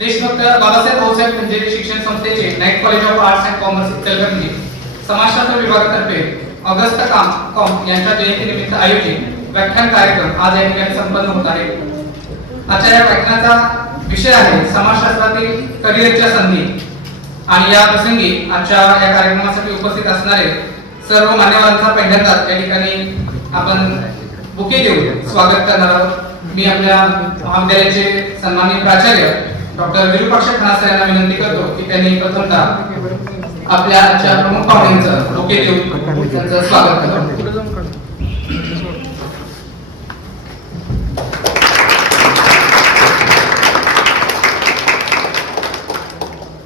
देशभक्त बाबासाहेब भाऊसाहेब खंजेरे शिक्षण संस्थेचे night college of arts and commerce Ichalkaranji समाजशास्त्र विभागातर्फे ऑगस्ट कॉम यांच्या जयंतीनिमित्त आयोजित व्याख्यान कार्यक्रम आज या ठिकाणी संपन्न होत आहे। आजच्या या व्याख्यानाचा विषय आहे समाजशास्त्रातील करिअरच्या संधी आणि या प्रसंगी आजच्या या कार्यक्रमासाठी उपस्थित असणारे सर्व मान्यवरांचा पहिल्यांदाच या ठिकाणी आपण बुके देऊन स्वागत करणार आहोत। मी आपल्या महाविद्यालयाचे सन्माननीय प्राचार्य डॉक्टर विरूपाक्ष खन्ना सर यांना विनंती करतो की त्यांनी प्रथमतः आपल्या आजच्या प्रमुख पाहुण्यांचं बुके देऊन त्यांचं स्वागत करावं।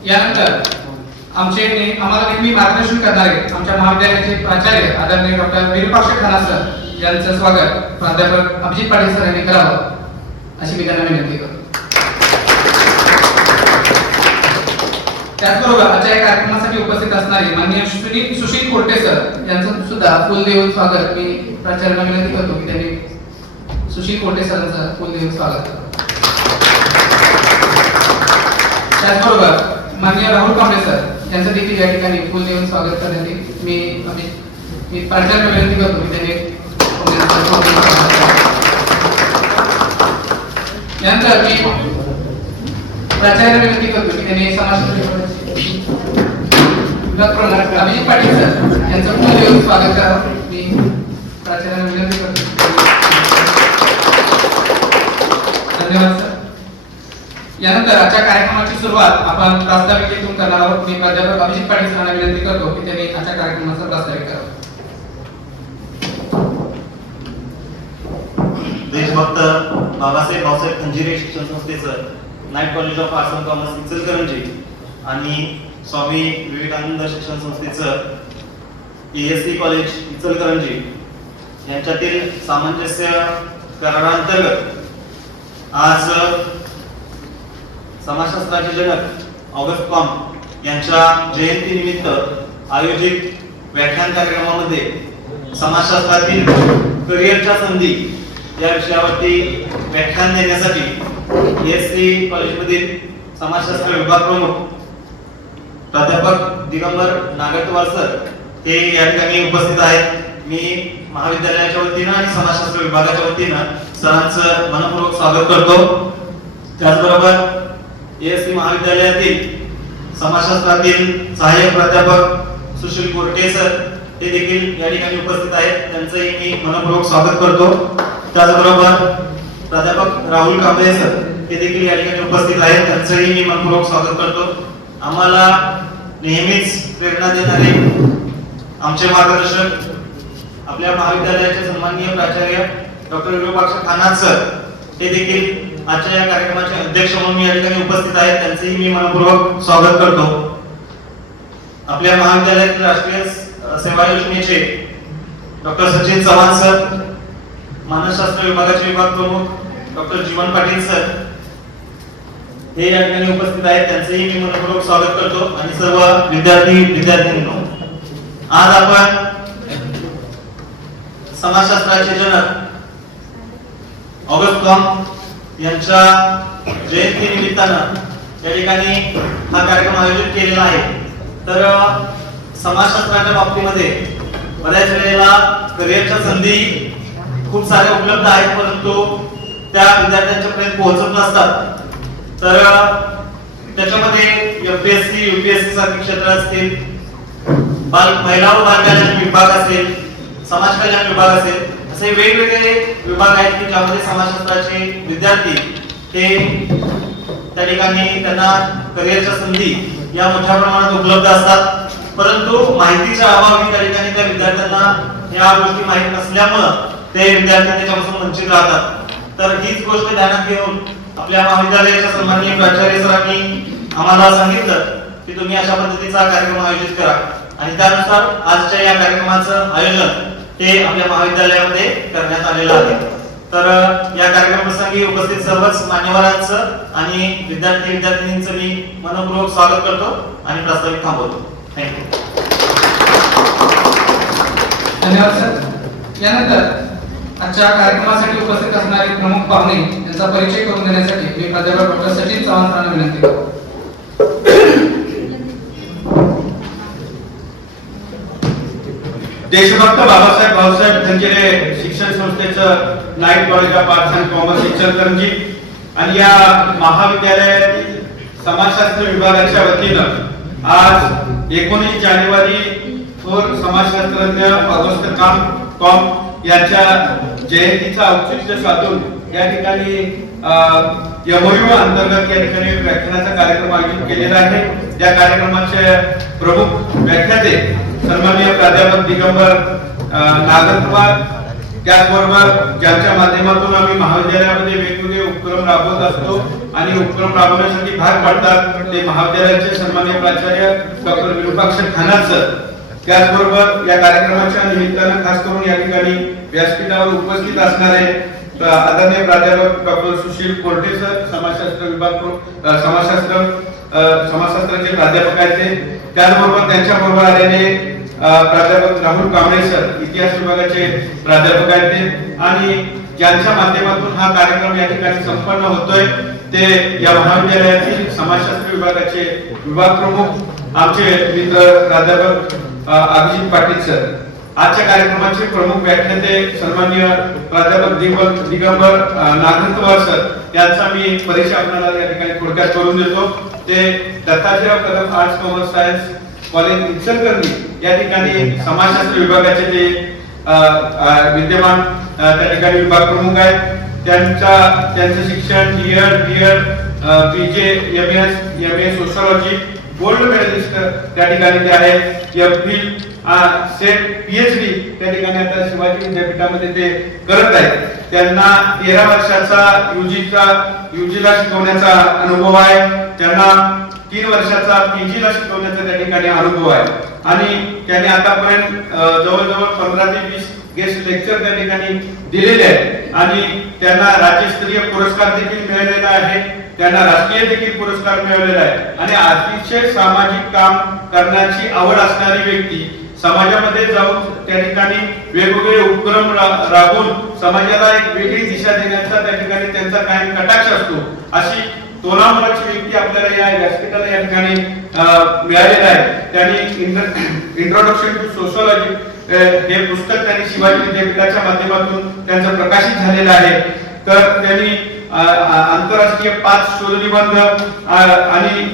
यानंतर आम्हाला नेहमी मार्गदर्शन करणारे आमच्या महाविद्यालयाचे प्राचार्य आदरणीय डॉक्टर विरूपाक्ष खन्ना सर यांचं स्वागत प्राध्यापक अभिजित पाटील सर यांनी करावं अशी मी त्यांना विनंती करतो। त्याचबरोबर आजच्या या कार्यक्रमासाठी उपस्थित असणारे माननीय सुशील कोर्टे सर यांचं सुद्धा फुल देऊन स्वागत मी प्राचार्यांना विनंती करतो की त्यांनी सुशील कोर्टे सरांचं फुल देऊन स्वागत करावं। त्याचबरोबर माननीय राहुल कांबळे सर यांचं देखील या ठिकाणी फुल देऊन स्वागत करण्यात मी प्राचार्यांना विनंती करतो की त्यांनी यानंतर मी प्राचार्यांना विनंती करतो की त्यांनी समाजशास्त्र अभिजित पाटील सर यांचं फुल देऊन स्वागत करावं मी प्राचार्यांना विनंती करतो। धन्यवाद सर। यानंतर आजच्या कार्यक्रमाची सुरुवात आपण प्रास्ताविकेतून करणार आहोत। मी प्राध्यापक अभिजित पाटील सरांना विनंती करतो की त्यांनी आजच्या कार्यक्रमाचा प्रास्ताविक करावा। देशभक्त बाबासाहेब भाऊसाहेब खंजेरे शिक्षण संस्थेचं night college of arts and commerce Ichalkaranji आणि स्वामी विवेकानंद शिक्षण संस्थेचं ESC कॉलेज इचलकरंजी यांच्यातील सामंजस्य करारांतर्गत आज समाजशास्त्राचे जनक ऑगस्ट कॉम यांच्या जयंतीनिमित्त आयोजित व्याख्यान कार्यक्रमामध्ये समाजशास्त्रातील करिअरच्या संधी या विषयावरती व्याख्यान देण्यासाठी ESC कॉलेजमधील समाजशास्त्र विभाग प्रमुख प्राध्यापक दिगंबर नागरटवार सर हे या ठिकाणी उपस्थित आहेत। मी महाविद्यालयाच्या वतीनं आणि समाजशास्त्र विभागाच्या वतीनं सरांचं मनपूर्वक स्वागत करतो। त्याचबरोबर ESC महाविद्यालयातील समाजशास्त्रातील सहाय्यक प्राध्यापक सुशील कोर्टे सर हे देखील या ठिकाणी उपस्थित आहेत, त्यांचंही मी मनपूर्वक स्वागत करतो। त्याचबरोबर प्राध्यापक राहुल कांबळे सर हे देखील या ठिकाणी उपस्थित आहेत, त्यांचंही मी मनपूर्वक स्वागत करतो। आम्हाला नेहमीच प्रेरणा देणारे आमचे मार्गदर्शक आपल्या महाविद्यालयाचे सन्माननीय प्राचार्य डॉक्टर विरूपाक्ष खन्ना सर हे देखील आजच्या या कार्यक्रमाचे अध्यक्ष म्हणून या ठिकाणी उपस्थित आहेत, त्यांचेही मी मनपूर्वक स्वागत करतो। आपल्या महाविद्यालयातील राष्ट्रीय सेवा योजनेचे डॉक्टर सचिन चव्हाण सर, मानसशास्त्र विभागाचे विभाग प्रमुख डॉक्टर जीवन पाटील सर हे या ठिकाणी उपस्थित आहेत, त्यांचेही मी मनपूर्वक स्वागत करतो। आणि सर्व विद्यार्थ्यांनो, आज आपण समाजशास्त्राचे जनक ऑगस्ट कॉम यांच्या जयंती निमित्तानं या ठिकाणी हा कार्यक्रम आयोजित केलेला आहे। तर समाजशास्त्राच्या बाबतीमध्ये बऱ्याच वेळेला करिअरच्या संधी खूप साऱ्या उपलब्ध आहेत, परंतु त्या विद्यार्थ्यांच्या पर्यंत पोहोचत नसतात। तर त्याच्यामध्ये FPSC UPSC सारखी क्षेत्र असतील, महिला व बालकल्याण विभाग असेल, समाज कल्याण विभाग असेल, असे वेगवेगळे विभाग आहेत की ज्यामध्ये समाजशास्त्राचे विद्यार्थी हे त्या ठिकाणी त्यांना करिअरच्या संधी या मोठ्या प्रमाणात उपलब्ध असतात, परंतु माहितीच्या अभावी त्या ठिकाणी त्या विद्यार्थ्यांना या गोष्टी माहित नसल्यामुळं ते विद्यार्थी त्याच्यापासून वंचित राहतात। तर हीच गोष्ट ध्यानात घेऊन आपल्या महाविद्यालयाच्या सन्माननीय प्राचार्य सरांनी आम्हाला सांगितलं की तुम्ही अशा पद्धतीचा कार्यक्रम आयोजित करा आणि त्यानुसार आजच्या या कार्यक्रमाचं आयोजन हे आपल्या महाविद्यालयामध्ये करण्यात आलेलं आहे। तर या कार्यक्रमाप्रसंगी उपस्थित सर्वच मान्यवरांचं आणि विद्यार्थ्यांचं मी मनपूर्वक स्वागत करतो आणि प्रास्ताविक थांबवतो। थँक्यू। धन्यवाद सर। यानंतर आजच्या कार्यक्रमासाठी उपस्थित असणारे प्रमुख पाहुणे यांचा परिचय करून देण्यासाठी मी प्राध्यापक डॉक्टर सचिन चव्हाण सरांना विनंती करतो. देशभक्त बाबासाहेब भाऊसाहेब धनगिरे शिक्षण संस्थेचं night college of arts and commerce Ichalkaranji आणि या महाविद्यालयातील समाजशास्त्र विभागाच्या वतीनं आज 19 जानेवारी थोर समाजशास्त्रज्ञ ऑगस्ट कॉम यांच्या जयंतीचं औचित्य साधून या ठिकाणी यमोयू अंतर्गत या ठिकाणी व्याख्यानाचा कार्यक्रम आयोजित केलेला आहे. या कार्यक्रमाचे प्रमुख व्याख्याते सन्माननीय प्राध्यापक दिगंबर नागरवार, त्याचबरोबर ज्यांच्या माध्यमातून आम्ही महाविद्यालयामध्ये वेगवेगळे उपक्रम राबवत असतो आणि उपक्रम राबवण्यासाठी भाग पाडतात ते महाविद्यालयाचे सन्माननीय प्राचार्य डॉक्टर विरूपाक्ष खानात सर. त्याचबरोबर या कार्यक्रमाच्या निमित्तानं खास करून या ठिकाणी व्यासपीठावर उपस्थित असणारे आदरणीय प्राध्यापक डॉक्टर सुशील कोर्टे सर, समाजशास्त्र विभाग समाजशास्त्राचे प्राध्यापक आहेत ते. त्याचबरोबर त्यांच्याबरोबर आलेले प्राध्यापक राहुल कांबळे सर, इतिहास विभागाचे प्राध्यापक आहेत ते. आणि ज्यांच्या माध्यमातून हा कार्यक्रम या ठिकाणी संपन्न होतोय ते या महाविद्यालयातील समाजशास्त्र विभागाचे विभाग प्रमुख आमचे मित्र प्राध्यापक अभिजित पाटील सर. आजच्या कार्यक्रमाचे प्रमुख व्याख्याते सन्माननीय प्राध्यापक दिगंबर नागरवार सर यांचा मी परिचय आपल्याला या ठिकाणी थोडक्यात करून देतो. ते Dattajirao Kadam arts commerce science college Ichalkaranji या ठिकाणी समाजशास्त्र विभागाचे ते विद्यमान त्या ठिकाणी विभाग प्रमुख आहेत. त्यांचं शिक्षण BEd PG MA sociology gold medalist त्या ठिकाणी ते आहेत. एमफिल सेट पीएचडी त्या ठिकाणी आता शिवाजी विद्यापीठामध्ये ते करत आहेत. त्यांना 13 वर्षाचा युजीला शिकवण्याचा अनुभव आहे. त्यांना 3 वर्षाचा पीजीला शिकवण्याचा त्या ठिकाणी अनुभव आहे आणि त्यांनी आतापर्यंत जवळजवळ 15 ते 20 गेस्ट लेक्चर त्या ठिकाणी दिलेले आहेत आणि त्यांना राज्यस्तरीय पुरस्कार देखील मिळालेला आहे. त्यांना राष्ट्रीय देखील पुरस्कार मिळालेला आहे आणि अतिशय सामाजिक काम करण्याची आवड असणारी व्यक्ती समाजामध्ये जाऊन त्या ठिकाणी वेगवेगळे उपक्रम राबवून समाजाला एक वेगळी दिशा देण्याचा त्या ठिकाणी त्यांचा कायम कटाक्ष असतो. अशी तोलामोलाची व्यक्ती आपल्याला या व्यासपीठाला या ठिकाणी मिळालेला आहे. त्यांनी इंट्रोडक्शन टू सोशियोलॉजी हे पुस्तक त्यांनी शिवाजी विद्यापीठाच्या माध्यमातून त्यांचं प्रकाशित झालेलं आहे. तर त्यांनी आंतरराष्ट्रीय 5 शोधनिबंध आणि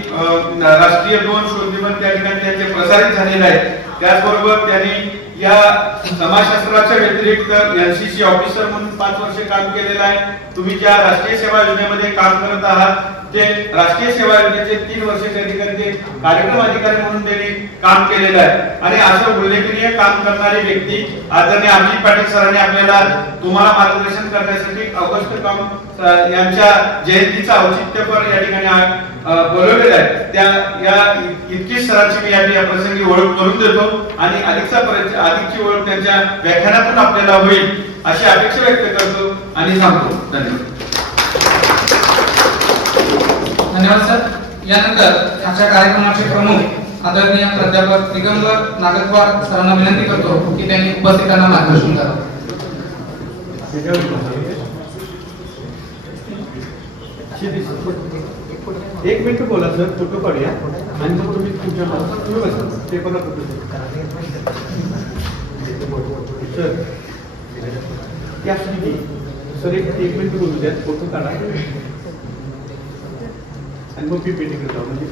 राष्ट्रीय 2 शोधनिबंध त्या ठिकाणी त्यांचे प्रसारित झालेले आहेत. त्याचबरोबर त्यांनी या समाजशास्त्राच्या व्यतिरिक्त एनसीसी ऑफिसर म्हणून 5 वर्षे काम केलेलं आहे. तुम्ही ज्या राष्ट्रीय सेवा योजनेमध्ये काम करत आहात ते राष्ट्रीय सेवा योजनेचे 3 वर्ष त्या ठिकाणी ते कार्यक्रम अधिकारी म्हणून त्यांनी काम केलेलं आहे. आणि असं उल्लेखनीय काम करणारी व्यक्ती आदरणीय अभिजित पाटील सरांनी आपल्याला तुम्हाला मार्गदर्शन करण्यासाठी ऑगस्ट कॉम यांच्या जयंतीचा औचित्यपर या ठिकाणी बोलवलेलं आहे. त्या या इतकीच सरांची मी या प्रसंगी ओळख करून देतो आणि अधिकची ओळख त्यांच्या व्याख्यानातून आपल्याला होईल अशी अपेक्षा व्यक्त करतो आणि थांबतो. धन्यवाद. धन्यवाद सर. यानंतर आजच्या कार्यक्रमाचे प्रमुख आदरणीय प्राध्यापक दिगंबर नागरवार सरांना विनंती करतो की त्यांनी उपस्थितांना मार्गदर्शन करावं. एक मिनिट बोला सर, फोटो काढूया आणि मग तुम्ही तुमच्या पेपरला फोटो सर एक मिनिट बोलू द्या, फोटो काढा आणि मग पीपीटी करतो. म्हणजे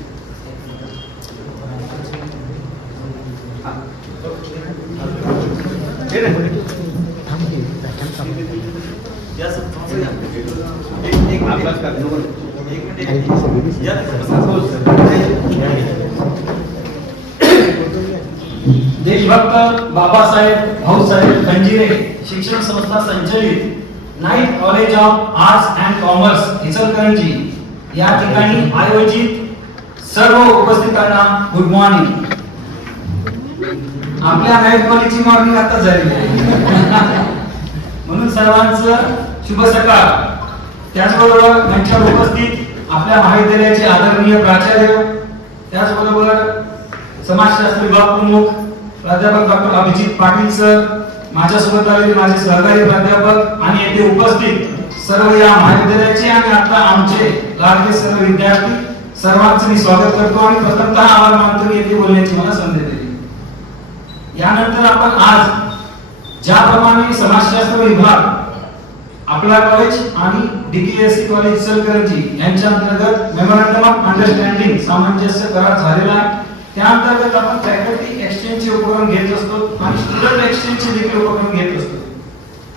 देशभक्त बाबासाहेब भाऊसाहेब धनगिरे शिक्षण संस्था संचलित night college of arts and commerce Ichalkaranji या ठिकाणी आयोजित सर्व उपस्थितांना गुड मॉर्निंग. आपल्या नाईट कॉलेजची मॉर्निंग आता झाली आहे म्हणून सर्वांचं शुभ सकाळ. त्याचबरोबर मंचावर उपस्थित आपल्या महाविद्यालयाचे आदरणीय प्राचार्य, त्याचबरोबर समाजशास्त्र विभाग प्रमुख प्राध्यापक डॉक्टर अभिजित पाटील सर, माझ्यासोबत आलेले माझे सहकारी प्राध्यापक आणि येथे उपस्थित सर्व या महाविद्यालयाचे आणि आता आमचे लाडके सर्व विद्यार्थी सर्वांचं मी स्वागत करतो आणि प्रथमतः आभार मानतो की येथे बोलण्याची मला संधी दिली। यानंतर आपण आज ज्याप्रमाणे समाजशास्त्र विभाग आपला कॉलेज आणि डीकेएससी कॉलेज इचलकरंजी यांच्या अंतर्गत मेमोरंडम ऑफ अंडरस्टँडिंग सामंजस्य करार झालेला आहे। त्या अंतर्गत आपण फॅकल्टी एक्सचेंजचे उपक्रम घेत असतो आणि स्टुडंट एक्सचेंजचे देखील उपक्रम घेत असतो।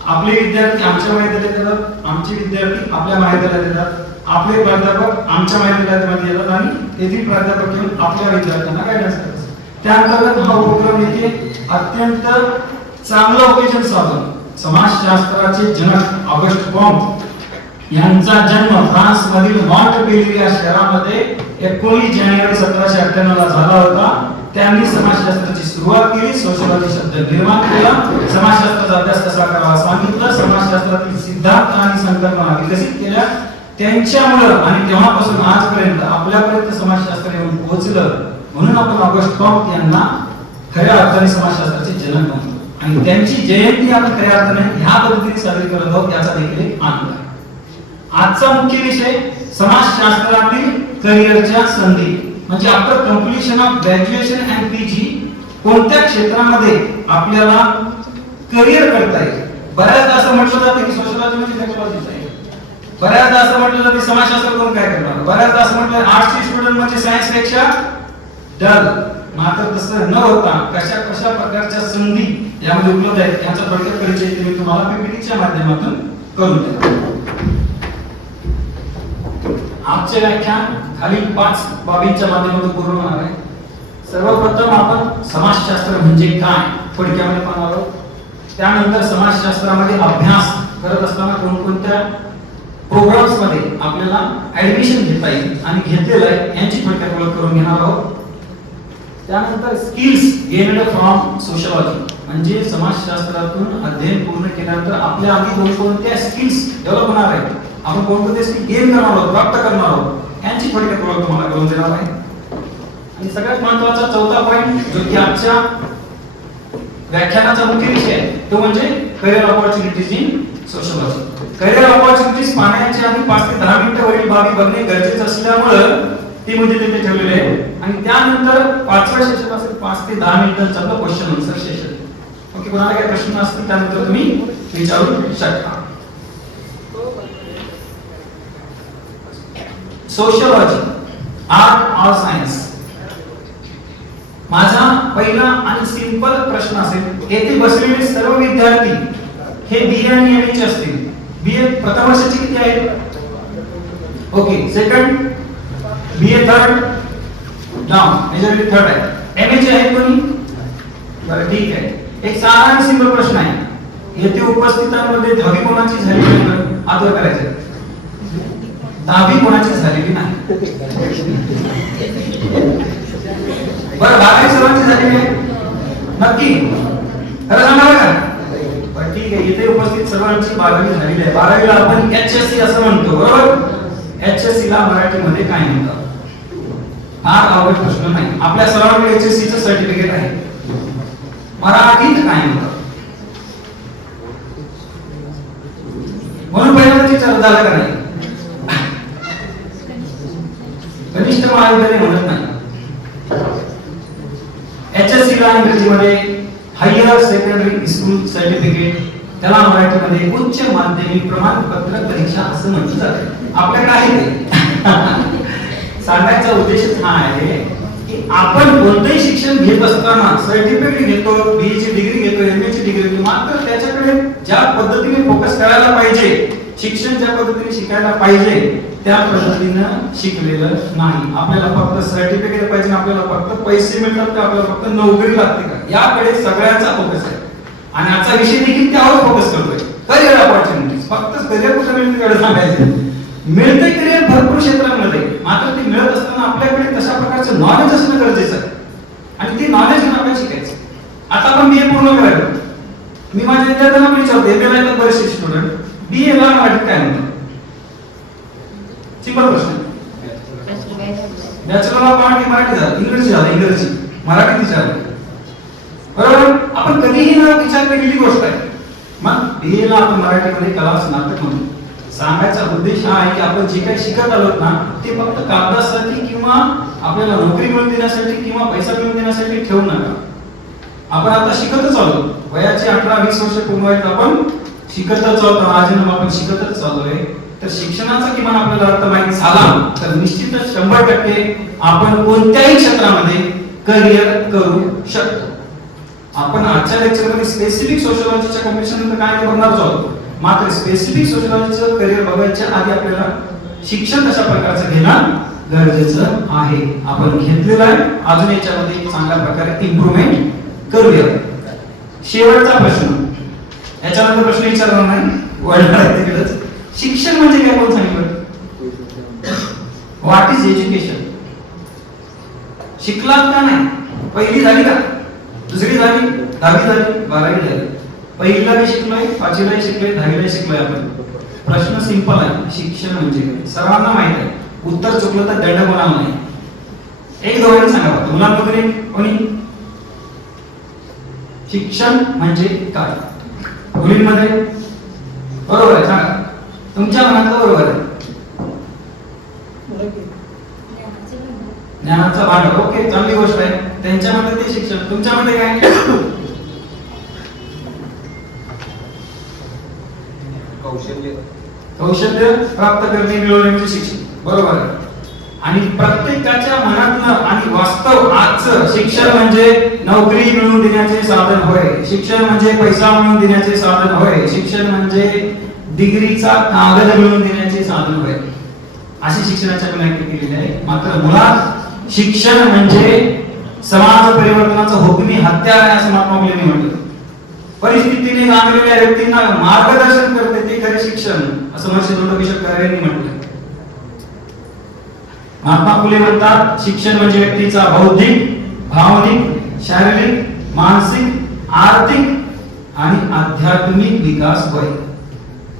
आपले विद्यार्थी आमच्या महाविद्यालयात येतात, आमचे विद्यार्थी आपल्या महाविद्यालयात येतात, आपले प्राध्यापक आमच्या महाविद्यालयात येतात आणि तेथील प्राध्यापक येऊन आपल्या विद्यार्थ्यांना गायडन्स करतात। त्या अंतर्गत हा उपक्रम येथे अत्यंत चांगला ओकेजन साधून समाजशास्त्राचे जनक ऑगस्ट कॉम्ट यांचा जन्म फ्रान्स मधील मॉन्टपेलियर या शहरामध्ये 19 जानेवारी 1798 ला झाला होता। त्यांनी समाजशास्त्राची सुरुवात केली, सोशियोलॉजी शब्द निर्माण केला, समाजशास्त्राचा अभ्यास कसा करावा सांगितलं, समाजशास्त्रातील सिद्धांत आणि संकल्पना विकसित केल्या। त्यांच्यामुळे आणि तेव्हापासून आजपर्यंत आपल्यापर्यंत समाजशास्त्र येऊन पोहोचलं, म्हणून आपण ऑगस्ट कॉम्ट यांना खऱ्या अर्थाने समाजशास्त्राचे जनक म्हणतो आणि त्यांची जयंती आपण खऱ्या अर्थाने ह्या पद्धतीने साजरी करत आहोत, याचा देखील एक आनंद आहे। आजचा मुख्य विषय समाजशास्त्रातील करिअरच्या संधी, म्हणजे after completion of graduation and PG कोणत्या क्षेत्रामध्ये आपल्याला करिअर करता येईल। बऱ्याचदा असं म्हटलं जातं की सोशियोलॉजी म्हणजे टेक्नॉलॉजीच आहे, बऱ्याचदा असं म्हटलं जातं समाजशास्त्र कोण काय करणार, बऱ्याचदा असं म्हटलं आर्ट्सचे स्टुडंट म्हणजे सायन्स पेक्षा डल। मात्र तसं न होता कशा कशा प्रकारच्या संधी यामध्ये उपलब्ध आहेत याचा थोडक्यात परिचय मी तुम्हाला पीपीटीच्या माध्यमातून करून देतो। आजचे व्याख्यान खालील 5 बाबींच्या माध्यमातून पूर्ण होणार आहे। सर्वप्रथम आपण समाजशास्त्र म्हणजे काय थोडक्यामध्ये पाहणार आहोत। त्यानंतर समाजशास्त्रामध्ये अभ्यास करत असताना कोणकोणत्या प्रोग्राम्स मध्ये आपल्याला ऍडमिशन घेता येईल आणि घेतलेलं आहे यांची थोडक्यात ओळख करून घेणार आहोत। त्यानंतर स्किल्स गेनड फ्रॉम सोशियोलॉजी, म्हणजे समाजशास्त्रातून अध्ययन पूर्ण केल्यानंतर आपल्या आधी कोणत्या स्किल्स डेव्हलप होणार आहेत, आपण कोणते स्किल गेन करणार आहोत, प्राप्त करणार आहोत यांची थोडक्यात ओळख तुम्हाला करून देणार आहे। आणि सगळ्यात महत्त्वाचा चौथा पॉइंट जो की आजच्या व्याख्यानाचा मुख्य विषय आहे तो म्हणजे career opportunities in sociology. Career opportunities पाहण्याच्या आधी 5 ते 10 मिनिटं वरील बाबी बघणे गरजेचे असल्यामुळे ते मुद्दे तिथे ठेवलेले आहेत आणि त्यानंतर 5व्या सेशन असेल 5 ते 10 मिनिटांचा क्वेश्चन आन्सर सेशन। ओके, कोणाला काही प्रश्न असतील त्यानंतर तुम्ही विचारू शकता। सोशियोलॉजी आर्ट और सायन्स, माझा पहिला आणि सिंपल प्रश्न असेल, येथे बसलेले सर्व विद्यार्थी हे बीए आणि एमए चे असतील। बीए प्रथम वर्षाचे किती आहेत? Okay, second BA third down, majority third आहे। एमए चे आहेत कोणी? बरं, ठीक आहे। एक साधा आणि सिंपल प्रश्न आहे, येथे उपस्थितांमध्ये 10वी कोणाची झालेली आहे? आदर करायचं, 10वी कोणाची झालेली नाही? बरं, 12वी सर्वांची झालेली आहे नक्की? खरं सांगा का? बरं, ठीक आहे। इथे उपस्थित सर्वांची 12वी झालेली आहे। 12वीला आपण एचएससी असं म्हणतो, बरोबर? एचएससी ला मराठीमध्ये काय म्हणतात? फार अवघड प्रश्न नाही, आपल्या सर्वांकडे एचएससी चं सर्टिफिकेट आहे। मराठीत काय म्हणतात? म्हणून पहिल्यांदा विचार झाला का नाही? कनिष्ठ महाविद्यालय म्हणत नाही। एचएससी ला इंग्रजीमध्ये हायर सेकंडरी स्कूल सर्टिफिकेट, त्याला मराठीमध्ये उच्च माध्यमिक प्रमाणपत्र परीक्षा असं म्हटलं जातं। आपल्याकडे आहे ते। सांगायचा उद्देश हा आहे की आपण कोणतेही शिक्षण घेत असताना सर्टिफिकेट घेतो, बीएची डिग्री घेतो, एमएची डिग्री घेतो, मात्र त्याच्याकडे ज्या पद्धतीने फोकस करायला पाहिजे, शिक्षण ज्या पद्धतीने शिकायला पाहिजे त्या पद्धतीनं शिकलेलं नाही। आपल्याला फक्त सर्टिफिकेट पाहिजे, आपल्याला फक्त पैसे मिळतात का, आपल्याला फक्त नोकरी लागते का, याकडे सगळ्यांचा फोकस आहे। आणि आजचा विषय देखील त्यावर फोकस करतोय, करिअर ऑपॉर्च्युनिटीज। फक्त करिअर कुठे मिळते सांगायचं, मिळते करिअर भरपूर क्षेत्रांमध्ये, मात्र ते मिळत असताना आपल्याकडे तशा प्रकारचं नॉलेज असणं गरजेचं आहे आणि ते नॉलेज घेऊन आपल्याला शिकायचं। आता आपण बीए पूर्ण करायला, मी माझ्या विद्यार्थ्यांना विचारतो, एमए ला येतात बरेचसे स्टुडंट, बीए ला मराठीत काय म्हणतात? सिंपल प्रश्न। बॅचलर ऑफ आर्ट मराठी झालं, इंग्रजी झालं, इंग्रजी मराठी विचारलं, बरोबर? आपण कधीही न विचार केलेली गोष्ट आहे। मग बीए ला आपण मराठीमध्ये कला स्नातक म्हणतो, सांगायचा उद्देश हा आहे की आपण जे काही शिकत आलोत ना ते फक्त कागदासाठी किंवा आपल्याला नोकरी मिळवून देण्यासाठी किंवा पैसा मिळवून देण्यासाठी ठेवू नका. आपण आता शिकतच आलो, वयाचे 18-20 वर्ष पूर्ण आहेत, आपण शिकतच आहोत, आजन्म आपण शिकतच चाललोय. तर शिक्षणाचा किमान आपल्याला अर्थ माहिती झाला तर निश्चितच 100% आपण कोणत्याही क्षेत्रामध्ये करिअर करू शकतो. आपण आजच्या लेक्चरमध्ये स्पेसिफिक सोशियोलॉजीच्या कॉम्बिनेशन नंतर काय ते बघणार आहोत. मात्र स्पेसिफिक सोशियोलॉजीचं करिअर बघायच्या आधी आपल्याला शिक्षण कशा प्रकारचं घेणं गरजेचं आहे. आपण घेतलेलं आहे, अजून याच्यामध्ये चांगल्या प्रकारे इम्प्रूव्हमेंट करूया. शेवटचा प्रश्न, याच्यानंतर प्रश्न विचारणार नाही, वळणार आहे तिकडेच. शिक्षण म्हणजे काय कोण सांगितलं? What is education? शिकलात का नाही? पहिली झाली का? दुसरी झाली, 10वी झाली, 12वी झाली. पहिलीला बी शिकलोय, 5वीला शिकलोय, 10वीला शिकलोय आपण. प्रश्न सिंपल आहे, शिक्षण म्हणजे काय? सर्वांना माहित आहे. उत्तर चुकलं तर दंड होणार नाही. एक दोघांनी सांगा बघा, मुलांमध्ये कोणी? शिक्षण म्हणजे काय? मुलींमध्ये? बरोबर आहे, सांगा. तुमच्या मनातलं बरोबर आहे. ज्ञानाचा भांडार, ओके, चांगली गोष्ट आहे. त्यांच्यामध्ये ते शिक्षण, तुमच्यामध्ये काय? कौशल्य प्राप्त करणे, मिळवण्याचे शिक्षण, बरोबर आहे. आणि प्रत्येकाच्या मनातलं आणि वास्तव आजचं शिक्षण म्हणजे नोकरी मिळवून देण्याचे साधन होय. शिक्षण म्हणजे पैसा मिळवून देण्याचे साधन होय. शिक्षण म्हणजे डिग्रीचा कागद मिळवून देण्याचे साधन होय. अशी शिक्षणाच्या व्याख्या केलेली आहे. मात्र मुळात शिक्षण म्हणजे समाज परिवर्तनाचं हुकमी हत्यार आहे असं महात्मा फुलेंनी म्हटलं. परिस्थितीने गांभीर्याच्या व्यक्तींना मार्गदर्शन करते ते खरे शिक्षण असं महर्षी धोंडो केशव यांनी म्हटलं. महात्मा फुले म्हणतात शिक्षण म्हणजे व्यक्तीचा बौद्धिक, भावनिक, शारीरिक, मानसिक, आर्थिक आणि आध्यात्मिक विकास होय.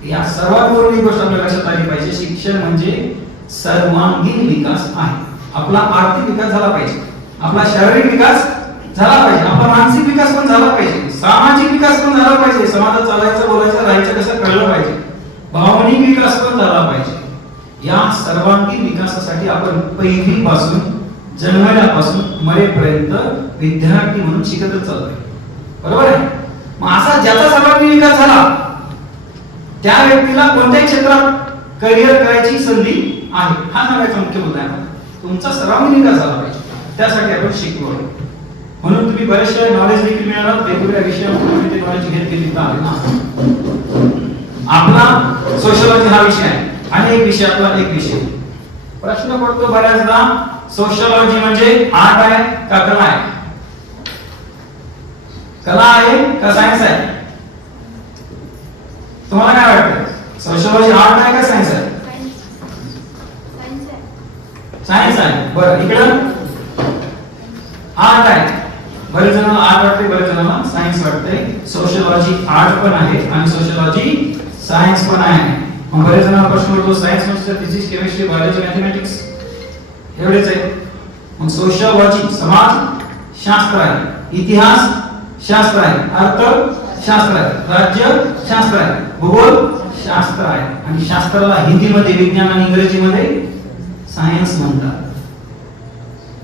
या सर्वात मोठी गोष्ट आपल्या लक्षात आली पाहिजे. शिक्षण म्हणजे सर्वांगीण विकास आहे. आपला आर्थिक विकास झाला पाहिजे, आपला शारीरिक विकास झाला पाहिजे, आपला मानसिक विकास पण झाला पाहिजे, सामाजिक विकास पण झाला पाहिजे, समाजात चालायचं, बोलायचं, राहायचं कसं कळलं पाहिजे, भावनिक विकास पण झाला पाहिजे. या सर्वांगीण विकासासाठी आपण पहिलीपासून जन्मल्यापासून मरेपर्यंत विद्यार्थी म्हणून शिकतच चाललोय, बरोबर आहे. मग असा ज्याचा सर्वांगीण विकास झाला त्या व्यक्तीला कोणत्याही क्षेत्रात करिअर करायची संधी आहे, हा सांगायचा मुख्य मुद्दा आहे. तुमचा सर्वांगीण विकास झाला पाहिजे, त्यासाठी आपण शिकलो. म्हणून तुम्ही बरेचसे नॉलेज देखील मिळालं, वेगवेगळ्या विषयावर ते नॉलेज घेत गेली आहे ना. आपला सोशियोलॉजी हा विषय आहे आणि एक विषय आपला एक विषय. प्रश्न पडतो बऱ्याचदा, सोशियोलॉजी म्हणजे आर्ट आहे का कला आहे? कला आहे का सायन्स आहे? तुम्हाला काय वाटतं? सोशियोलॉजी आर्ट आहे का सायन्स आहे? सायन्स आहे. बरं, इकडं आर्ट आहे. बरेच जणांना आर्ट वाटते, बरेच जणांना सायन्स वाटते. सोशियोलॉजी आर्ट पण आहे आणि सोशियोलॉजी सायन्स पण आहे. मग बरेच जणांना प्रश्न पडतो सायन्स म्हणजे फिजिक्स, केमिस्ट्री, बायोलॉजी, मॅथमॅटिक्स एवढेच आहे. मग सोशियोलॉजी समाज शास्त्र आहे, इतिहास शास्त्र आहे, अर्थशास्त्र आहे, राज्यशास्त्र आहे, भूगोल शास्त्र आहे आणि शास्त्राला हिंदीमध्ये विज्ञान आणि इंग्रजीमध्ये सायन्स म्हणतात.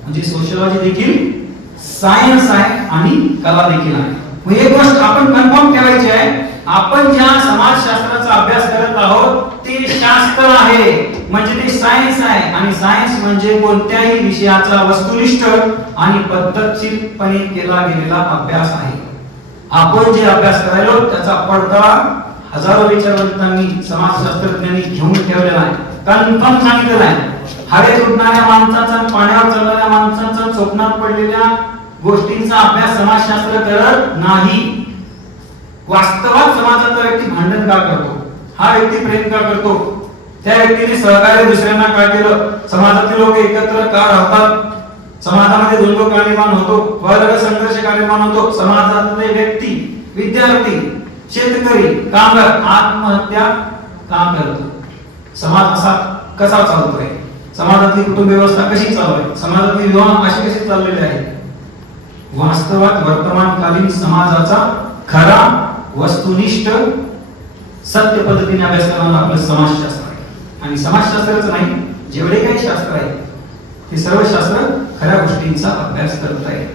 म्हणजे सोशियोलॉजी देखील सायन्स आहे आणि कला देखील आहे. मग एक गोष्ट आपण कन्फर्म ठेवायची आहे, आपण ज्या समाजशास्त्राचा अभ्यास करत आहोत ते शास्त्र आहे, म्हणजे ते सायन्स आहे. आणि सायन्स म्हणजे कोणत्याही विषयाचा वस्तुनिष्ठ आणि पद्धतशीरपणे केला गेलेला अभ्यास आहे. आपण जे अभ्यास करायलो त्याचा पडताळा हजारो विचारवंतांनी, समाजशास्त्रज्ञांनी घेऊन ठेवलेला आहे, कन्फर्म सांगितलेला आहे. हवेत उडणाऱ्या माणसाचा, पाण्यावर चालणाऱ्या माणसाचा, स्वप्नात पडलेल्या गोष्टींचा अभ्यास समाजशास्त्र करत नाही. वास्तवात समाजाचा व्यक्ती भांडण का करतो, हा व्यक्ती प्रेम का करतो, त्या व्यक्तीने सहकार्य दुसऱ्यांना का केलं, समाजातील लोक एकत्र का राहतात, समाजामध्ये द्वंद्व का निर्माण होतो, वर्ग संघर्ष का निर्माण होतो, समाजातले व्यक्ती, विद्यार्थी, शेतकरी, कामगार आत्महत्या का करतो, समाज असा कसा चालतोय, समाजातली कुटुंब व्यवस्था कशी चालू आहे, समाजातले विवाह असे कसे चाललेले आहेत. वास्तवात वर्तमानकालीन समाजाचा खरा वस्तुनिष्ठ सत्य पद्धतीने अभ्यास करणारं आपलं समाजशास्त्र आहे. आणि समाजशास्त्रच नाही, जेवढे काही शास्त्र आहे ते सर्व शास्त्र खऱ्या गोष्टींचा अभ्यास करत आहे.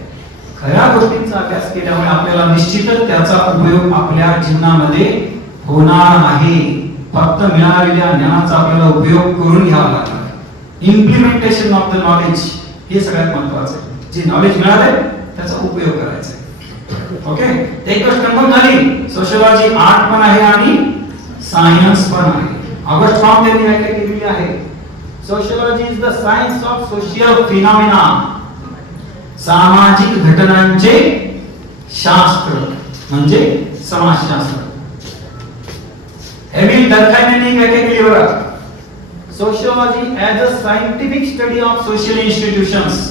खऱ्या गोष्टींचा अभ्यास केल्यामुळे आपल्याला निश्चितच त्याचा उपयोग आपल्या जीवनामध्ये होणार आहे. फक्त मिळालेल्या ज्ञानाचा आपल्याला उपयोग करून घ्यावा लागणार. इम्प्लिमेंटेशन ऑफ द नॉलेज हे सगळ्यात महत्त्वाचं आहे. जे नॉलेज मिळाले त्याचा उपयोग करायचा आहे. ओके, एक गोष्ट कन्फर्म झाली, सोशियोलॉजी आर्ट पण आहे आणि सायन्स पण आहे. ऑगस्ट फ्रॉम त्यांनी व्याख्या केलेली आहे. Sociology is the science of social phenomena, सामाजिक घटनांचे शास्त्र म्हणजे समाजशास्त्र. एमिल डर्कहाइम यांनी व्याख्या केली बघा, sociology as a scientific study of social institutions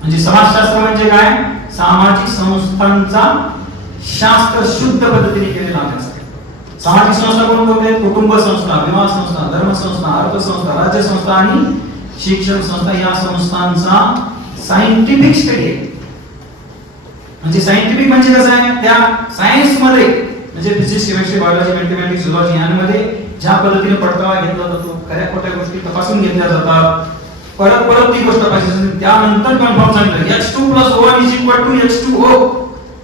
म्हणजे समाजशास्त्र म्हणजे काय, सामाजिक संस्थांचा शास्त्र शुद्ध पद्धतीने केलेला अभ्यास आहे. सामाजिक संस्था कोणकोणत्या आहेत? कुटुंब संस्था, विवाह संस्था, धर्म संस्था, अर्थसंस्था, राज्य संस्था आणि शिक्षण संस्था. या संस्थांचा सायंटिफिक स्टडी आहे. म्हणजे सायंटिफिक म्हणजे कसं आहे, त्या सायन्स मध्ये म्हणजे physics, chemistry, biology, mathematics, zoology यांमध्ये ज्या पद्धतीने पडताळा घेतला जातो, खऱ्या खोट्या गोष्टी तपासून घेतल्या जातात, परत परत ती गोष्ट पाहिजे, त्यानंतर कन्फर्म सांगितलं H2 + O1 = H2O.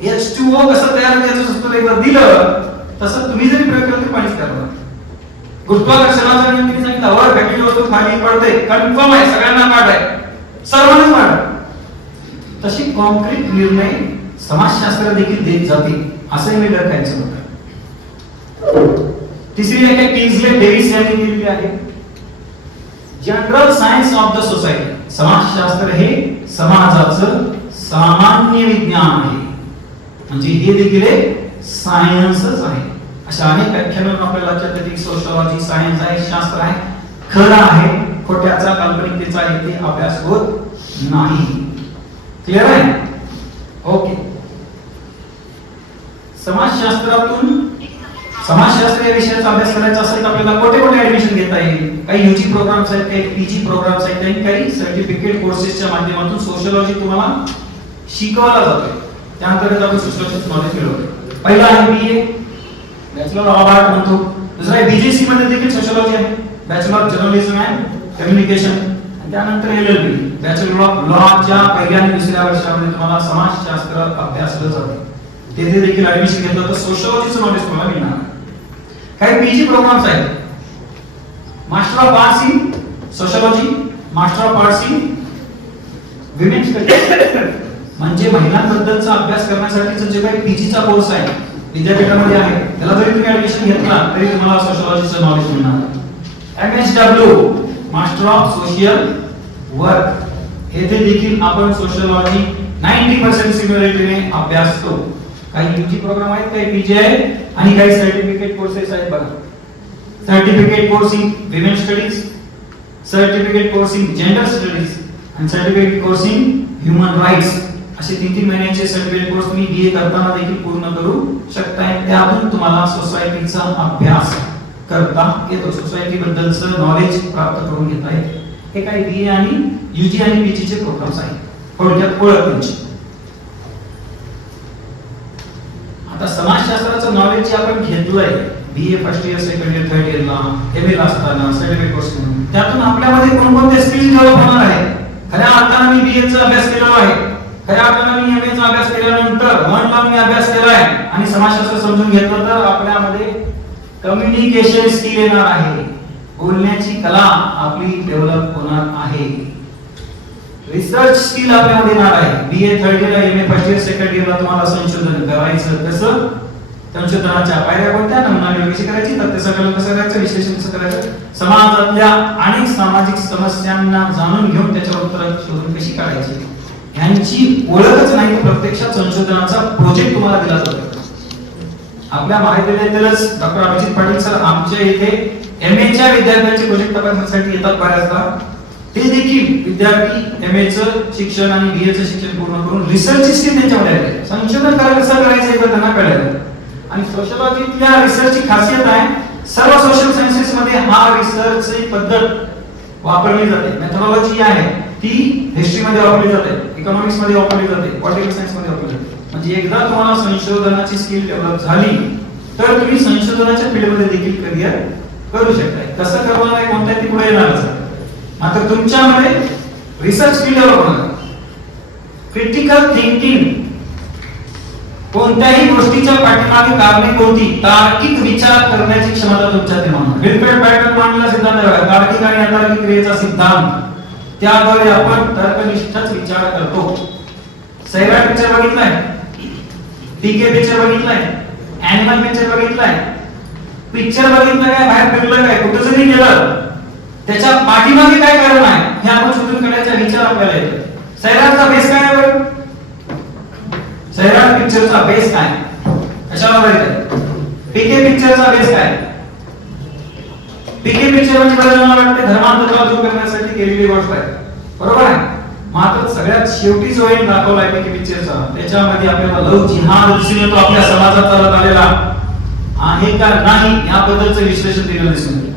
H2O कसं तयार करायचं सूत्र एकदा दिलं तसं तुम्ही जरी प्रयोग केला तरी पाणीच तयार होणार. गुरुत्वाकर्षणाचा नियम किती सांगितला, वर फेकलेली वस्तू खाली पडते, कन्फर्म आहे, सगळ्यांना पाठ आहे, सर्वांनाच पाठ आहे. तशी कॉन्क्रीट निर्णय समाजशास्त्र देखील देत जाते असं मी डरकायचं होतं. तिसरी व्याख्या किंग्सले डेव्हिस यांनी दिलेली आहे, general science of the society. समाजशास्त्र हे समाजाचं सामान्य विज्ञान आहे, म्हणजे हे देखील एक सायन्सच आहे. अशा अनेक व्याख्यानांवर आपल्याला लक्षात येते की सोशियोलॉजी सायन्स आहे, शास्त्र आहे, खरं आहे, खोट्याचा काल्पनिकतेचा इथे अभ्यास होत नाही. क्लिअर आहे? ओके. समाजशास्त्र या विषयाचा अभ्यास करायचा असेल तर आपल्याला कोठे कोठे ऍडमिशन घेता येईल? काही यूजी प्रोग्राम्स आहेत, काही पीजी प्रोग्राम्स आहेत, काही सर्टिफिकेट कोर्सेसच्या माध्यमातून सोशियोलॉजी तुम्हाला शिकवला जातोय. त्या अंतर्गत आपण सोशियोलॉजीचं नॉलेज मिळवतो. पहिला आहे बीए, बॅचलर ऑफ आर्ट म्हणतो. दुसरा आहे बीजेसी मध्ये देखील सोशियोलॉजी आहे, bachelor of journalism and communication. त्यानंतर एलएलबी, बॅचलर ऑफ लॉच्या पहिल्या आणि दुसऱ्या वर्षामध्ये तुम्हाला समाजशास्त्र अभ्यासलं जातं. तेथे देखील ऍडमिशन घेतलं तर सोशियोलॉजीचं नॉलेज तुम्हाला मिळणार. काही पीजी प्रोग्राम्स आहेत, master of arts in sociology, master of arts in women studies म्हणजे महिलांबद्दलचा अभ्यास करण्यासाठीचा जे काही पीजीचा कोर्स आहे विद्यापीठामध्ये आहे, त्याला जरी तुम्ही ऍडमिशन घेतला तरी तुम्हाला सोशियोलॉजीचं नॉलेज मिळणार. MSW master of social work, येथे देखील आपण सोशियोलॉजी 90% सिमिलरिटीने अभ्यासतो. काही यूजी प्रोग्राम आहेत, काही पीजी आहेत आणि काही सर्टिफिकेट कोर्सेस आहेत बघा. Certificate course in women studies, certificate course in gender studies आणि certificate course in human rights. असे 3-3 महिन्याचे सर्टिफिकेट कोर्स तुम्ही बीए करताना देखील पूर्ण करू शकताय. त्यातून तुम्हाला सोसायटीचा अभ्यास करता येतो, सोसायटी बद्दलचं नॉलेज प्राप्त करून घेता येते. हे काही बीए आणि यूजी आणि पीजी चे प्रोग्राम्स आहेत. थोडक्यात ओळख त्यांची. आता समाजशास्त्राचं नॉलेज जे आपण घेतलंय BA first year, second year, third इयरला, एमए ला असताना सर्टिफिकेट कोर्स म्हणून, त्यातून आपल्यामध्ये कोणकोणते स्किल्स डेव्हलप होणार आहे? खऱ्या अर्थाने मी बीए चा अभ्यास केलेला आहे, खऱ्या अर्थाने मी एमए चा अभ्यास केल्यानंतर मन लावून मी अभ्यास केलाय आणि समाजशास्त्र समजून घेतलं तर आपल्यामध्ये कम्युनिकेशन स्किल येणार आहे, बोलण्याची कला आपली डेव्हलप होणार आहे, रिसर्च स्किल आपल्यामध्ये येणार आहे. बीए थर्ड इयरला, एमए फर्स्ट इयर, सेकंड इयरला तुम्हाला संशोधन करायचं कसं, संशोधनाच्या पायऱ्या कोणत्या, नमुना कशी करायची, तथ्य संकलन कसं करायचं, विश्लेषण कसं करायचं, समाजातल्या अनेक सामाजिक समस्यांना जाणून घेऊन त्याच्यावर उत्तर शोधून कशी काढायची, यांची ओळखच नाही तर प्रत्यक्षात संशोधनाचा प्रोजेक्ट तुम्हाला दिला जातो. आपल्या महाविद्यालयातीलच डॉक्टर अभिजित पाटील सर आमच्या इथे एमए च्या विद्यार्थ्यांचे प्रोजेक्ट तपासण्यासाठी येतात बऱ्याचदा. ते देखील विद्यार्थी एमए चं शिक्षण आणि बीए चं शिक्षण पूर्ण करून रिसर्च स्किल त्यांच्यामध्ये आहे, संशोधन कसं करायचं हे त्यांना कळलं. आणि सोशियोलॉजीतल्या रिसर्चची खासियत आहे, सर्व सोशल सायन्सेस मध्ये हा रिसर्चची पद्धत वापरली जाते. मेथोडॉलॉजी आहे ती हिस्ट्री मध्ये वापरली जाते, इकॉनॉमिक्स मध्ये वापरली जाते, पॉलिटिकल सायन्स मध्ये वापरली जाते. म्हणजे एकदा तुम्हाला संशोधनाची स्किल डेव्हलप झाली तर तुम्ही संशोधनाच्या फील्डमध्ये देखील करिअर करू शकताय. कसं करणार आहे कोणत्या ती पुढे येणारच आहे. मात्र तुमच्यामध्ये रिसर्च स्किल डेव्हलप होणार, क्रिटिकल थिंकिंग, कोणत्याही गोष्टीच्या पाठीमागे कारणे कोणती, तार्किक विचार करण्याची क्षमता तुमच्यात निर्माण होणार. विल्फ्रेड पॅटर्न मांडलेला सिद्धांत आहे तार्किक आणि अतार्किक क्रियेचा सिद्धांत. त्याद्वारे आपण तर्कनिष्ठच विचार करतो. सैराट पिक्चर बघितलाय, पीके पिक्चर बघितलाय, ॲनिमल पिक्चर बघितलाय, पिक्चर बघितलं काय, बाहेर फिरलं काय, कुठं जरी गेलं त्याच्या पाठीमागे काय कारण आहे हे आपण शोधून काढायचा विचार आपल्याला येतो. सैराटचा बेस काय आहे बरं? सैराट पिक्चरचा बेस काय, कशाला बघायचं? पीके पिक्चरचा बेस काय? पीके पिक्चर म्हणजे मला वाटतं धर्मांतराला दूर करण्यासाठी केलेली गोष्ट आहे, बरोबर आहे. मात्र सगळ्यात शेवटी जो एक दाखवलाय पीके पिक्चरचा, त्याच्यामध्ये आपल्याला लव जिहाद दिसून येतो आपल्या समाजात चालत आलेला आहे का नाही याबद्दलचं विश्लेषण दिलेलं दिसून येतं.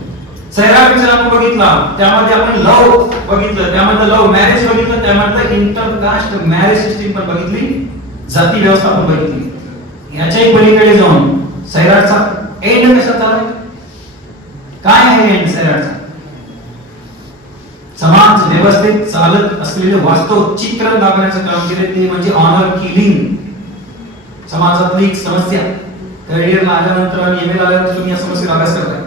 सैराट पिक्चर आपण बघितला, त्यामध्ये आपण लव बघितलं, त्यामध्ये लव मॅरेज बघितलं, त्यामध्ये इंटरकास्ट मॅरेज सिस्टीम पण बघितली, जाती व्यवस्था पण बघितली. याच्याही पलीकडे जाऊन सैराटचा एंड कसा चालू, काय आहे एंड सैराटचा? समाज व्यवस्थेत चालत असलेले वास्तव चित्र दाखवण्याचं काम केले, ते म्हणजे ऑनर किलिंग. समाजातली एक समस्या, करिअरला आल्यानंतर आणि एमए आल्यानंतर तुम्ही या समस्येचा अभ्यास करताय,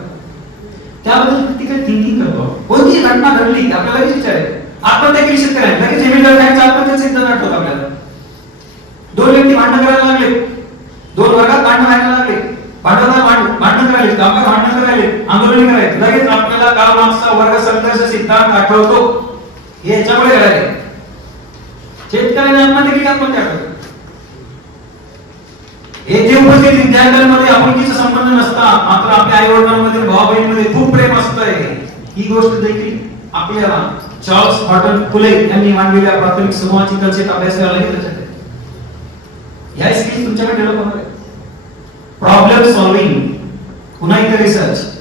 त्याबद्दल क्रिटिकल थिंकिंग करतो. कोणती घटना घडली की आपल्याला लगेच विचार आहे. आत्महत्या केली शेतकऱ्याने, लगेच एमए करायचं आत्महत्याचं सिद्धांत आठवतो आपल्याला. दोन व्यक्ती भांडण करायला लागले, दोन वर्गात भांडण व्हायला लागले, भांडण करायले, कामगार भांडण करायले, आंदोलन करायचे, लगेच आपल्याला कार्ल मार्क्सचा वर्ग संघर्ष सिद्धांत आठवतो. हे याच्यामुळे घडायले. शेतकऱ्याने आत्महत्या केली, आत्महत्या आठवतो. येथे उपस्थित विद्यार्थ्यांमध्ये आपुलकीचा संबंध नसता, मात्र आपल्या आई वडिलांमध्ये भाऊ बहिणीमध्ये खूप प्रेम असतंय, ही गोष्ट देखील आपल्याला चार्ल्स हॉटन फुले यांनी मांडलेल्या प्राथमिक समूहाची कन्सेप्ट अभ्यास करायला घेतलं. या स्किल तुमच्याकडे डेव्हलप होणार आहे. प्रॉब्लेम सॉल्व्हिंग, पुन्हा एकदा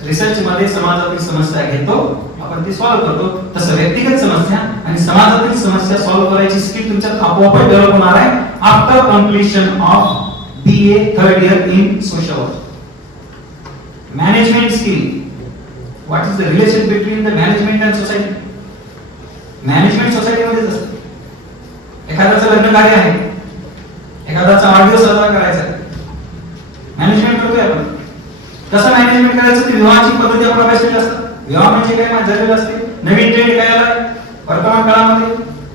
रिसर्च मध्ये समाजातील समस्या घेतो, आपण ती सॉल्व्ह करतो. तसं व्यक्तिगत समस्या आणि समाजातील समस्या सॉल्व्ह करायची स्किल तुमच्यात आपोआप डेव्हलप होणार आहे after completion of BA third year in social work. Management skill. What is the relation between the management and society? Management society मध्ये असतं. एखाद्याचं लग्न कार्य आहे, एखाद्याचा वाढदिवस साजरा करायचा आहे, मॅनेजमेंट करतोय आपण. कसं मॅनेजमेंट करायचं ते विवाहाची पद्धती आपण अभ्यास केली असतात. विवाह म्हणजे काय झालेलं असते, नवीन ट्रेंड काय आलाय वर्तमान काळामध्ये,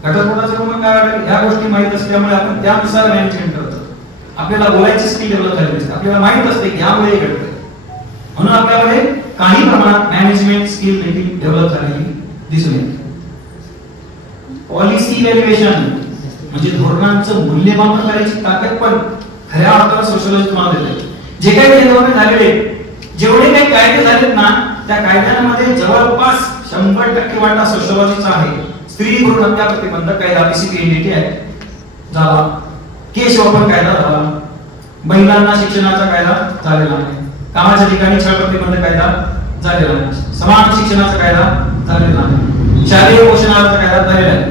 घटस्फोटाचं प्रमाण काय वाढलं, या गोष्टी माहित असल्यामुळे आपण त्यानुसार मॅनेजमेंट करतो. आपल्याला बोलायची स्किल डेव्हलप झालेली असते, आपल्याला माहित असते की यामुळे हे घडतंय, म्हणून आपल्यामध्ये काही प्रमाणात मॅनेजमेंट स्किल देखील डेव्हलप झालेली दिसून येते. पॉलिसी इव्हॅल्युएशन म्हणजे धोरणांचं मूल्यमापन करायची ताकद पण खऱ्या अर्थाने सोशलॉजी तुम्हाला देते. जे काही धोरणे झालेले, जेवढे काही कायदे झालेत ना, त्या कायद्यांमध्ये जवळपास 100% वाटा सोशलॉजीचा आहे. स्त्री भ्रूण हत्या प्रतिबंधक कायदा PCPNDT ऍक्ट झाला, केश वापर कायदा झाला, महिलांना शिक्षणाचा कायदा झालेला आहे, कामाच्या ठिकाणी छळ प्रतिबंध कायदा झालेला आहे, समान शिक्षणाचा कायदा झालेला आहे, शालेय पोषणाचा कायदा झालेला आहे.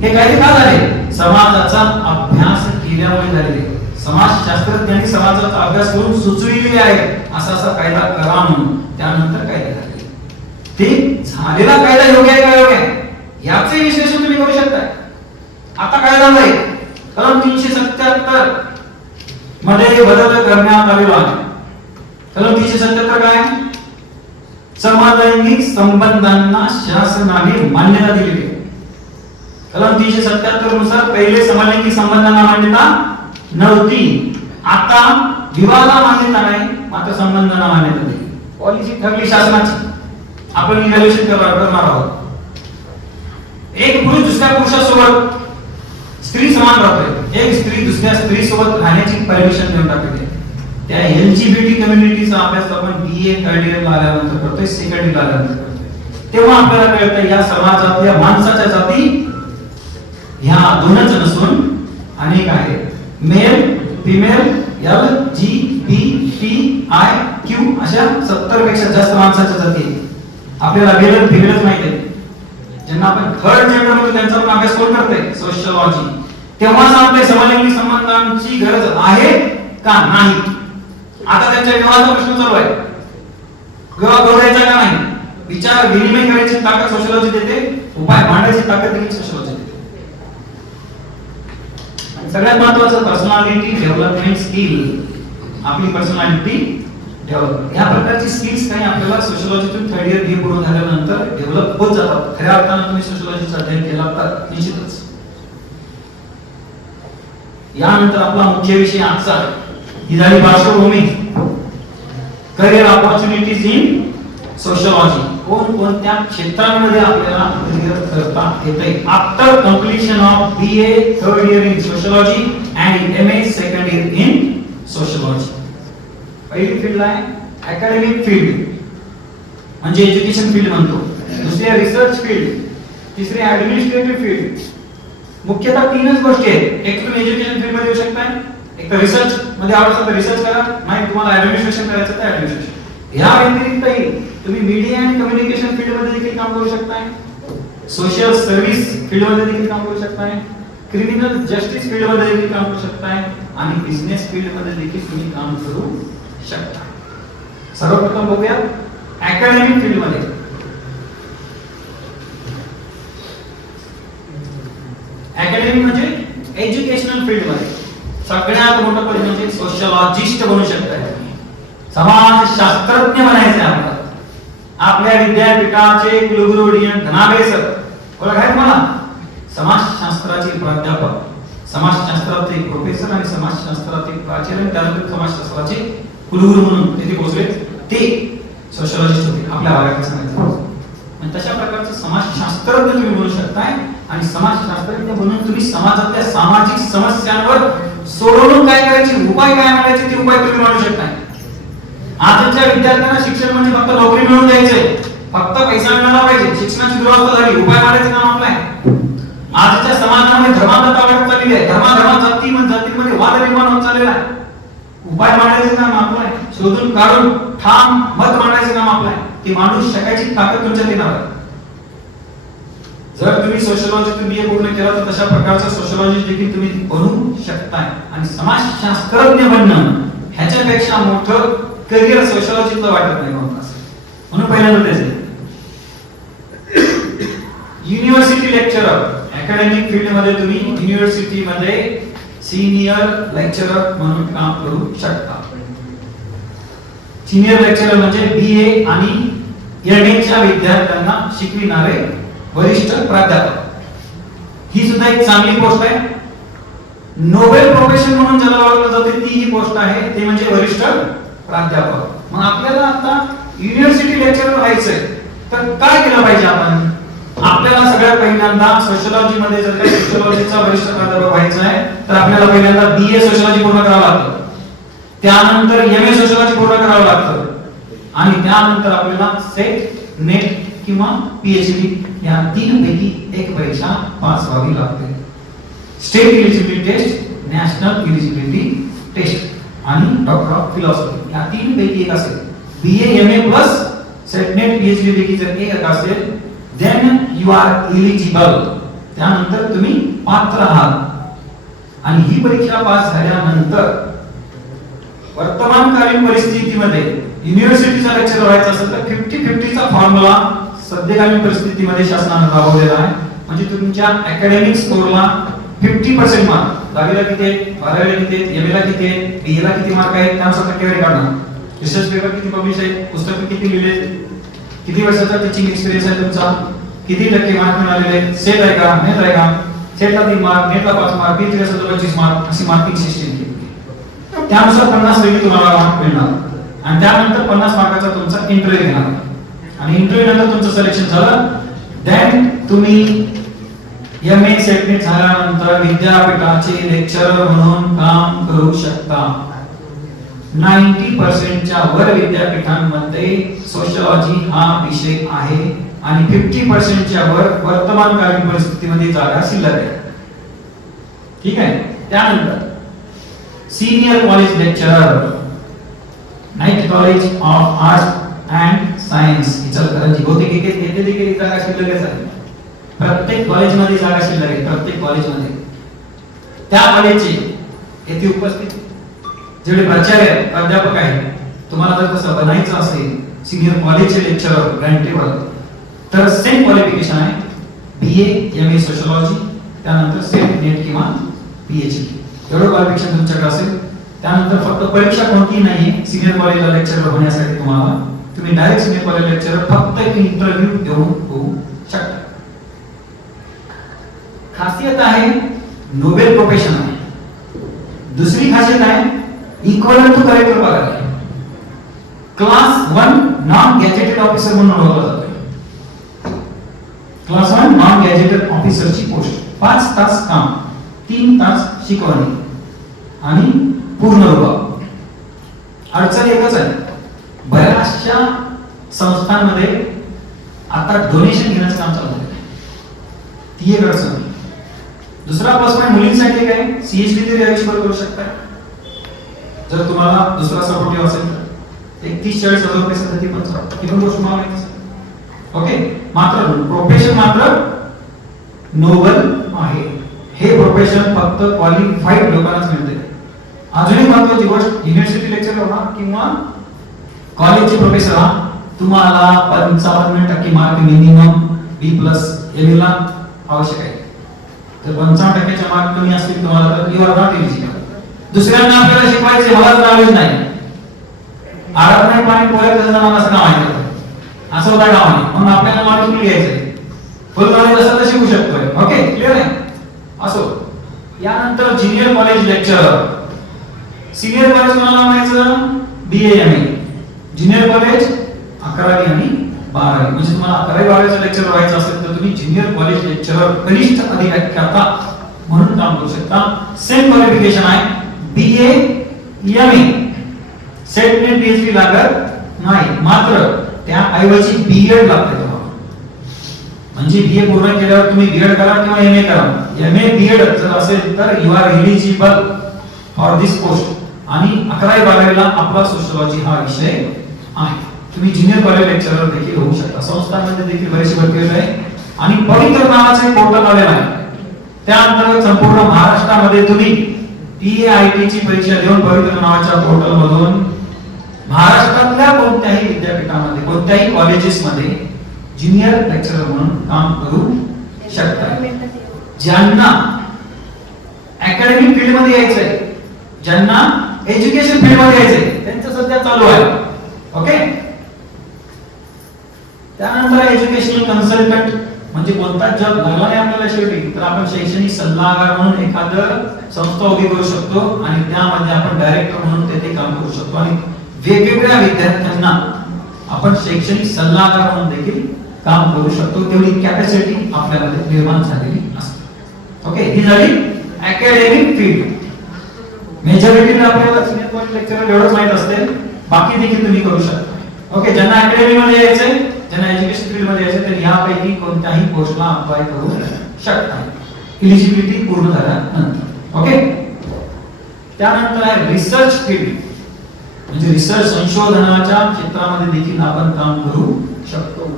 हे कायदे का झाले? समाजाचा अभ्यास केल्यामुळे झालेले. समाजशास्त्रज्ञांनी समाजाचा अभ्यास करून सुचविलेले आहे असा असा कायदा करा म्हणून, त्यानंतर कायदा झाले. ते झालेला कायदा योग्य आहे का योग्य आहे याचे विश्लेषण तुम्ही करू शकता. आता काय झालंय, कलम 377 मध्ये बदल करण्यात आलेला आहे. कलम 377 काय? समलैंगिक संबंधांना शासनाने मान्यता दिलेली आहे. कलम 377 नुसार पहिले समलैंगिक संबंधांना मान्यता नव्हती, आता विवाहाला मान्यता नाही, मात्र संबंधांना मान्यता दिली. पॉलिसी ठरली शासनाची, आपण इव्हॅल्युएशन करणार आहोत. एक पुरुष दुसऱ्या पुरुषासोबत स्त्री समान राहतोय, एक स्त्री दुसऱ्या स्त्री सोबत राहण्याची परमिशन देऊन टाकते. त्या LGBT कम्युनिटीचा अभ्यास आपण BA थर्ड इयरला आल्यानंतर करतोय, सेकंड इयरला आल्यानंतर करतोय. तेव्हा आपल्याला कळतं या समाजातल्या माणसाच्या जाती ह्या दोनच नसून अनेक आहेत. मेल, फिमेल, LGBTIQ अशा 70 पेक्षा जास्त माणसाच्या जाती आहेत. आपल्याला मेल आणि फिमेलच माहिती आहे. ज्यांना आपण थर्ड जेंडर म्हणतो त्यांचा पण अभ्यास कोण करते? सोशियोलॉजी. तेव्हा सांगते समलैंगिक संबंधांची गरज आहे का नाही. आता त्यांच्या विवाहाचा प्रश्न चालू आहे, विवाह करू द्यायचा का नाही, विचार विनिमय करायची ताकद सोशलॉजी देते, उपाय मांडायची ताकद देखील सोशलॉजी देते. आणि सगळ्यात महत्त्वाचं पर्सनॅलिटी डेव्हलपमेंट स्किल, आपली पर्सनॅलिटी डेव्हलप. या प्रकारची स्किल्स काही आपल्याला सोशलॉजीतून थर्ड इयर बी पूर्ण झाल्यानंतर डेव्हलप होत जातात. खऱ्या अर्थानं तुम्ही सोशलॉजीचा अध्ययन केला तर निश्चितच. यानंतर आपला मुख्य विषय आजचा ही झाली पार्श्वभूमी, करिअर ऑपॉर्च्युनिटीज इन सोशलॉजी. कोणत्या क्षेत्रांमध्ये आपल्याला करिअर करता येते after completion of BA third year in sociology and MA second year in sociology. पहिली फील्ड आहे अकॅडमिक फील्ड, म्हणजे एज्युकेशन फील्ड म्हणतो. दुसरी आहे रिसर्च फील्ड, तिसरी आहे ऍडमिनिस्ट्रेटिव्ह फील्ड. मुख्यतः तीनच गोष्टी आहेत. एक तुम्ही एज्युकेशन फील्ड मध्ये येऊ शकताय, एक तर रिसर्च मध्ये आवडतं तर रिसर्च करा, नाही तुम्हाला ऍडमिनिस्ट्रेशन करायचं तर ऍडमिनिस्ट्रेशन. या व्यतिरिक्तही तुम्ही मीडिया आणि कम्युनिकेशन फील्ड मध्ये देखील काम करू शकताय, सोशल सर्व्हिस फील्ड मध्ये देखील काम करू शकताय, क्रिमिनल जस्टिस फील्ड मध्ये देखील काम करू शकताय आणि बिझनेस फील्ड मध्ये देखील तुम्ही काम करू शकता. सर्वप्रथम बघूया अकॅडमिक फील्ड मध्ये. अकॅडमिक म्हणजे एज्युकेशनल फील्ड मध्ये सगळ्यात मोठं पद म्हणजे सोशलॉजिस्ट बनू शकताय, समाजशास्त्रज्ञ बनायचे आपल्याला. आपल्या विद्यापीठाचे कुलगुरू डीएन धनाबे सर ओळख आहे तुम्हाला, समाजशास्त्राचे प्राध्यापक, समाजशास्त्राचे प्रोफेसर आणि समाजशास्त्राचे प्राचार्य, त्यानंतर समाजशास्त्राचे कुलगुरू म्हणून तिथे पोहोचले. ते सोशलॉजिस्ट होते आपल्या भागात सांगायचं. तशा प्रकारचे समाजशास्त्रज्ञ तुम्ही बनू शकताय आणि समाजशास्त्रज्ञ बनून तुम्ही समाजातल्या सामाजिक समस्यांवर सोडवणूक काय करायची, उपाय काय मांडायचे ते उपाय तुम्ही मांडू शकताय. आजच्या विद्यार्थ्यांना शिक्षण म्हणजे फक्त नोकरी मिळवून द्यायचे, फक्त पैसा मिळाला पाहिजे, शिक्षणाची दुरावस्था झाली, उपाय मांडायचं काम आपलं आहे. आजच्या समाजामध्ये धर्मांधता वाढत चाललेली आहे, जातीमध्ये वाद निर्माण होत चाललेला आहे, उपाय मांडायचं काम आपलं आहे. शोधून काढून ठाम मत मांडायचं काम आपलं आहे. ती माणूस शकायची ताकद तुमच्यात येणार आहे. जर तुम्ही सोशलॉजीतून BA पूर्ण केला तर तशा प्रकारचा सोशलॉजी देखील तुम्ही बनू शकताय. आणि समाजशास्त्रज्ञ बनणं ह्याच्यापेक्षा मोठं करिअर सोशलॉजीतलं वाटत नाही म्हणून पहिल्यांदा त्याचे युनिव्हर्सिटी लेक्चरर. अकॅडमिक फील्ड मध्ये तुम्ही युनिव्हर्सिटी मध्ये सीनियर लेक्चरर म्हणून काम करू शकता. सीनियर लेक्चरर म्हणजे BA आणि MA च्या विद्यार्थ्यांना शिकविणारे वरिष्ठ प्राध्यापक. ही सुद्धा एक चांगली पोस्ट आहे. नोबेल प्रोफेशन म्हणून ज्याला ओळखलं जाते ती ही पोस्ट आहे, ते म्हणजे वरिष्ठ प्राध्यापक. मग आपल्याला आता युनिव्हर्सिटी लेक्चरर व्हायचंय तर काय केलं पाहिजे आपण? आपल्याला सगळ्यात पहिल्यांदा सोशलॉजी मध्ये जर काही सोशलॉजीचा वरिष्ठ प्राध्यापक व्हायचा आहे तर आपल्याला पहिल्यांदा BA सोशलॉजी पूर्ण करावं लागतं, त्यानंतर MA सोशलॉजी पूर्ण करावं लागतं आणि त्यानंतर आपल्याला सेट, नेट किंवा PhD या तीन पैकी एक परीक्षा पास व्हावी लागते. State eligibility test, national eligibility test आणि डॉक्टर ऑफ फिलॉसॉफी या तीन पैकी एक असेल. BA MA plus SET NET PhD पैकी जर एक असेल then you are eligible, त्यानंतर तुम्ही पात्र आहात. आणि ही परीक्षा पास झाल्यानंतर वर्तमानकालीन परिस्थितीमध्ये युनिव्हर्सिटीचा लेक्चरर व्हायचा असेल तर 50-50 चा फॉर्म्युला सध्याकालीन परिस्थितीमध्ये शासनाने राबवलेला आहे. म्हणजे तुमच्या अकॅडमिक स्कोरला 50% मार्क, 10वीला किती आहेत, 12वीला किती आहेत, MA ला किती आहेत, BA ला किती मार्क आहेत त्यानुसार टक्केवारी काढणार. रिसर्च पेपर किती पब्लिश आहेत, पुस्तक किती लिहिले, किती वर्षाचा टीचिंग एक्सपिरियन्स आहे तुमचा, किती टक्के मार्क मिळालेले आहेत, सेट आहे का, नेट आहे का, सेटला 3 मार्क, नेटला 5 मार्क, PhD ला 25 मार्क, अशी मार्किंग सिस्टीम केली. त्यानुसार 50 पैकी तुम्हाला मार्क मिळणार आणि त्यानंतर 50 मार्काचा तुमचा इंटरव्ह्यू घेणार आणि इंटरव्ह्यू नंतर तुमचं सिलेक्शन झालं देन तुम्ही MA सेट झाल्यानंतर विद्यापीठाचे लेक्चरर म्हणून काम करू शकता. 90% च्या वर विद्यापीठांमध्ये सोशलॉजी हा विषय आहे आणि 50% च्या वर वर्तमानकालीन परिस्थितीमध्ये जागा शिल्लक आहे. ठीक आहे. त्यानंतर senior college lecturer, night college of arts and science, Ichalkaranji. भौतिक येथे देखील जागा शिल्लक आहे. प्रत्येक कॉलेजमध्ये जागा शिल्लक आहे, प्रत्येक कॉलेजमध्ये. त्या कॉलेजचे येथे उपस्थित जेवढे प्राचार्य आहेत, प्राध्यापक आहेत, तुम्हाला जर तसं बनायचं असेल सिनियर कॉलेजचे लेक्चरर ग्रँटेबल, तर सेम क्वालिफिकेशन आहे BA MA सोशियोलॉजी, त्यानंतर सेम नेट किंवा PhD एवढं क्वालिफिकेशन तुमच्याकडे असेल. त्यानंतर फक्त परीक्षा कोणतीही नाहीये सिनियर कॉलेजला लेक्चरर होण्यासाठी. तुम्ही डायरेक्ट सिनियर कॉलेज लेक्चरर फक्त एक इंटरव्ह्यू देऊन होऊ शकता. खासियत आहे नोबेल प्रोफेशन आहे. दुसरी खासियत आहे इक्वल टू कलेक्टर पगार आहे. क्लास 1 नॉन गॅजेटेड ऑफिसर म्हणून ओळखला जातो. क्लास 1 नॉन गॅजेटेड ऑफिसरची पोस्ट, 5 तास काम, 3 तास शिकवणी आणि पूर्ण रुबाब. अडचण एकच आहे, बऱ्याचशा संस्थांमध्ये आता डोनेशन घेण्याचं काम चालू आहे, ती एक अडचण आहे. दुसरा प्लस पॉइंट मुलींसाठी काय, CHD तरी आयुष्यभर करू शकता जर तुम्हाला दुसरा सपोर्टिव्ह असेल तर. 30-40 हजार रुपये सध्या ती पण गोष्ट मला माहिती आहे. ओके, मात्र प्रोफेशन मात्र नोबल आहे. हे प्रोफेशन फक्त क्वालिफाईड लोकांनाच मिळते. अजून एक महत्त्वाची गोष्ट, युनिव्हर्सिटी लेक्चरर व्हा किंवा कॉलेजचे प्रोफेसर व्हा, तुम्हाला 55% मार्क मिनिमम B+ ला आवश्यक आहे. तर 55% मार्क कमी असतील तुम्हाला तर यू आर नॉट एलिजिबल. दुसऱ्यांना आपल्याला शिकवायचे, मला नॉलेज नाही, आडत नाही पाणी पोळ्या कसं जाणार असं काम आहे, असं होता काम आहे. म्हणून आपल्याला नॉलेज फुल घ्यायचंय, फुल नॉलेज असं तर शिकू शकतोय. ओके, क्लिअर आहे. असो, यानंतर junior college lecturer. Senior college मला म्हणायचं BA MA, ज्युनियर कॉलेज 11वी आणि 12वी. म्हणजे तुम्हाला 11वी 12वीचं लेक्चर व्हायचं असेल तर तुम्ही ज्युनियर कॉलेज लेक्चरर कनिष्ठ अधिव्याख्याता म्हणून काम करू शकता. सेम क्वालिफिकेशन आहे BA MA, set NET PhD लागत नाही, मात्र त्या ऐवजी B.Ed लागते तुम्हाला. म्हणजे BA पूर्ण केल्यावर तुम्ही B.Ed करा किंवा MA करा. MA B.Ed जर असेल तर you are eligible for this post. आणि 11वी 12वीला आपला सोशियोलॉजी हा विषय आहे. तुम्ही ज्युनियर कॉलेज लेक्चरर देखील होऊ शकता. संस्थांमध्ये देखील बरीचशी भरती आहे. आणि पवित्र नावाचे एक पोर्टल आलेला आहे, त्या अंतर्गत संपूर्ण महाराष्ट्रामध्ये तुम्ही PAIT ची परीक्षा देऊन पवित्र नावाच्या पोर्टल मधून महाराष्ट्रातल्या कोणत्याही विद्यापीठामध्ये कोणत्याही कॉलेजेसमध्ये ज्युनियर लेक्चरर म्हणून काम करू शकता. ज्यांना अकॅडमिक फील्ड मध्ये यायचंय, ज्यांना एज्युकेशन फील्ड मध्ये यायचंय, त्यांचं सध्या चालू आहे. ओके, त्यानंतर एज्युकेशनल कन्सल्टंट म्हणजे कोणता जॉब लागला नाही आपल्याला शेवटी तर आपण शैक्षणिक सल्लागार म्हणून एखादं संस्था उभी करू शकतो आणि त्यामध्ये आपण डायरेक्टर म्हणून तेथे काम करू शकतो. आणि वेगवेगळ्या विद्यार्थ्यांना आपण शैक्षणिक सल्लागार म्हणून देखील काम करू शकतो. तेवढी कॅपॅसिटी आपल्यामध्ये निर्माण झालेली असते. ओके, ही झाली अकॅडमिक फील्ड. मेजॉरिटीला आपल्याला सिनियर कॉलेज लेक्चरर एवढंच माहित असते, बाकी देखील तुम्ही करू शकता. ओके, ज्यांना अकॅडमी मध्ये यायचंय, ज्यांना एज्युकेशन फील्ड मध्ये यायचंय, तर यापैकी कोणत्याही पोस्टला अप्लाय करू शकता एलिजिबिलिटी पूर्ण झाल्यानंतर. ओके, त्यानंतर आहे रिसर्च फील्ड. म्हणजे रिसर्च संशोधनाच्या क्षेत्रामध्ये देखील आपण काम करू शकतो.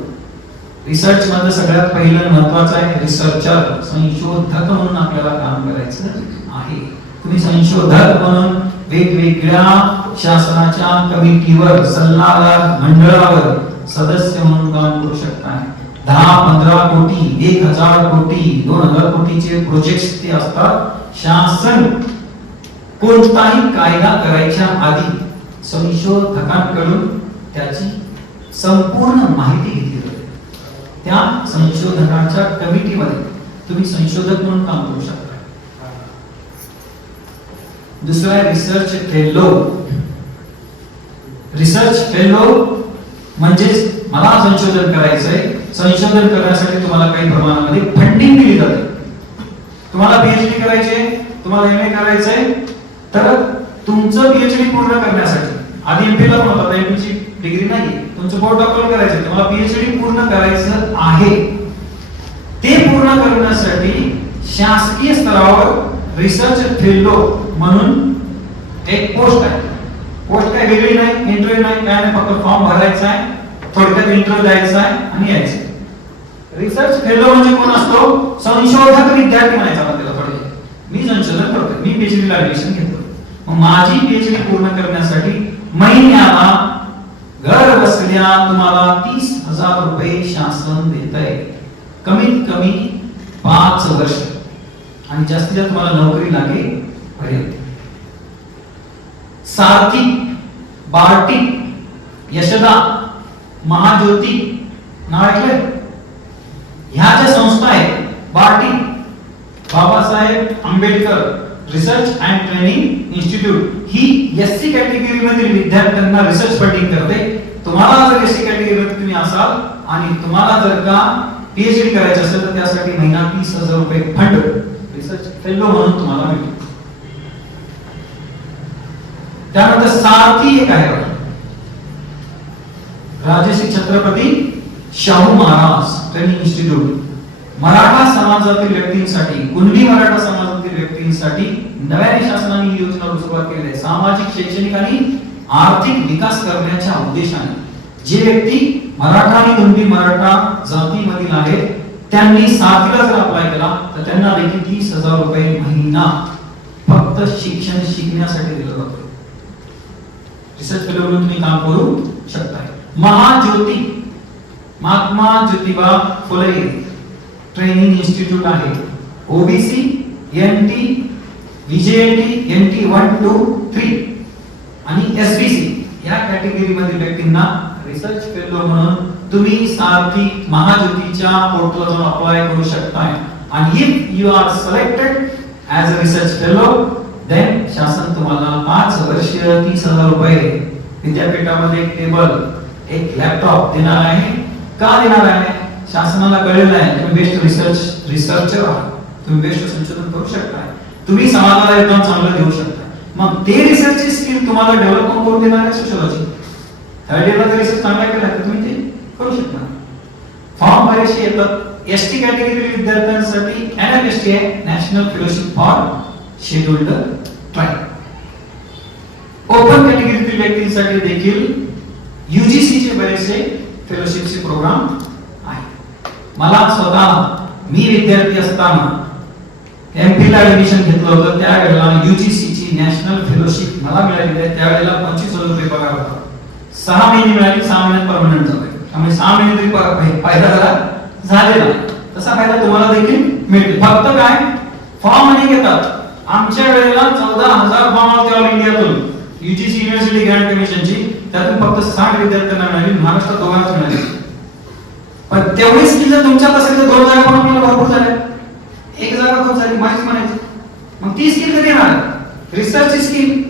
रिसर्च मध्ये सगळ्यात पहिलं महत्त्वाचं आहे रिसर्चर, संशोधक म्हणून आपल्याला काम करायचं आहे. तुम्ही संशोधक म्हणून वेगवेगळ्या शासनाच्या कमिटीवर, सल्लागार मंडळावर सदस्य म्हणून काम करू शकता. 10-15 कोटी, 1000 कोटी, 2000 कोटीचे प्रोजेक्ट्स ते असतात. शासन कोणताही कायदा करायच्या आधी संशोधकांकडून त्याची संपूर्ण माहिती घेतली जाते. त्या संशोधनाच्या कमिटीमध्ये तुम्ही संशोधक म्हणून काम करू शकता. दुसरा आहे रिसर्च फेलो. रिसर्च फेलो म्हणजे मला संशोधन करायचंय, संशोधन करण्यासाठी तुम्हाला काही प्रमाणामध्ये फंडिंग दिली जाते. तुम्हाला PhD करायचे, तुम्हाला MA करायचंय, तर तुमचं PhD पूर्ण करण्यासाठी आधी MPhil ला पण होता, MPhil ची डिग्री नाही, तुमचं पोस्ट डॉक्टरेट करायचं, तुम्हाला PhD पूर्ण करायचं आहे. ते पूर्ण करण्यासाठी शासकीय स्तरावर रिसर्च फेलो म्हणून एक पोस्ट आहे. पोस्ट काय वेगळी नाही, इंटरव्ह्यू नाही, काय नाही, फक्त फॉर्म भरायचा आहे, थोडक्यात इंटरव्ह्यू द्यायचा आहे आणि यायचं. रिसर्च फेलो म्हणजे कोण असतो? संशोधक विद्यार्थी म्हणायचा त्याला. थोडे मी संशोधन करतोय, मी PhD ला ऍडमिशन घेतो, माझी पीएचडी पूर्ण करण्यासाठी महिन्याला घर बसल्या तुम्हाला 30,000 रुपये शासन देत आहे, कमीत कमी 5 वर्ष, आणि जास्तीत जास्त तुम्हाला नोकरी लागेल पर्यंत. सारथी, बार्टी, यशदा, महाज्योती नाव ऐकलंय? ह्या ज्या संस्था आहेत, BARTI Babasaheb Ambedkar research and training institute, ही एससी कॅटेगरी मधील विद्यार्थ्यांना रिसर्च फंडिंग करते. तुम्हाला जर एससी कॅटेगरी मध्ये तुम्ही असाल आणि तुम्हाला जर का पीएचडी करायची असेल तर त्यासाठी महिना 30,000 रुपये फंड रिसर्च फेलो म्हणून तुम्हाला मिळतो. त्यानंतर सारथी एक आहे, राजश्री छत्रपती शाहू महाराज ट्रेनिंग इन्स्टिट्यूट, मराठा समाजातील व्यक्तींसाठी, कुणबी मराठा समाजातील व्यक्तींसाठी नव्याने शासनाने ही योजना सुरुवात केली आहे. सामाजिक, शैक्षणिक आणि आर्थिक विकास करण्याच्या उद्देशाने जे व्यक्ती मराठा आणि कुणबी मराठा जातीमधील आहेत त्यांनी सारथीला जर अप्लाय केला तर त्यांना देखील 30,000 रुपये महिना फक्त शिक्षण शिकण्यासाठी दिलं जातं. रिसर्च फेलो म्हणून तुम्ही काम करू शकता. महाज्योती, महात्मा ज्योतिबा फुले ट्रेनिंग इन्स्टिट्यूट आहे. ओबीसी, एनटी, व्हीजेएनटी, एनटी 1 2 3 आणि एसबीसी या कॅटेगरी मधील व्यक्तींना रिसर्च फेलो म्हणून तुम्ही सारथी महाज्योतीच्या पोर्टलवर जाऊन अप्लाय करू शकता. आणि if you are selected as a research fellow then शासन तुम्हाला 5 वर्ष 30,000 रुपये, विद्यापीठामध्ये एक टेबल, एक लॅपटॉप देणार आहे. का देणार आहे? शासनाला कळलेलं आहे तुम्ही बेस्ट रिसर्चर आहात, तुम्ही बेस्ट संशोधन करू शकता, तुम्ही समाजाला योगदान चांगलं देऊ शकता. मग ते रिसर्चची स्किल तुम्हाला डेव्हलप करून देणार आहे सोशियोलॉजी. थर्ड इयरला जर रिसर्च चांगला केला तर तुम्ही ते करू शकता. फॉर्म बरेचसे येतात. एसटी कॅटेगरी विद्यार्थ्यांसाठी एनएफएसटी आहे, national fellowship for scheduled tribe. Open कॅटेगरीतील व्यक्तींसाठी देखील यूजीसी चे बरेचसे फेलोशिपचे प्रोग्राम आहे. मला स्वतः मी विद्यार्थी असताना एमपी ला ऍडमिशन घेतलं होतं, त्यावेळेला यूजीसी ची नॅशनल फेलोशिप मला मिळाली आहे. त्यावेळेला 25,000 रुपये पगार होता. 6 महिने मिळाली, 6 महिन्यात परमनंट झाले. त्यामुळे 6 महिने तरी फायदा झालेला. तसा फायदा तुम्हाला देखील मिळेल. फक्त काय फॉर्म आणि घेतात. आमच्या वेळेला 14,000 फॉर्म होते ऑल इंडियातून यूजीसी युनिव्हर्सिटी ग्रँट कमिशनची, त्यातून फक्त 60 विद्यार्थ्यांना मिळाली. महाराष्ट्रात 2 मिळाली. पण तेवढी स्किल जर तुमच्यात असेल तर 2 जागा पण आपल्याला भरपूर झाल्या. 1 जागा खूप झाली माहिती म्हणायची. मग ती स्किल कधी येणार? रिसर्चची स्किल.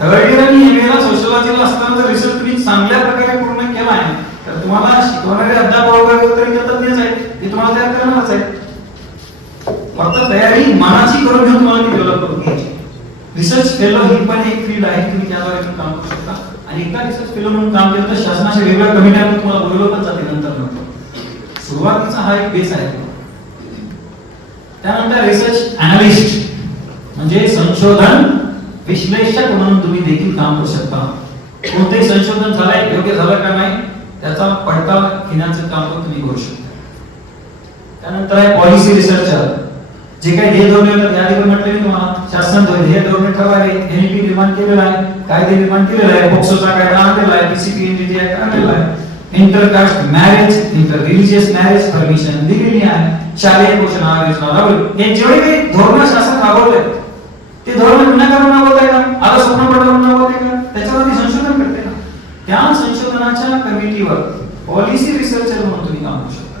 थर्ड इयर आणि एमएला सोशियोलॉजीला असताना जर रिसर्च तुम्ही चांगल्या प्रकारे पूर्ण केला आहे तर तुम्हाला शिकवणारे अध्यापक तरी तज्ञच आहेत, ते तुम्हाला तयार करणारच आहेत. फक्त तयारी मनाची करून घेऊन तुम्हाला ती डेव्हलप करून घ्यायची. रिसर्च फेलो ही पण एक फील्ड आहे, तुम्ही त्याद्वारे पण काम करू शकता. आणि एकदा रिसर्च फेलो म्हणून काम केलं तर शासनाच्या वेगवेगळ्या कमिट्यांमध्ये तुम्हाला बोलवलं पण जाते नंतर. सुरुवातीचा हा एक बेस आहे. त्यानंतर रिसर्च अॅनालिस्ट म्हणजे संशोधन विश्लेषक म्हणून तुम्ही देखील काम करू शकता. कोणतेही संशोधन झालंय, योग्य झालं का नाही त्याचा पडताळ घेण्याचं काम पण तुम्ही करू शकता. त्यानंतर आहे पॉलिसी रिसर्चर. जे काही ध्येय धोरणे होतात याआधी पण म्हटले मी तुम्हाला, शासन ध्येय धोरणे ठरवायले, एनईपी निर्माण केलेला आहे, कायदे निर्माण केलेला आहे, पोक्सोचा कायदा आणलेला आहे, पीसीपी एनडीटी ऍक्ट आणलेला आहे, intercaste marriage, inter religious marriage permission दिलेली आहे, शालेय पोषण आहार योजना राबवली. हे जेवढे काही धोरण शासन राबवले ते धोरण विनाकारण राबवत आहे का? आता स्वप्न पडल्यावर राबवत आहे का? त्याच्यावरती संशोधन करते ना. त्या संशोधनाच्या कमिटीवर पॉलिसी रिसर्चर म्हणून तुम्ही काम करू शकता.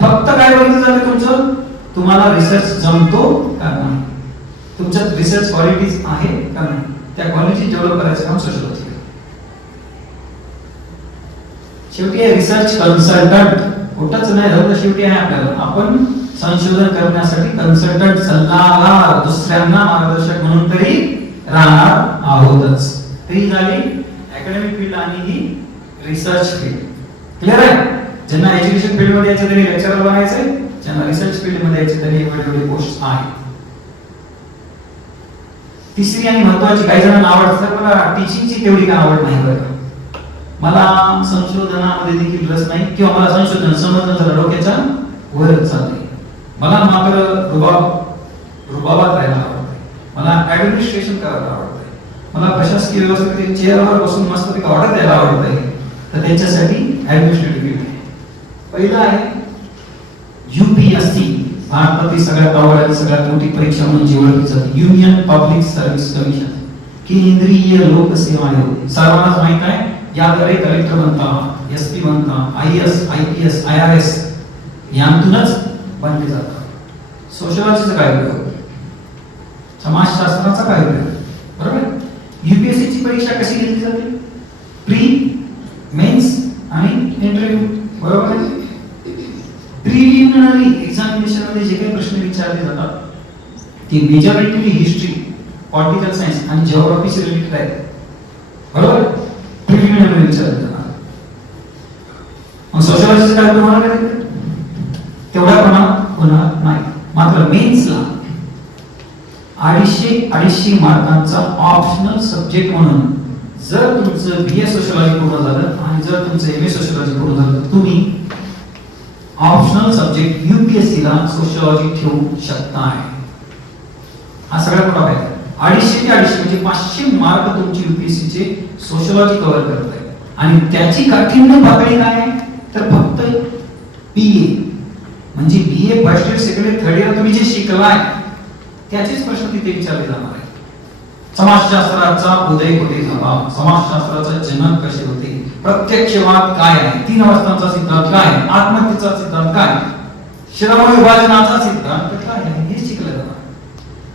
फक्त काय बघितलं जाते तुमचं, तुम्हाला रिसर्च जमतो का नाही, तुमच्यात रिसर्च क्वालिटीज आहे का नाही, त्या क्वालिटी डेव्हलप करायचं काम सोशल. शेवटी आहे रिसर्च कन्सल्टंट. कुठंच नाही झालं तर शेवटी आहे आपल्याला, आपण संशोधन करण्यासाठी कन्सल्टंट, सल्लागार, दुसऱ्यांना मार्गदर्शक म्हणून तरी राहणार आहोतच. ती झाली अकॅडमिक फील्ड आणि ही रिसर्च फील्ड. क्लियर आहे? ज्यांना एज्युकेशन फील्ड मध्ये यायचं त्यांनी लेक्चरर बनायचंय, ज्यांना रिसर्च फील्ड मध्ये यायचं त्यांनी वेगवेगळे पोस्ट आहे. तिसरी आणि महत्त्वाची, काही जणांना आवडतं मला टीचिंगची तेवढी काय आवड नाही बरं. मला संशोधनामध्ये देखील रस नाही किंवा मला संशोधन समजणं जरा डोक्याच्या वरच चालते. मला मात्र रुबाबात राहायला आवडते. मला ऍडमिनिस्ट्रेशन करायला आवडतंय, मला प्रशासकीय व्यवस्थेमध्ये चेअरवर बसून मस्त पैकी ऑर्डर द्यायला आवडतंय, तर त्यांच्यासाठी ऍडमिनिस्ट्रेटिव्ह फील्ड आहे. पहिलं आहे UPSC, भारतातील सगळ्यात आवडती सगळ्यात मोठी परीक्षा म्हणून जी ओळखली जाते, युनियन पब्लिक सर्व्हिस कमिशन, केंद्रीय लोकसेवा आयोग. सर्वांनाच माहित आहे, याद्वारे कलेक्टर बनता, SP बनता, IAS, IPS, IRS यांतूनच बनले जातात. सोशलॉजीचा काय उपयोग, समाजशास्त्राचा काय उपयोग, बरोबर. UPSC ची परीक्षा कशी घेतली जाते, प्री, मेन्स आणि इंटरव्ह्यू, बरोबर आहे. प्रिलिमिनरी एक्झामिनेशन मध्ये जे काही प्रश्न विचारले जातात ते मेजॉरिटी हिस्ट्री, पॉलिटिकल सायन्स आणि जिओग्राफीशी रिलेटेड आहेत, बरोबर. प्रिलिमिनरी विचारले जातात. मग सोशलॉजीचं काय तुम्हाला काय तेवढ्या प्रमाणात होणार नाही. मात्र मेन्सला 250 मार्कांचा ऑप्शनल सब्जेक्ट म्हणून जर तुमचं BA सोशलॉजी पूर्ण झालं आणि जर तुमचं MA सोशलॉजी पूर्ण झालं, तुम्ही ऑप्शनल सब्जेक्ट UPSC ला सोशलॉजी ठेवू शकता. हा सगळ्यात मोठा फायदा. 250 ते 250 म्हणजे 500 मार्क तुमची UPSC चे सोशलॉजी कव्हर करत आहे. आणि त्याची काठिण्य पातळी काय आहे, तर फक्त BA म्हणजे BA first year, second year, third year तुम्ही जे शिकलाय त्याचेच प्रश्न तिथे विचारले जाणार आहे. समाजशास्त्राचा उदय कुठे झाला, समाजशास्त्राचा जनक कसे होते, प्रत्यक्षवाद काय आहे, 3 अवस्थांचा सिद्धांत काय आहे, आत्महत्येचा सिद्धांत काय, श्रम विभाजनाचा सिद्धांत काय आहे, हे शिकलं जाणार.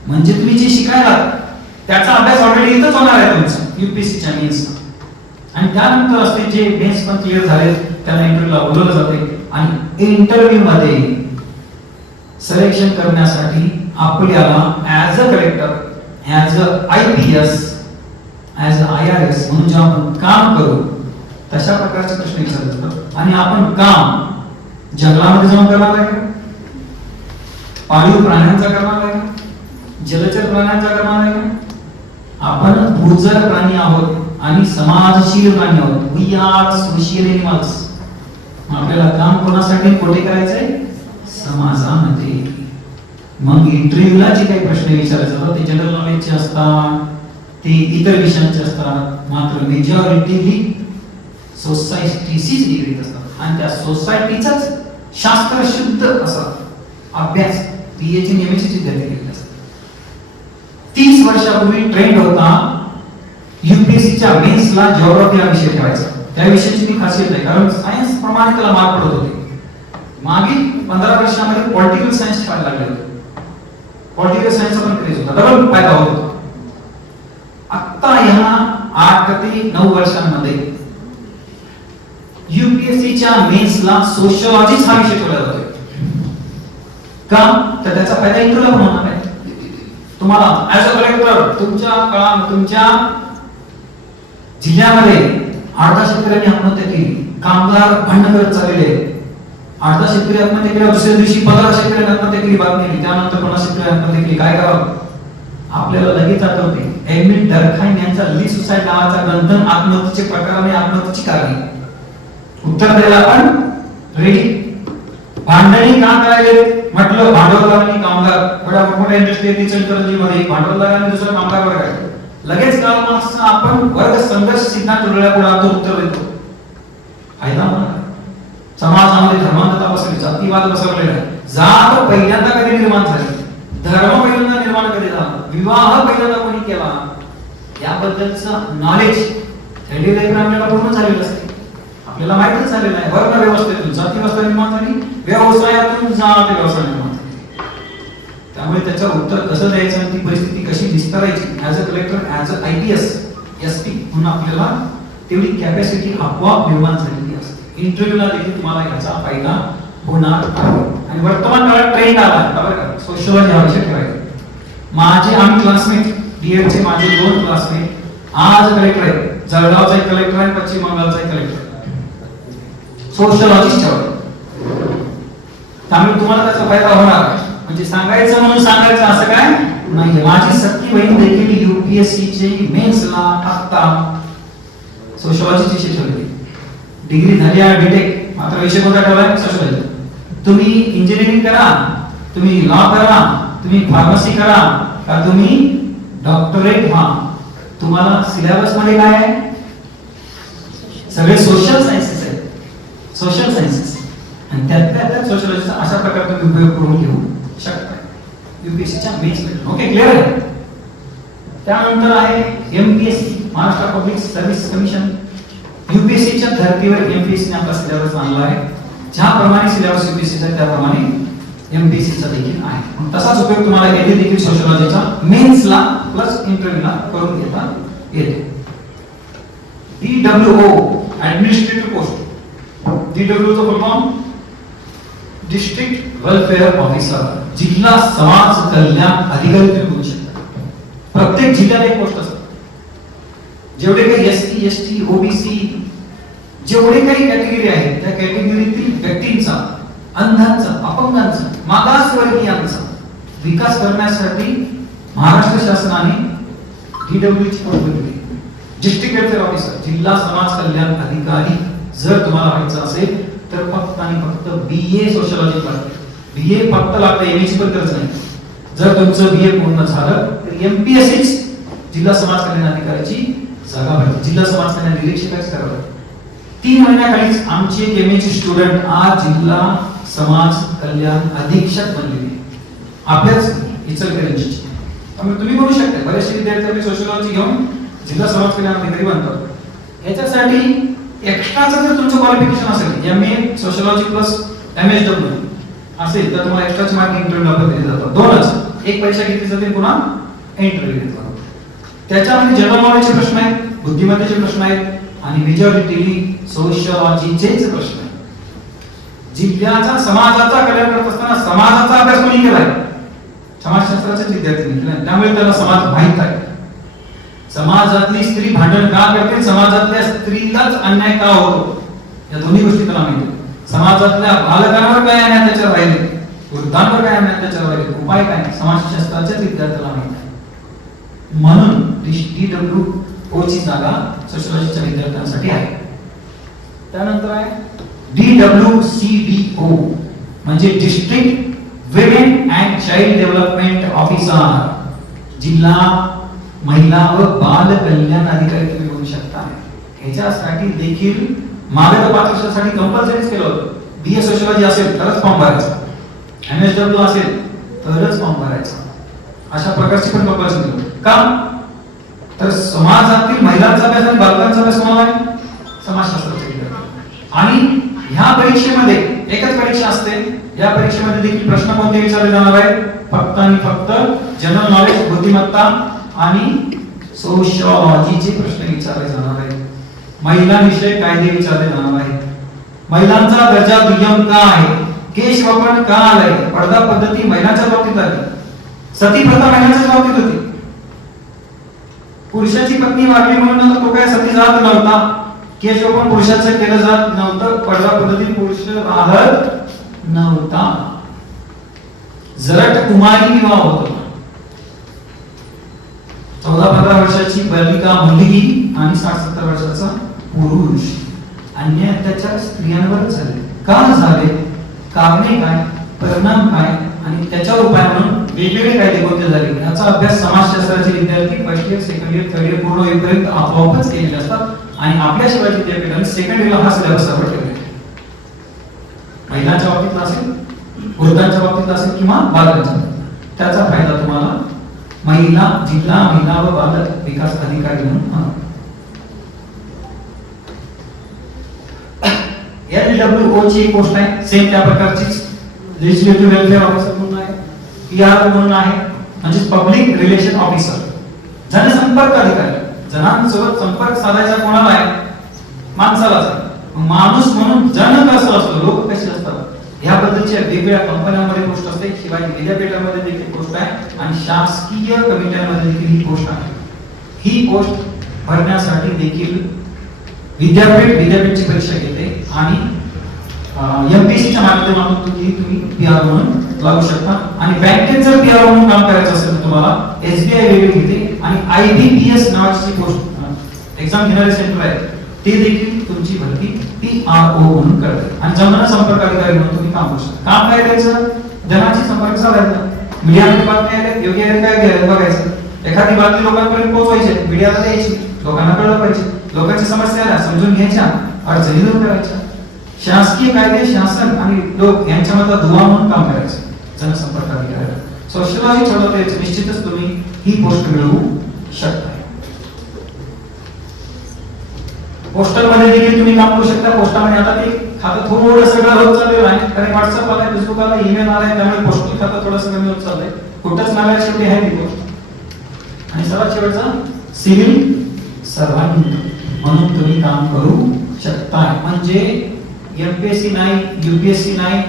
म्हणजे तुम्ही जे शिकायला त्याचा अभ्यास ऑलरेडी इथंच होणार आहे तुमचा UPSCच्या मेन्सला. आणि त्यानंतर असते जे मेन्स पण क्लिअर झाले त्यांना इंटरव्ह्यूला बोलवलं जाते. आणि इंटरव्ह्यू मध्ये सिलेक्शन करण्यासाठी आपल्याला as a collector, as a IPS, as a IRS म्हणून जेव्हा आपण काम करू तशा प्रकारचे प्रश्न विचारले जातात. आणि आपण काम जंगलामध्ये जाऊन करणार आहे का, पाळीव प्राण्यांचा करणार आहे का, जलचर प्राण्यांचा करणार आहे का, आपण भूचर प्राणी आहोत आणि समाजशील प्राणी आहोत. We are social animals. आपल्याला काम कोणासाठी कोठे करायचंय, समाजामध्ये. मग इंटरव्ह्यूला जे काही प्रश्न विचारले जातात ते जनरल नॉलेजचे असतात, ते इतर विषयांचे असतात. मात्र मेजॉरिटी सोसायटीशीच निगडीत असतात आणि त्या सोसायटीचाच शास्त्र शुद्ध असा अभ्यास PhD नेहमीची विद्यार्थी केलेला असतात. 30 वर्षापूर्वी ट्रेंड होता UPSCच्या मेन्सला जिओग्राफी हा विषय ठेवायचा. त्या विषयाची ती खासियत आहे, कारण सायन्स प्रमाणे त्याला मार्क पडत होते. मागील 15 वर्षांमध्ये पॉलिटिकल सायन्स ठेवायला लागले होते. पॉलिटिकल सायन्सचा पण क्रेज होता, डबल फायदा होत होता. आता ह्या 8 ते 9 वर्षांमध्ये UPSCच्या मेन्सला सोशियोलॉजीच हा विषय ठेवला जातोय. का, तर त्याचा फायदा इंटरव्ह्यूला पण होणार आहे. तुम्हाला ऍज अ कलेक्टर तुमच्या जिल्ह्यामध्ये 8 शेतकऱ्यांनी आत्महत्या केली, कामगार भांडण करत चाललेले, 8 शेतकरी आत्महत्या केल्या, दुसऱ्या दिवशी 15 शेतकऱ्यांनी आत्महत्या केली, बातमी आली, त्यानंतर 50 शेतकरी आत्महत्या केली. काय करावं, आपल्याला लगेच आठवते एमिल डरखाईम यांचा ली सुसाईड नावाचा ग्रंथ, आत्महत्येचे प्रकार आणि आत्महत्येची कारणे. उत्तर द्यायला आपण रेडी. भांडणी का करायले, म्हटलं भांडवलदार आणि कामगार, एवढ्या मोठ्या इंडस्ट्री इचलकरंजीमध्ये भांडवलदार आणि दुसरा कामगार वर्ग आहे. लगेच कार्ल मार्क्सचा आपण वर्ग संघर्ष सिद्धांत डोळ्यापुढे उत्तर देतो. फायदा होणार. समाजामध्ये धर्मांधता पसरली, जातीवाद पसरलेला आहे. जात पहिल्यांदा कधी निर्माण झाली, धर्म पहिल्यांदा निर्माण कधी झाला, विवाह पहिल्यांदा कोणी केला, याबद्दलचं नॉलेज थेडी लेखन आपल्याला पूर्ण झालेलं असते. आपल्याला माहितीच झालेलं आहे. वर्ण व्यवस्थेतून जाती व्यवस्था निर्माण झाली, व्यवसायातून जात व्यवसाय निर्माण झाली. त्यामुळे त्याचं उत्तर कसं द्यायचं आणि ती परिस्थिती कशी विस्तारायची, as a collector, as a IPS, SP म्हणून आपल्याला तेवढी कॅपॅसिटी आपोआप निर्माण झालेली असते. इंटरव्ह्यूला देखील तुम्हाला याचा फायदा होणार आहे. आणि वर्तमान काळात ट्रेंड आला बरं का, सोशलॉजी हा विषय ठेवायचा. आम्ही क्लासमेट, BEd चे माझे 2 क्लासमेट आज कलेक्टर आहेत. जळगावचा एक कलेक्टर आहे, पश्चिम बंगालचा एक कलेक्टर. सोशलॉजी ठेवायचं, त्यामुळे तुम्हाला त्याचा फायदा होणार. म्हणजे सांगायचं म्हणून सांगायचं असं काय नाही. माझी सख्खी बहीण देखील UPSC चे मेन्सला आता सोशलॉजीची विषय ठेवली. डिग्री झाली आहे BTech, मात्र विषय कोणता ठेवलाय, सोशलॉजी. तुम्ही इंजिनिअरिंग करा, तुम्ही लॉ करा, तुम्ही फार्मसी करा, का तुम्ही डॉक्टरेट हा तुम्हाला सिलेबस मध्ये काय आहे? सगळे सोशल सायन्सेस आहेत, सोशल सायन्सेस, आणि त्यात सोशलॉजीचा अशा प्रकारे तुम्ही उपयोग करून घेऊ शकता युपीएससीच्या मेन्स मध्ये. ओके, क्लिअर आहे? त्यानंतर आहे MPSC, Maharashtra Public Service Commission. युपीएससीच्या धर्तीवर एमपीएससीने आपला सिलेबस आणला आहे. ज्याप्रमाणे सिलेबस युपीएससीचा आहे त्याप्रमाणे एमपीएससीचा देखील आहे. मग तसाच उपयोग तुम्हाला येथे देखील सोशलॉजीचा मेन्सला प्लस इंटरव्ह्यूला करून घेता येते. DWO administrative post. DWO चा फुल फॉर्म डिस्ट्रिक्ट वेलफेअर ऑफिसर, जिल्हा समाज कल्याण अधिकारी तुम्ही बोलू शकता. प्रत्येक जिल्ह्यात एक पोस्ट असते. जेवढे काही एसटी, एसटी, ओबीसी जेवढे काही कॅटेगरी आहेत त्या कॅटेगरीतील व्यक्तींचा, अंधांचा, अपंगांचा, मागासवर्गीयांचा विकास करण्यासाठी महाराष्ट्र शासनाने DWO ची पोस्ट दिली. डिस्ट्रिक्ट वेलफेअर ऑफिसर, जिल्हा समाज कल्याण अधिकारी. जर तुम्हाला व्हायचं असेल तर फक्त आणि फक्त बीए सोशलॉजी लागते. बीए फक्त लागतं, एमएची पण गरज नाही. जर तुमचं बीए पूर्ण झालं तर एमपीएससी जिल्हा समाज कल्याण अधिकाऱ्याची जागा भरते. जिल्हा समाज कल्याण निरीक्षकाची जागा भरते. 3 महिन्याखालीच आमचे एमएची स्टुडंट आज जिल्हा समाज कल्याण अधीक्षक बनलेले आपल्याच इचलकरंजीचे. त्यामुळे तुम्ही म्हणू शकता बरेचसे विद्यार्थी सोशलॉजी घेऊन जिल्हा समाज कल्याण अधिकारी बनतात. याच्यासाठी एक्स्ट्राचं जर तुमचं क्वालिफिकेशन असेल, एमए सोशलॉजी प्लस एमएसडब्ल्यू असेल तर तुम्हाला एक्स्ट्राचे मार्क इंटरव्ह्यूला दिले जातात. दोनच, एक परीक्षा घेतली जाते पुन्हा इंटरव्ह्यू घेतला. त्याच्यामध्ये जनरल नॉलेजचे प्रश्न आहेत, बुद्धिमत्तेचे प्रश्न आहेत आणि मेजॉरिटीली सोशलॉजीचेच प्रश्न आहेत. जिल्ह्याचा समाजाचा कल्याण करत असताना समाजाचा अभ्यास कोणी केलाय? समाजशास्त्राचे विद्यार्थ्यांनी केलाय. त्यामुळे त्याला समाज माहित आहे. समाजातली स्त्री भांडण का करते, समाजातल्या स्त्रीलाच अन्याय का होतो, या दोन्ही गोष्टी त्याला माहिती. समाजातल्या बालकांवर काय अन्याय त्याच्यावर राहिले, वृद्धांवर काय अन्याय त्याच्यावर राहिले, उपाय काय, समाजशास्त्राच्याच विद्यार्थ्याला माहिती आहे. म्हणून DWO ची जागा सोशलॉजीच्या विद्यार्थ्यांसाठी आहे. त्यानंतर आहे DWCDO म्हणजे district women and child development officer, जिल्हा महिला व बाल कल्याण अधिकारी तुम्ही बोलू शकता. ह्याच्यासाठी देखील मागे 5 वर्षासाठी कंपल्सरीच केलं होतं. बीए सोशलॉजी असेल तरच फॉर्म भरायचा, एमएसडब्ल्यू असेल तरच फॉर्म भरायचा. अशा प्रकारची पण कंपल्सरी होती. का तर समाजातील महिलांचा अभ्यास आणि बालकांचा अभ्यास कोणाला आहे? समाजशास्त्राचे विद्यार्थी. आणि ह्या परीक्षेमध्ये एकच परीक्षा असते. या परीक्षेमध्ये देखील प्रश्न कोणते विचारले जाणार आहेत? फक्त आणि फक्त जनरल नॉलेज, बुद्धिमत्ता आणि सोशलॉजीचे प्रश्न विचारले जाणार आहेत. महिलांविषयी कायदे विचारले जाणार आहेत. महिलांचा दर्जा दुय्यम का आहे? केश वपन का आलंय? पडदा पद्धती महिलांच्या बाबतीत आली. सती प्रथा महिलांच्याच बाबतीत होती. पुरुषाची पत्नी वारली म्हणून तो काय सती जात नव्हता. केश वपन पुरुषाचं केलं जात नव्हतं. पडदा पद्धतीत पुरुष राहत नव्हता. जरट कुमारी विवाह होतो. 14-15 वर्षाची बालिका मुलगी आणि 60-70 वर्षाचा पुरुष. अन्याय अत्याचार स्त्रियांवर झाले. का झाले? कारणे काय, परिणाम काय आणि त्याच्यावर उपाय म्हणून वेगवेगळे कायदे कोणते झाले याचा अभ्यास समाजशास्त्राचे विद्यार्थी first year, second year, third year पूर्ण होईपर्यंत आपोआपच केलेले असतात. आणि आपल्या शिवाय विद्यापीठाने सेकंड इयरला हा सिलेबस सर्व ठेवले. महिलांच्या बाबतीत असेल, वृद्धांच्या बाबतीत असेल किंवा बालकांच्या, त्याचा फायदा तुम्हाला महिला जिल्हा महिला व बाल विकास अधिकारी म्हणून. LWO ची एक पोस्ट आहे, सेम त्या प्रकारचीच. लेजिस्लेटिव्ह वेलफेअर ऑफिसर म्हणून आहे, PR म्हणून आहे, म्हणजे पब्लिक रिलेशन ऑफिसर, जनसंपर्क अधिकारी. जनांसोबत संपर्क साधायचा कोणाला आहे? माणसालाच आहे. माणूस म्हणून जन कसं असतो, लोक कसे असतात याबद्दलच्या वेगवेगळ्या कंपन्यांमध्ये पोस्ट असते. शिवाय विद्यापीठामध्ये देखील पोस्ट आहे आणि शासकीय कमिट्यांमध्ये देखील ही पोस्ट आहे. ही पोस्ट भरण्यासाठी देखील विद्यापीठची परीक्षा घेते आणि एमपीएससीच्या माध्यमातून तुम्ही PR म्हणून लागू शकता. आणि बँकेत जर PR म्हणून काम करायचं असेल तर तुम्हाला SBI वेगळी घेते आणि IBPS नावाची पोस्ट एक्झाम घेणारे सेंटर आहे ते देखील तुमची भरती PRO म्हणून करते. आणि जनसंपर्क अधिकारी म्हणून तुम्ही काम करू शकता. काम काय करायचं? जनाची संपर्क साधायचा, मीडियामध्ये बातम्या आल्या, योग्य आहे काय घ्यायला बघायचं, एखादी बातमी लोकांपर्यंत पोहोचवायची, मीडियाला द्यायची, लोकांना कळलं पाहिजे, लोकांच्या समस्या समजून घ्यायच्या, अडचणी दूर करायच्या. शासकीय कायदे, शासन आणि लोक यांच्यामध्ये दुवा म्हणून काम करायचं. जनसंपर्क अधिकारी सोशलॉजी ठेवलं निश्चितच तुम्ही ही पोस्ट मिळवू शकता. पोस्टल मध्ये देखील तुम्ही काम करू शकता. पोस्टामध्ये आता ते खातं थोडं सगळं होत चाललेलं आहे, कारण व्हॉट्सअप आलाय, फेसबुक आला, ईमेल आलाय, त्यामुळे पोस्टल खातं थोडंसं कमी होत चाललंय. कुठंच नागायला शेवटी आहे ती पोस्ट. आणि सर्वात शेवटचा सिव्हिल सर्व्हंट म्हणून तुम्ही काम करू शकता. म्हणजे एमपीएससी नाही, यूपीएससी नाही,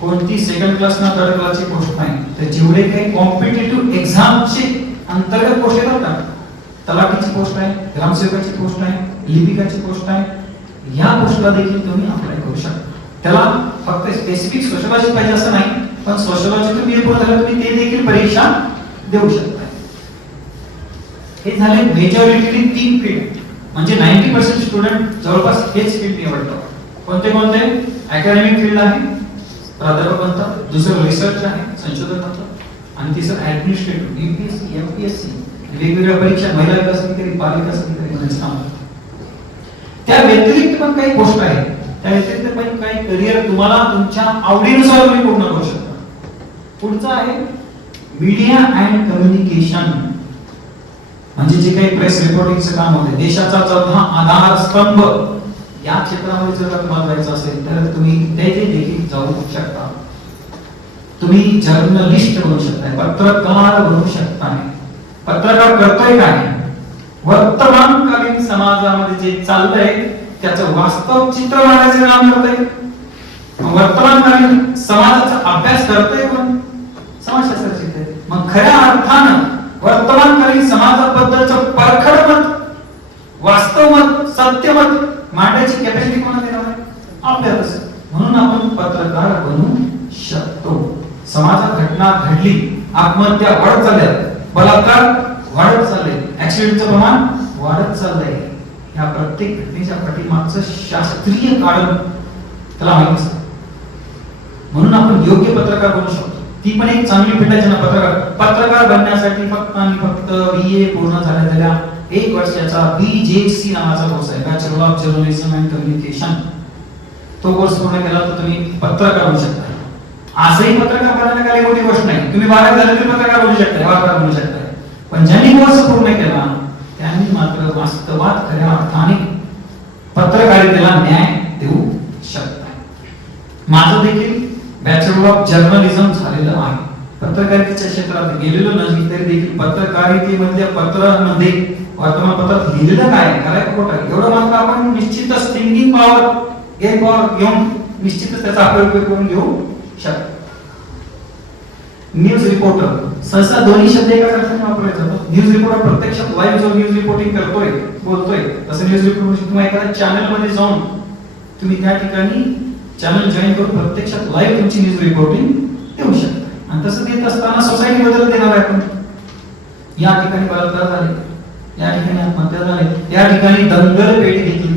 कोणती सेकंड क्लास ना थर्ड क्लासची पोस्ट नाही, तर जेवढे काही कॉम्पिटिटिव्ह एक्झामचे अंतर्गत पोस्ट येतात ना, तलाठीची पोस्ट आहे, ग्रामसेवकाची पोस्ट आहे, लिपिकाची पोस्ट आहे, ह्या पोस्टला देखील तुम्ही अप्लाय करू शकता. त्याला फक्त स्पेसिफिक सोशलॉजी पाहिजे असं नाही, पण सोशलॉजी तुम्ही पूर्ण झालं तुम्ही ते देखील परीक्षा देऊ शकता. हे झाले मेजॉरिटी 3 फील्ड, म्हणजे 90% स्टुडंट जवळपास हेच फील्ड निवडतात. कोणते कोणते? अकॅडमिक फील्ड आहे, प्राध्यापक बनतात, दुसरं रिसर्च आहे, संशोधन बनतात, आणि तिसरं ऍडमिनिस्ट्रेटिव्ह, यूपीएससी, एमपीएससी, वेगवेगळ्या परीक्षा, महिला विकास अधिकारी, बाल विकास अधिकारी म्हणून काम करतात. त्या व्यतिरिक्त पण काही पोस्ट आहेत, त्या व्यतिरिक्त पण काही करिअर तुम्हाला तुमच्या आवडीनुसार तुम्ही पूर्ण करू शकता. पुढचा आहे मीडिया अँड कम्युनिकेशन, म्हणजे जे काही प्रेस रिपोर्टिंगचं काम होते, देशाचा चौथा आधार स्तंभ, या क्षेत्रामध्ये जर तुम्हाला जायचं असेल तर तुम्ही तेथे देखील जाऊ शकता. तुम्ही जर्नलिस्ट बनू शकताय, पत्रकार बनू शकताय. पत्रकार करतोय काय? वर्तमानकालीन समाजामध्ये जे चाललंय त्याचं वास्तव चित्र मांडायचं काम करतोय. वर्तमानकालीन समाजाचा अभ्यास करतोय कोण? समाजशास्त्राचे चित्र. मग खऱ्या अर्थानं वर्तमानकालीन समाजाबद्दलचं परखड मत, वास्तव मत, सत्य मत मांडायची कॅपॅसिटी कोणाला देणार आहे? आपल्यालाच. म्हणून आपण पत्रकार बनू शकतो. समाजात घटना घडली, आत्महत्या वाढत चालल्या, बलात्कार वाढत चालले, ऍक्सिडेंटचं प्रमाण वाढत चाललंय, या प्रत्येक घटनेच्या पाठीमागचं शास्त्रीय कारण त्याला माहिती असतं. म्हणून आपण योग्य पत्रकार बनू शकतो. ती पण एक चांगली भेट आहे ज्यांना पत्रकार बनण्यासाठी फक्त आणि फक्त बीए पूर्ण झालेल्या 1 वर्षाचा बीजेसी नावाचा कोर्स आहे, bachelor of journalism and communication. तो कोर्स पूर्ण केला तर तुम्ही पत्रकार बनू शकता. असंही पत्रकार बनणं काही मोठी गोष्ट नाही. तुम्ही 12 झाले तरी पत्रकार बनू शकता, वार्ताहर बनू शकता. पण ज्यांनी कोर्स पूर्ण केला त्यांनी मात्र वास्तवात खऱ्या अर्थाने पत्रकारितेला न्याय देऊ शकता. माझं देखील बॅचलर ऑफ जर्नलिझम झालेलं आहे. पत्रकारितेच्या क्षेत्रात गेलेलो नाही तरी देखील पत्रकारितेमधल्या पत्रामध्ये, वर्तमानपत्रात लिहिलेलं काय, खरं खोटं एवढं मात्र आपण निश्चितच थिंकिंग पॉवर, गेम पॉवर घेऊन निश्चितच त्याचा उपयोग करून घेऊ शकतो. न्यूज रिपोर्टर सहसा दोन्ही शब्द एकाच अर्थाने वापरले जातात. न्यूज रिपोर्टर प्रत्यक्षात लाईव्ह जो न्यूज रिपोर्टिंग करतोय, बोलतोय, तसं न्यूज रिपोर्टर तुम्ही एखाद्या चॅनल मध्ये जाऊन तुम्ही त्या ठिकाणी चॅनल जॉईन करून प्रत्यक्षात लाईव्ह तुमची न्यूज रिपोर्टिंग देऊ शकता. आणि तसं देत असताना सोसायटी बद्दल देणार आहे आपण. या ठिकाणी बलात्कार झाले, या ठिकाणी आत्महत्या झाली, या ठिकाणी दंगल पेटी घेतली,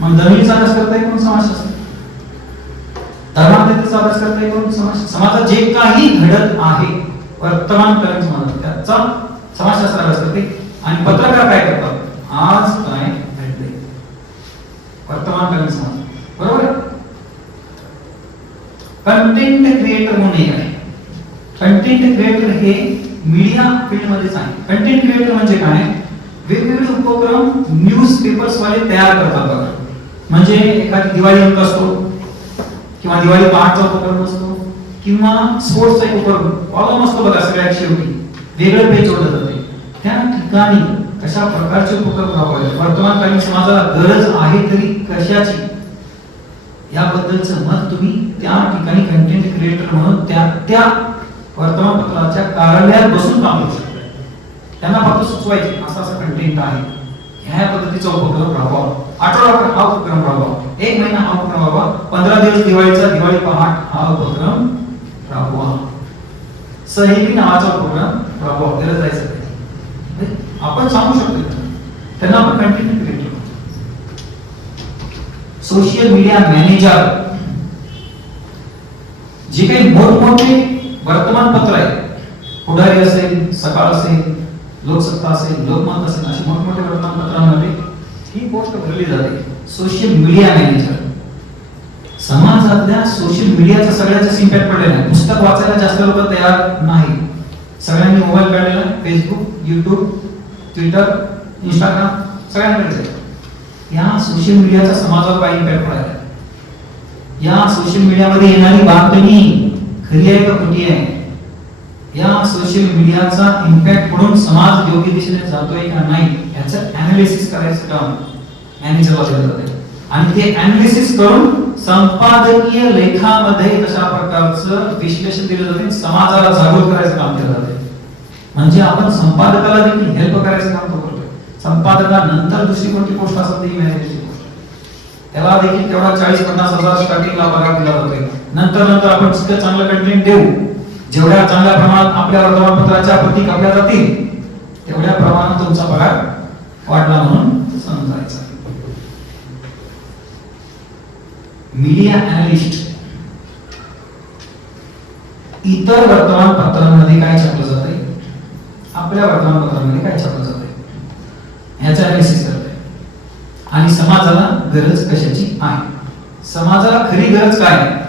मग दंगलीचा अभ्यास करताय कोण? समाजशास्त्र. धर्मांतराचा अभ्यास करताय कोण? समाजात जे काही घडत आहे वर्तमानकालीन समाजात त्याचा समाजशास्त्र अभ्यास करते. आणि पत्रकार काय करतात? आज काय घडले वर्तमानकालीन समाज, बरोबर. कंटेंट क्रिएटर म्हणून एक आहे. कंटेंट क्रिएटर हे मीडिया फील्ड मध्येच आहे. कंटेंट क्रिएटर म्हणजे काय? वेगवेगळे उपक्रम न्यूज पेपर्स वाले तयार करतात बघा. म्हणजे एखादी दिवाळी अंक असतो किंवा दिवाळी पहाटचा उपक्रम असतो किंवा स्पोर्ट्सचा एक उपक्रम, कॉलम असतो बघा, सगळ्यात शेवटी वेगळं पेज जोडलं जाते. त्या ठिकाणी कशा प्रकारचे उपक्रम राबवायचे, वर्तमानकालीन समाजाला गरज आहे तरी कशाची, याबद्दलचं मत तुम्ही त्या ठिकाणी कंटेंट क्रिएटर म्हणून त्या वर्तमानपत्राच्या कार्यालयात बसून काम करू शकता. त्यांना फक्त सुचवायचे असं असं कंटेंट आहे, ह्या पद्धतीचा उपक्रम राबवा, आठवडाभर हा उपक्रम राबवा, 1 महिना हा उपक्रम राबवा, 15 दिवस दिवाळीचा दिवाळी पहाट हा उपक्रम राबवा, सहेली नावाचा उपक्रम राबवा. गरज आहे आपण सांगू शकतो त्यांना. आपण content creator, social media manager, जे काही मोठमोठे वर्तमानपत्र आहेत, पुढारी असेल, सकाळ असेल, लोकसत्ता असेल, लोकमत असेल, अशी मोठमोठ्या वर्तमानपत्रांमध्ये ही पोस्ट भरली जाते. Social media manager. समाजातल्या सोशल मीडियाचा सगळ्याच इम्पॅक्ट पडलेला आहे. पुस्तक वाचायला जास्त लोक तयार नाही. सगळ्यांनी मोबाईल काढलेला आहे. फेसबुक, युट्यूब, ट्विटर, इंस्टाग्राम सगळ्यांकडेच आहे. या सोशल मीडियाचा समाजावर काय इम्पॅक्ट पडायला? या सोशल मीडियामध्ये येणारी बातमी खरी आहे का खोटी आहे? या सोशल मीडियाचा इम्पॅक्ट पडून समाज योग्य दिशेने जातोय का नाही याचं अनालिसिस करायचं काम मॅनेजरला दिलं जाते. आणि ते अनालिसिस करून संपादकीय लेखामध्ये तशा प्रकारचं विश्लेषण दिलं जाते. समाजाला जागृत करायचं काम केलं जाते. म्हणजे आपण संपादकाला देखील हेल्प करायचं काम करतोय. संपादकानंतर दुसरी कोणती पोस्ट असेल ती मॅनेजरची पोस्ट. त्याला देखील तेवढा 40-50 हजार स्टार्टिंगला पगार दिला जातोय. नंतर आपण जितकं चांगलं कंटेंट देऊ, जेवढ्या चांगल्या प्रमाणात आपल्या वर्तमानपत्राच्या प्रती कापल्या जातील तेवढ्या प्रमाणात तुमचा पगार वाढला म्हणून समजायचा. Media analyst. इतर वर्तमानपत्रांमध्ये काय छापलं जातंय, आपल्या वर्तमानपत्रांमध्ये काय छापलं जातंय याचं अनालिसिस करते. आणि समाजाला गरज कशाची आहे, समाजाला खरी गरज काय आहे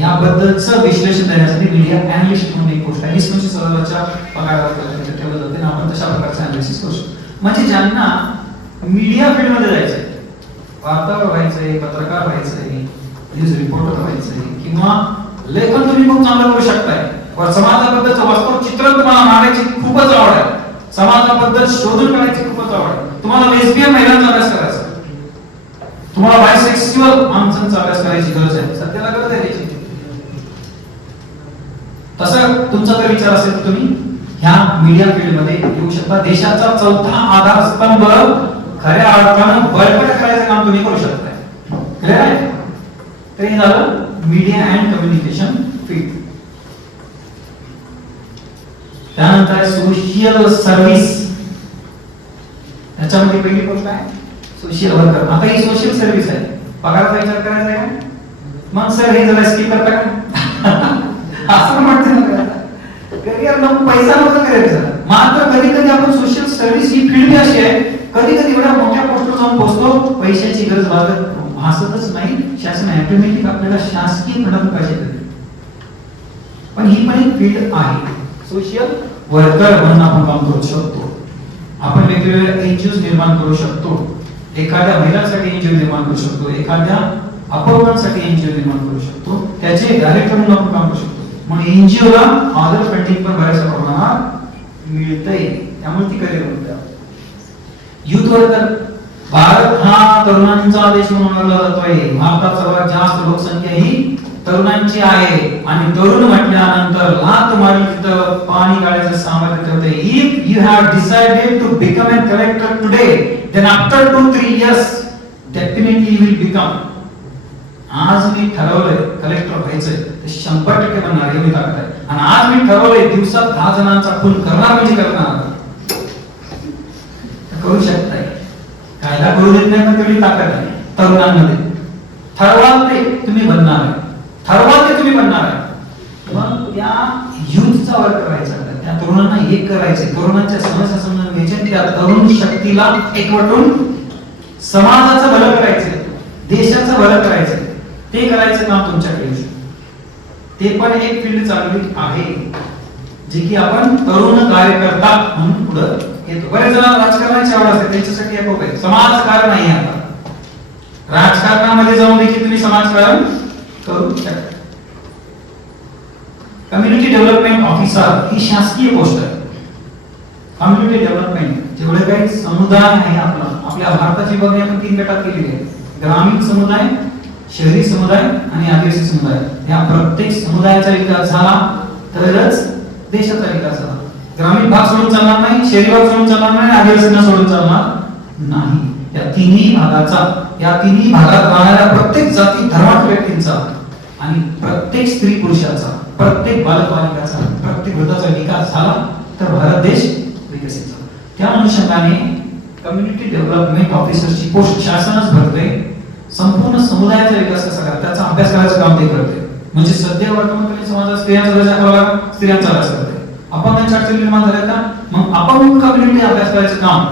याबद्दलचं विश्लेषण देण्यासाठी मीडिया अनालिस्ट म्हणून एक पोस्ट आहे. 20-25 हजाराच्या पगारावर ठेवलं जाते. आपण तशा प्रकारचं अनालिसिस करू शकतो. म्हणजे ज्यांना मीडिया फील्ड मध्ये जायचंय, वार्ताहर व्हायचंय, पत्रकार व्हायचंय, न्यूज रिपोर्टर व्हायचंय, किंवा लेखन तुम्ही खूप चांगलं करू शकताय, समाजाबद्दलचं वास्तव चित्रण तुम्हाला मांडायची खूपच आवड आहे, समाजाबद्दल शोधून काढायची खूपच आवड आहे, तुम्हाला लेस्बियन महिलांचा अभ्यास करायचा, तुम्हाला बायसेक्सुअल माणसांचा अभ्यास करायची गरज आहे, सध्याला गरज आहे त्याची. तसं तुमचा जर विचार असेल तर तुम्ही ह्या मीडिया फील्ड मध्ये येऊ शकता. देशाचा चौथा आधारस्तंभ खऱ्या अर्थानं बळकट करायचं काम तुम्ही करू शकताय. क्लिअर आहे? तर हे झालं मीडिया अँड कम्युनिकेशन फील्ड. त्यानंतर सोशल सर्व्हिस. त्याच्यामध्ये पहिली गोष्ट आहे सोशल वर्कर. आता ही सोशल सर्व्हिस आहे, पगाराचा विचार करायचा आहे का? मग सर हे जरा स्किप करता का? असं म्हणते ना, करिअर नको, पैसा नको करायचा. मात्र कधी कधी आपण सोशल सर्व्हिस ही फील्ड अशी आहे, कधी कधी एवढ्या मोठ्या पोस्टवर जाऊन पोहोचतो, पैशाची गरज भासतच नाही. शासन ऑटोमॅटिक आपल्याला शासकीय फंडातून पैसे देते. पण ही पण एक फील्ड आहे. सोशल वर्कर म्हणून आपण काम करू शकतो. आपण वेगवेगळ्या एनजीओ निर्माण करू शकतो. एखाद्या महिलांसाठी एनजीओ निर्माण करू शकतो, एखाद्या अपंगांसाठी एनजीओ निर्माण करू शकतो, त्याचे डायरेक्टर म्हणून आपण काम करू शकतो. मग एनजीओला ऑदर फंडिंग पण बऱ्याचशा प्रमाणात मिळतंय, त्यामुळे ती करिअर होते. Youth worker. भारत हा तरुणांचा देश म्हणून ओळखला जातोय. भारतात सर्वात जास्त लोकसंख्या ही तरुणांची आहे. आणि तरुण म्हटल्यानंतर लात मारली तिथं पाणी गाळायचं सामर्थ्य ठेवते. If you have decided to become a collector today, then after 2-3 years definitely you will become. आज मी ठरवलंय कलेक्टर व्हायचंय, ते 100% बनणार, हे मी ताकद आहे. आणि आज मी ठरवलंय दिवसात 10 जणांचा खून करणार म्हणजे करणार. करू शकताय, कायदा करू देत नाही, पण तेवढी ताकद आहे तरुणांमध्ये. ठरवाल ते तुम्ही बनणार आहे, ठरवाल ते तुम्ही बनणार आहे. मग त्या युथचा वर्क करायचा, त्या तरुणांना एक करायचे, तरुणांच्या समस्या समजून घ्यायच्या, त्या तरुण शक्तीला एकवटून समाजाचं भलं करायचं, देशाचं भलं करायचं, ते करायचं काम तुमच्याकडे येऊ शकतं. ते पण एक फील्ड चांगली आहे, जी की आपण तरुण कार्यकर्ता म्हणून पुढे येतो. बरेच जण राजकारणाची आवड असते, त्यांच्यासाठी एक उपाय समाजकारण नाही. आता राजकारणामध्ये जाऊन देखील तुम्ही समाजकारण करू शकता. कम्युनिटी डेव्हलपमेंट ऑफिसर ही शासकीय पोस्ट आहे. कम्युनिटी डेव्हलपमेंट जेवढे काही समुदाय आहे आपल्या भारताची बघणी आपण 3 गटात केलेली आहे. ग्रामीण समुदाय, शहरी समुदाय आणि आदिवासी समुदाय. या प्रत्येक समुदायाचा विकास झाला तरच देशाचा विकास झाला. ग्रामीण भाग सोडून चालणार नाही, शहरी भाग सोडून चालणार नाही, आदिवासींना सोडून चालणार नाही. या तिन्ही भागात राहणाऱ्या प्रत्येक जाती धर्माच्या व्यक्तींचा आणि प्रत्येक स्त्री पुरुषाचा, प्रत्येक बालक बालिकाचा, प्रत्येक वृद्धाचा विकास झाला तर भारत देश विकसित झाला. त्या अनुषंगाने कम्युनिटी डेव्हलपमेंट ऑफिसरची पोस्ट शासनच भरते. संपूर्ण समुदायाचा विकास कसा करायचा त्याचा अभ्यास करायचं काम ते करते. म्हणजे सध्या वर्तमानकालीन समाजात स्त्रियांचा दर्जा स्त्रियांचा अभ्यास करते. अपंगांच्या अडचणी निर्माण झाल्या का? मग अपंग कम्युनिटी अभ्यास करायचं काम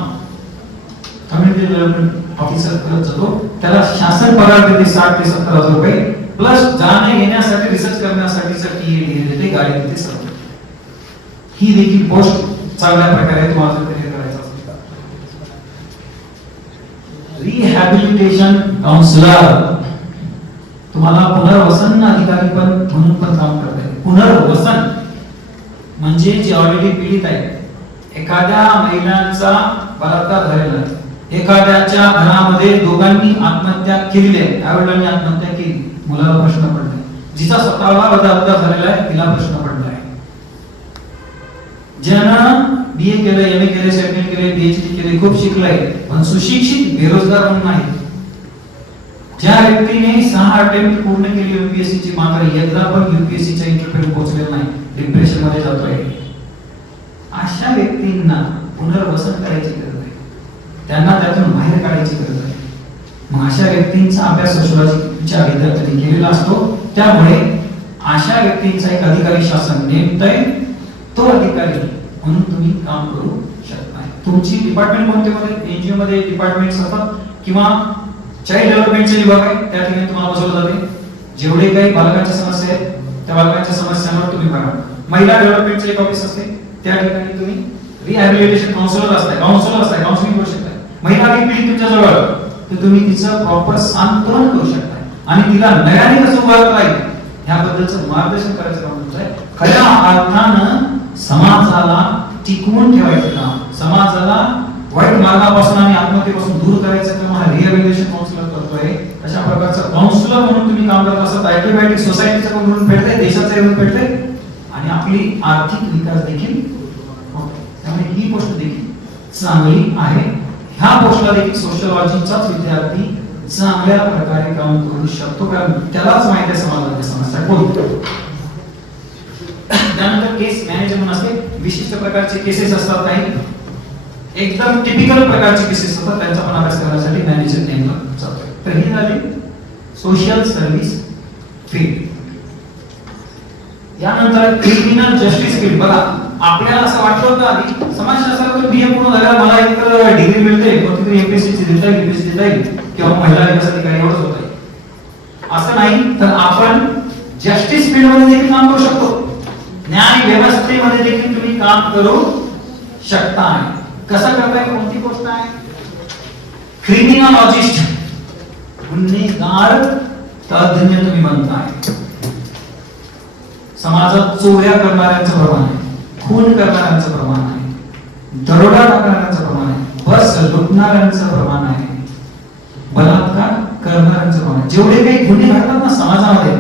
कम्युनिटी डेव्हलपमेंट ऑफिसर करत जातो. त्याला शासन पगार देते 60 ते 70 हजार रुपये प्लस जाणे येण्यासाठी रिसर्च करण्यासाठी देते, गाडी देते सर्व. ही देखील पोस्ट चांगल्या प्रकारे तुम्हाला क्लिअर करायचं असेल. रिहॅबिलिटेशन काउन्सिलर तुम्हाला पुनर्वसन अधिकारी पण म्हणून पण काम करते. पुनर्वसन म्हणजे जे ऑलरेडी पीडित आहे, एखाद्या महिलांचा बलात्कार झालेला आहे, एखाद्याच्या घरामध्ये दोघांनी आत्महत्या केली आहे, आईवडिलांनी आत्महत्या केली, मुलाला प्रश्न पडलाय, जिचा स्वतःला बलात्कार झालेला आहे तिला प्रश्न पडलाय, ज्यानं बीए केलं, एमए केलं, सेटमेंट केले, पीएचडी केले, खूप शिकलाय पण सुशिक्षित बेरोजगार म्हणून नाही, ज्या व्यक्तीने 6 अटेम्प्ट पूर्ण केली यूपीएससी ची मात्र एकदा पण यूपीएससी च्या इंटरव्ह्यू पोहोचलेला नाही, डिप्रेशन मध्ये जातोय, अशा व्यक्तींना पुनर्वसन करायची गरज आहे, त्यांना त्यातून बाहेर काढायची गरज आहे. मग अशा व्यक्तींचा अभ्यास सोशिओलॉजीच्या विद्यार्थ्यांनी केलेला असतो. त्यामुळे अशा व्यक्तींचा एक अधिकारी शासन नेमतंय, तो अधिकारी म्हणून तुम्ही काम करू शकता. तुमची डिपार्टमेंट कोणते मध्ये एनजीओ मध्ये डिपार्टमेंट असतात किंवा चाइल्ड डेव्हलपमेंटचे विभाग आहे, त्या ठिकाणी तुम्हाला बसवलं जाते. जेवढे काही बालकांच्या समस्या आहेत त्या बालकांच्या समस्यांवर तुम्ही बघा. महिला डेव्हलपमेंटचे एक ऑफिस असते, त्या ठिकाणी तुम्ही रिहॅबिलिटेशन काउन्सिलर असताय, काउन्सिलिंग करू शकता. महिला आली पीडित तुमच्या जवळ तर तुम्ही तिचं प्रॉपर सांत्वन करू शकता आणि तिला नव्याने कसं उभा करता येईल ह्याबद्दलचं मार्गदर्शन करायचं काम तुमचं आहे. खऱ्या अर्थानं समाजाला टिकवून ठेवायचं काम, समाजाला वाईट मार्गापासून आणि आत्महत्येपासून दूर करायचं काम हा रिहॅबिलिटेशन काउन्सिलर करतोय. अशा प्रकारचं काउन्सिलर म्हणून तुम्ही काम करत असतात. ऑटोमॅटिक सोसायटीचं पण ऋण फेडते, देशाचं ऋण फेडते आणि आपली आर्थिक विकास देखील होतो. त्यामुळे ही गोष्ट देखील चांगली आहे. ह्या पोस्टला देखील सोशिओलॉजीचाच विद्यार्थी चांगल्या प्रकारे काम करू शकतो, कारण त्यालाच माहिती आहे समाजाच्या समस्या कोणत्या. त्यानंतर केस मॅनेजमेंट असते, विशिष्ट प्रकारचे केसेस असतात, काही एकदम टिपिकल प्रकारचे केसेस असतात, त्यांचा पण अभ्यास करण्यासाठी मॅनेजर नेमला जातो. तर ही झाली सोशल सर्व्हिस फील्ड. यानंतर क्रिमिनल जस्टिस फील्ड. बघा आपल्याला असं वाटलं होतं आधी समाजशास्त्रातून बीए पूर्ण झाल्यावर मला एक डिग्री मिळते, कोणतीतरी एमपीएससी ची देता येईल, यूपीएससी देता येईल किंवा महिला विकास अधिकारी एवढंच होत आहे. असं नाही, तर आपण जस्टिस फील्ड मध्ये देखील काम करू शकतो. न्याय व्यवस्थेमध्ये देखील तुम्ही काम करू शकता. कसं करताय, कोणती गोष्ट आहे? क्रिमिनॉलॉजिस्ट, गुन्हेगार तज्ञ तुम्ही बनताय. समाजात चोऱ्या करणाऱ्यांचं प्रमाण आहे, खून करणाऱ्यांचं प्रमाण आहे, दरोडा टाकणाऱ्यांचं प्रमाण आहे, बस लुटणाऱ्यांचं प्रमाण आहे, बलात्कार करणाऱ्यांचं प्रमाण आहे. जेवढे काही गुन्हे घडतात ना समाजामध्ये,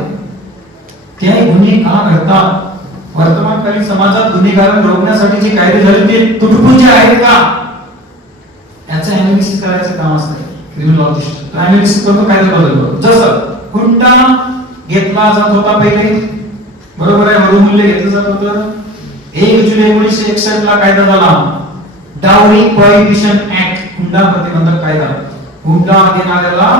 ते गुन्हे का घडतात? वर्तमानकालीन समाजात गुन्हेगारांना रोखण्यासाठी जे कायदे झाले ते तुटपुंजे आहेत का, याचं अनालिसिस करायचं काम असतं क्रिमिनॉलॉजिस्ट. अनालिसिस करतो, कायदा बदलतो. जसं हुंडा घेतला जात होता पहिले, बरोबर आहे, बहुमूल्य घेतलं जात होतं. 1 जुलै 1961 ला कायदा झाला, डावरी प्रोहिबिशन ऍक्ट, हुंडा प्रतिबंधक कायदा. हुंडा देणाऱ्याला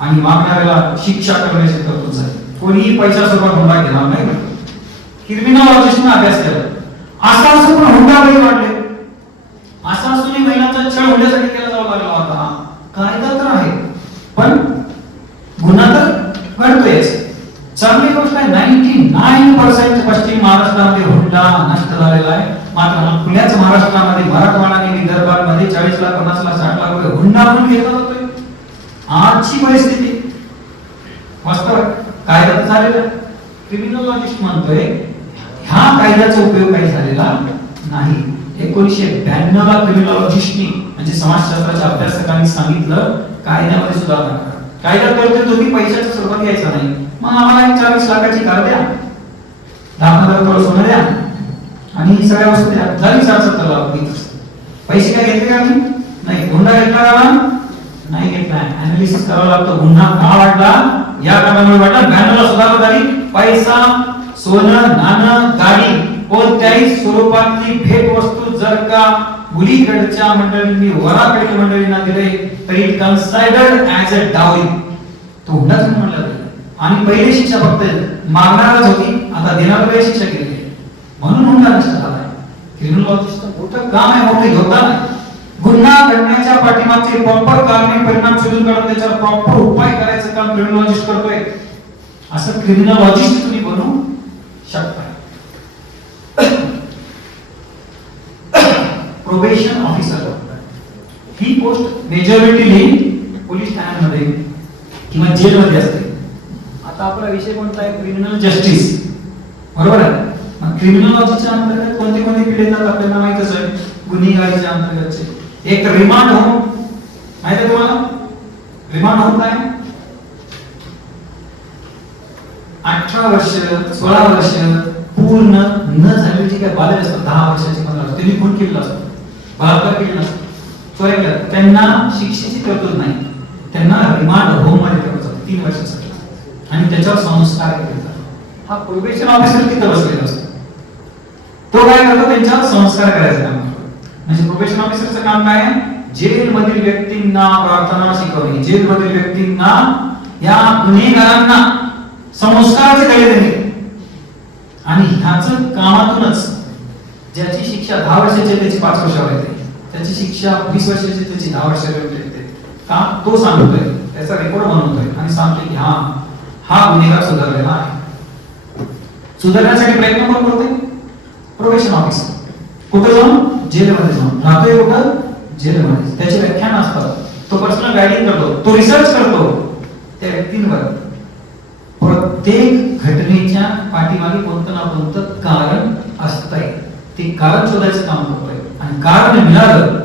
आणि मागणाऱ्याला शिक्षा करण्याची तरतूद झाली. कोणीही पैशासोबत हुंडा घेणार नाही. क्रिमिनॉलॉजिस्टने अभ्यास केला. असा असून हुंडा बळी वाढले, असा असूनही महिलांचा छळ हुंड्यासाठी केला जावा लागला होता. कायदा तर आहे पण गुन्हा तर घडतोयच. चांगली गोष्ट आहे, 99% पश्चिम महाराष्ट्रामध्ये हुंडा नष्ट झालेला आहे. मात्र आपल्याच महाराष्ट्रामध्ये मराठवाडा आणि विदर्भामध्ये 40 लाख 50 लाख 60 लाख रुपये हुंडा म्हणून घेतला जातोय. आजची परिस्थिती वास्तव कायदा झालेला. क्रिमिनॉलॉजिस्ट म्हणतोय ह्या कायद्याचा उपयोग काही झालेला नाही. 1992 ला क्रिमिनॉलॉजिस्टनी म्हणजे समाजशास्त्राच्या अभ्यासकांनी सांगितलं कायद्यामध्ये सुधारणा करा. कायदा करतोय तुम्ही पैशाच्या स्वरूपात घ्यायचा नाही, मग आम्हाला एक 40 लाखाची कार द्या, 10,000 तोळ सोनं द्या आणि सगळ्या वस्तू द्या, झाली 60-70 लाख. पैसे काय घेतले का आम्ही? नाही. गुन्हा घेतला का? नाही घेतला. अनालिसिस करावा लागतो, गुन्हा का वाढला, या कारणामुळे वाढला. 92 ला सुधारणा झाली. पैसा, सोनं, नाणं, गाडी, कोणत्याही स्वरूपातली भेट वस्तू जर का मुलीकडच्या मंडळींनी वराकडच्या मंडळींना दिले तर it considered as a dowry, तो हुंडाच म्हणून म्हणला जातो. आणि पहिली शिक्षा फक्त मागणारच होती, आता देणाऱ्याला शिक्षा केली म्हणून हुंडा नष्ट झाला. क्रिमिनॉलॉजिस्टचं मोठं काम आहे, मोठं योगदान आहे. गुन्हा घडण्याच्या पाठीमागचे प्रॉपर कारणे परिणाम शोधून काढून त्याच्यावर प्रॉपर उपाय करायचं काम क्रिमिनॉलॉजिस्ट करतोय. असं क्रिमिनॉलॉजिस्ट तुम्ही बनवू शकता. प्रोबेशन ऑफिसर ही पोस्ट मेजॉरिटीली पोलीस ठाण्यामध्ये किंवा जेलमध्ये असते. आता आपला विषय कोणता आहे? क्रिमिनल जस्टिस, बरोबर आहे. मग क्रिमिनॉलॉजीच्या अंतर्गत कोणते कोणते पिढे येतात आपल्याला माहितच आहे. गुन्हेगारीच्या अंतर्गतचे एक रिमांड होम माहिती आहे तुम्हाला? रिमांड होम काय? 18 वर्ष 16 वर्ष पूर्ण न झालेली जी काही बालक असतात 10 वर्षाचे 15 वर्ष त्यांनी खून केलेला असतो, बलात्कार केलेला असतो, चोऱ्या केल्या, त्यांना शिक्षेची तरतूद नाही. त्यांना रिमांड होम मध्ये ठेवलं जातं 3 वर्षासाठी आणि त्याच्यावर संस्कार केले जातात. हा प्रोबेशन ऑफिसर तिथे बसलेला असतो. तो काय करतो? त्यांच्यावर संस्कार करायचं काम करतो. म्हणजे प्रोबेशन ऑफिसरचं काम काय आहे? जेल मधील व्यक्तींना प्रार्थना शिकवणे, जेल मधील व्यक्तींना या गुन्हेगारांना संस्काराचे धडे देणे. आणि ह्याचं कामातूनच ज्याची शिक्षा 10 वर्षाची आहे त्याची 5 वर्षावर येते, त्याची शिक्षा 20 वर्षाची त्याची 10 वर्षावर येते. का? तो सांगतोय, त्याचा रेकॉर्ड बनवतोय आणि सांगतोय की हा गुन्हेगार सुधारलेला आहे. सुधारण्यासाठी प्रयत्न कोण करतोय? Probation officer. कुठे जाऊन? जेलमध्ये जाऊन. राहतोय कुठं? जेलमध्ये. त्याचे व्याख्यान असतात, तो पर्सनल गायडिंग करतो, तो रिसर्च करतो त्या व्यक्तींवर. प्रत्येक घटनेच्या पाठीमागे कोणतं ना कोणतं कारण असतंय, ते कारण शोधायचं काम करतोय. आणि कारण मिळालं,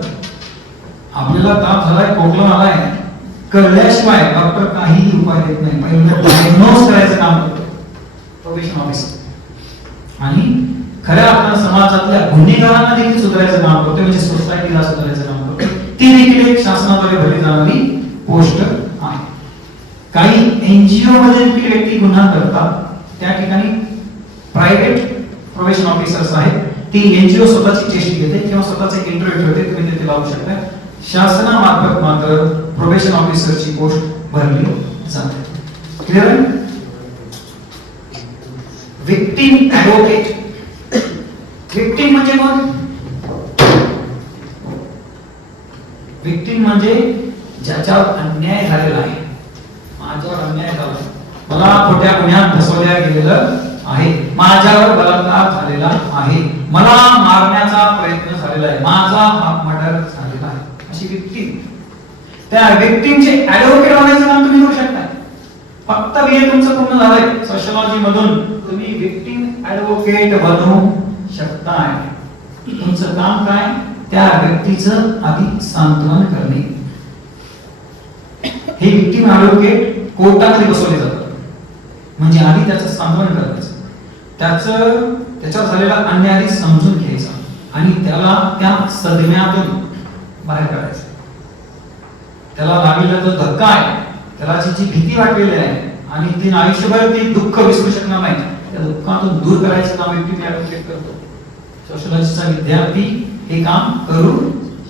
आपल्याला ताप झालाय, खोकला आलाय, कळल्याशिवाय डॉक्टर काहीही उपाय देत नाही. पहिल्यांदा डायग्नोज करायचं काम करतो प्रोबेशन ऑफिसर. आणि खऱ्या आपल्या समाजातल्या गुन्हेगारांना देखील सुधारायचं काम करतोय, म्हणजे सोसायटीला सुधारायचं काम करतोय. ती देखील एक शासनाद्वारे भरली जाणारी पोस्ट आहे. काही एनजीओ मध्ये देखील व्यक्ती गुन्हा करतात, त्या ठिकाणी प्रायव्हेट प्रोबेशन ऑफिसर्स आहेत. ती एनजीओ स्वतःची टेस्ट घेते किंवा स्वतःचा एक इंटरव्ह्यू ठेवते, तुम्ही तिथे लावू शकता. शासनामार्फत मात्र प्रोबेशन ऑफिसरची पोस्ट भरली जाते. क्लिअर आहे? Victim advocate. विक्टिम म्हणजे कोण? विक्टिम म्हणजे ज्याच्यावर अन्याय झालेला आहे. माझ्यावर अन्याय झाला, मला खोट्या गुन्ह्यात फसवल्या गेलेलं आहे, माझ्यावर बलात्कार झालेला आहे, मला मारण्याचा प्रयत्न झालेला आहे, माझा मर्डर झालेला आहे, अशी विक्टिम. त्या विक्टिमचे ॲडव्होकेट होण्याचं काम तुम्ही करू शकता. फक्त बीए तुमचं पूर्ण झालंय सोशियोलॉजी मधून, तुम्ही विक्टिम ॲडव्होकेट बनू शकताय. तुमचं काम काय? त्या व्यक्तीचं आधी सांत्वन करणे. हे विक्टिम ॲडव्होकेट कोर्टामध्ये बसवले जातात. म्हणजे आधी त्याचं सांत्वन करायचं, त्याच्यावर झालेला अन्याय आधी समजून घ्यायचा आणि त्याला त्या सदम्यातून बाहेर काढायचं. त्याला लागलेला जो धक्का आहे, त्याला जी भीती वाटलेली आहे आणि ती आयुष्यभर ती दुःख विसरू शकणार नाही, त्या दुःखातून दूर करायचं काम विक्टिम ॲडव्होकेट करतो. सोशियोलॉजीचा विद्यार्थी हे काम करू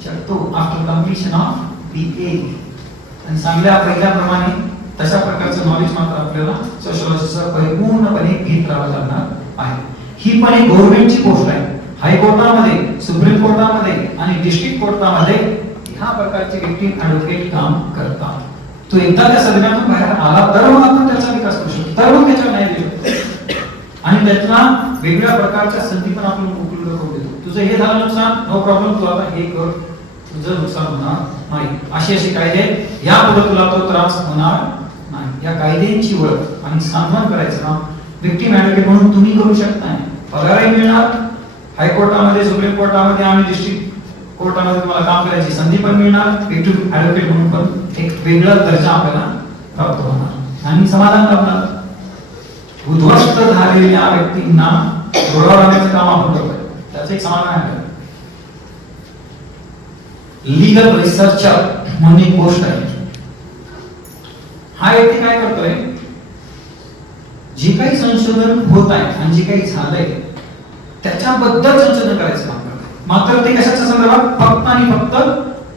शकतो आफ्टर कम्प्लिशन ऑफ बीए. आणि चांगल्या पहिल्याप्रमाणे तशा प्रकारचं नॉलेज मात्र आपल्याला सोशियोलॉजीचं परिपूर्णपणे घेत राहावं लागणार आहे. ही पण एक गव्हर्नमेंटची पोस्ट आहे. हायकोर्टामध्ये, सुप्रीम कोर्टामध्ये आणि डिस्ट्रिक्ट कोर्टामध्ये ह्या प्रकारचे विक्टिम ॲडव्होकेट काम करतात. तो एकदा त्या सदम्यातून बाहेर आला तर मग आपण त्याचा विकास करू शकतो, तर मग त्याच्यावर न्याय देऊ शकतो आणि त्यातला वेगळ्या प्रकारच्या संधी पण आपण उपलब्ध करून देतो. तुझं हे झालं नुकसान, नो प्रॉब्लेम, तू आता हे कर, तुझं नुकसान होणार नाही. असे कायदे, यापुढे तुला तो त्रास होणार नाही. या कायद्यांची ओळख आणि सांत्वन करायचं काम विक्टिम ॲडव्होकेट म्हणून तुम्ही करू शकता. पगारही मिळणार, हायकोर्टामध्ये, सुप्रीम कोर्टामध्ये आणि डिस्ट्रिक्ट कोर्टामध्ये तुम्हाला काम करायची संधी पण मिळणार. विक्टिम ॲडव्होकेट म्हणून पण एक वेगळा दर्जा आपल्याला प्राप्त होणार आणि समाधान लाभणार. उद्ध्वस्त झालेल्या व्यक्तींना डोळ्यावर आणण्याचं काम आपण करतोय, त्याचं एक समाधान आहे. लीगल रिसर्चर म्हणून एक पोस्ट आहे. हा व्यक्ती काय करतोय? जे काही संशोधन होत आहे आणि जे काही झालंय त्याच्याबद्दल संशोधन करायचं काम करतोय. मात्र ते कशाच्या संदर्भात? फक्त आणि फक्त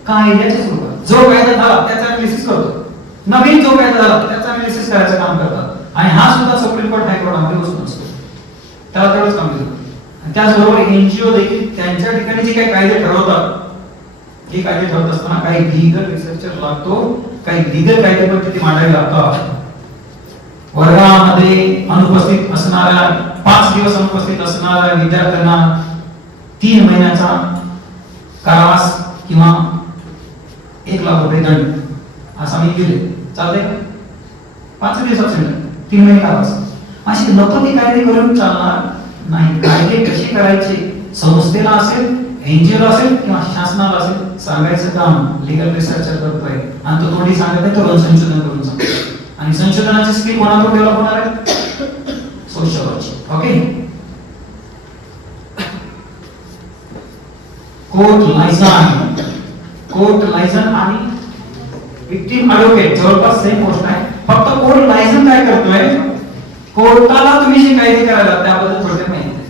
कायद्याच्या स्वरूपात. जो कायदा झाला त्याचा अनालिसिस करतो, नवीन जो कायदा झाला त्याचा अनालिसिस करायचं काम करतात. आणि हा सुद्धा सुप्रीम कोर्ट, हायकोर्टामध्ये बसून असतो, त्याला तेवढंच काम देतो. त्याचबरोबर एनजीओ देखील त्यांच्या ठिकाणी जे काही कायदे ठरवतात, हे कायदे ठरवत असताना काही लीगल रिसर्चर लागतो, काही लीगल कायदे पण तिथे मांडावे लागतात. वर्गामध्ये अनुपस्थित असणाऱ्या 5 दिवस अनुपस्थित असणाऱ्या विद्यार्थ्यांना 3 महिन्याचा कारावास किंवा 1 लाख रुपये दंड असा मी दिले. चालते का? 5 दिवस असेल 3 महिने कारावास. अशी नको ती कायदे करून चालणार नाही. कायदे कसे करायचे संस्थेला असेल, एनजीओ असेल किंवा शासनाला असेल सांगायचं काम लीगल रिसर्चर करतोय. आणि तो थोडी सांगत नाही, तो संशोधन करून सांगतो. आणि संशोधनाची स्किल कोणाकडून डेव्हलप होणार आहे? सोशियोलॉजी. ओके. कोर्ट लायसन आणि विक्टिम ॲडव्होकेट जवळपास सेम गोष्ट आहे. फक्त कोर्ट लायसन काय करतोय, कोर्टाला तुम्ही जे कायदे करायला त्याबद्दल थोडक्यात माहिती आहे.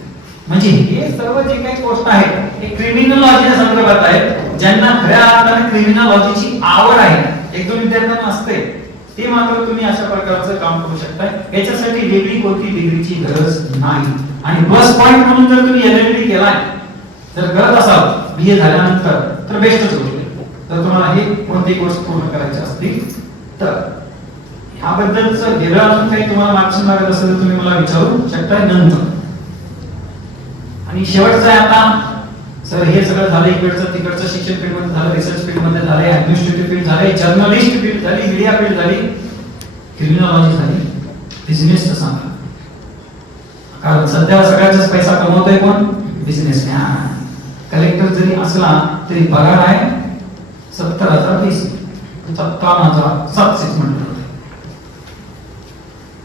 म्हणजे हे सर्व जे काही गोष्ट आहे हे क्रिमिनॉलॉजीच्या संदर्भात आहे. ज्यांना खऱ्या अर्थाने क्रिमिनॉलॉजीची आवड आहे, 1-2 विद्यार्थ्यांना असते, ते मात्र तुम्ही अशा प्रकारचं काम करू शकता. याच्यासाठी वेगळी कोणती डिग्रीची गरज नाही. आणि प्लस पॉइंट म्हणून जर तुम्ही एलएलबी केलाय, जर करत असाल बीए झाल्यानंतर, तर बेस्टच होईल. तर तुम्हाला हे कोणती गोष्ट पूर्ण करायची असतील तर ह्याबद्दलचं वेगळं अजून काही तुम्हाला मार्गदर्शन लागत असेल तर तुम्ही मला विचारू शकता नंतर. आणि शेवटचं आहे आता सर, हे सगळं झालं, इकडचं तिकडचं शिक्षण फील्ड मध्ये झालं, रिसर्च फील्ड मध्ये झालं, ऍडमिनिस्ट्रेटिव्ह फील्ड झाले, जर्नलिस्ट फील्ड झाली, मीडिया फील्ड झाली, क्रिमिनॉलॉजी झाली, बिझनेसचं सांगा. कारण सध्या सगळ्याचाच पैसा कमवतोय कोण? बिझनेसमॅन. कलेक्टर जरी असला तरी पगार आहे 70,000 फीस, 57,700 म्हटलं,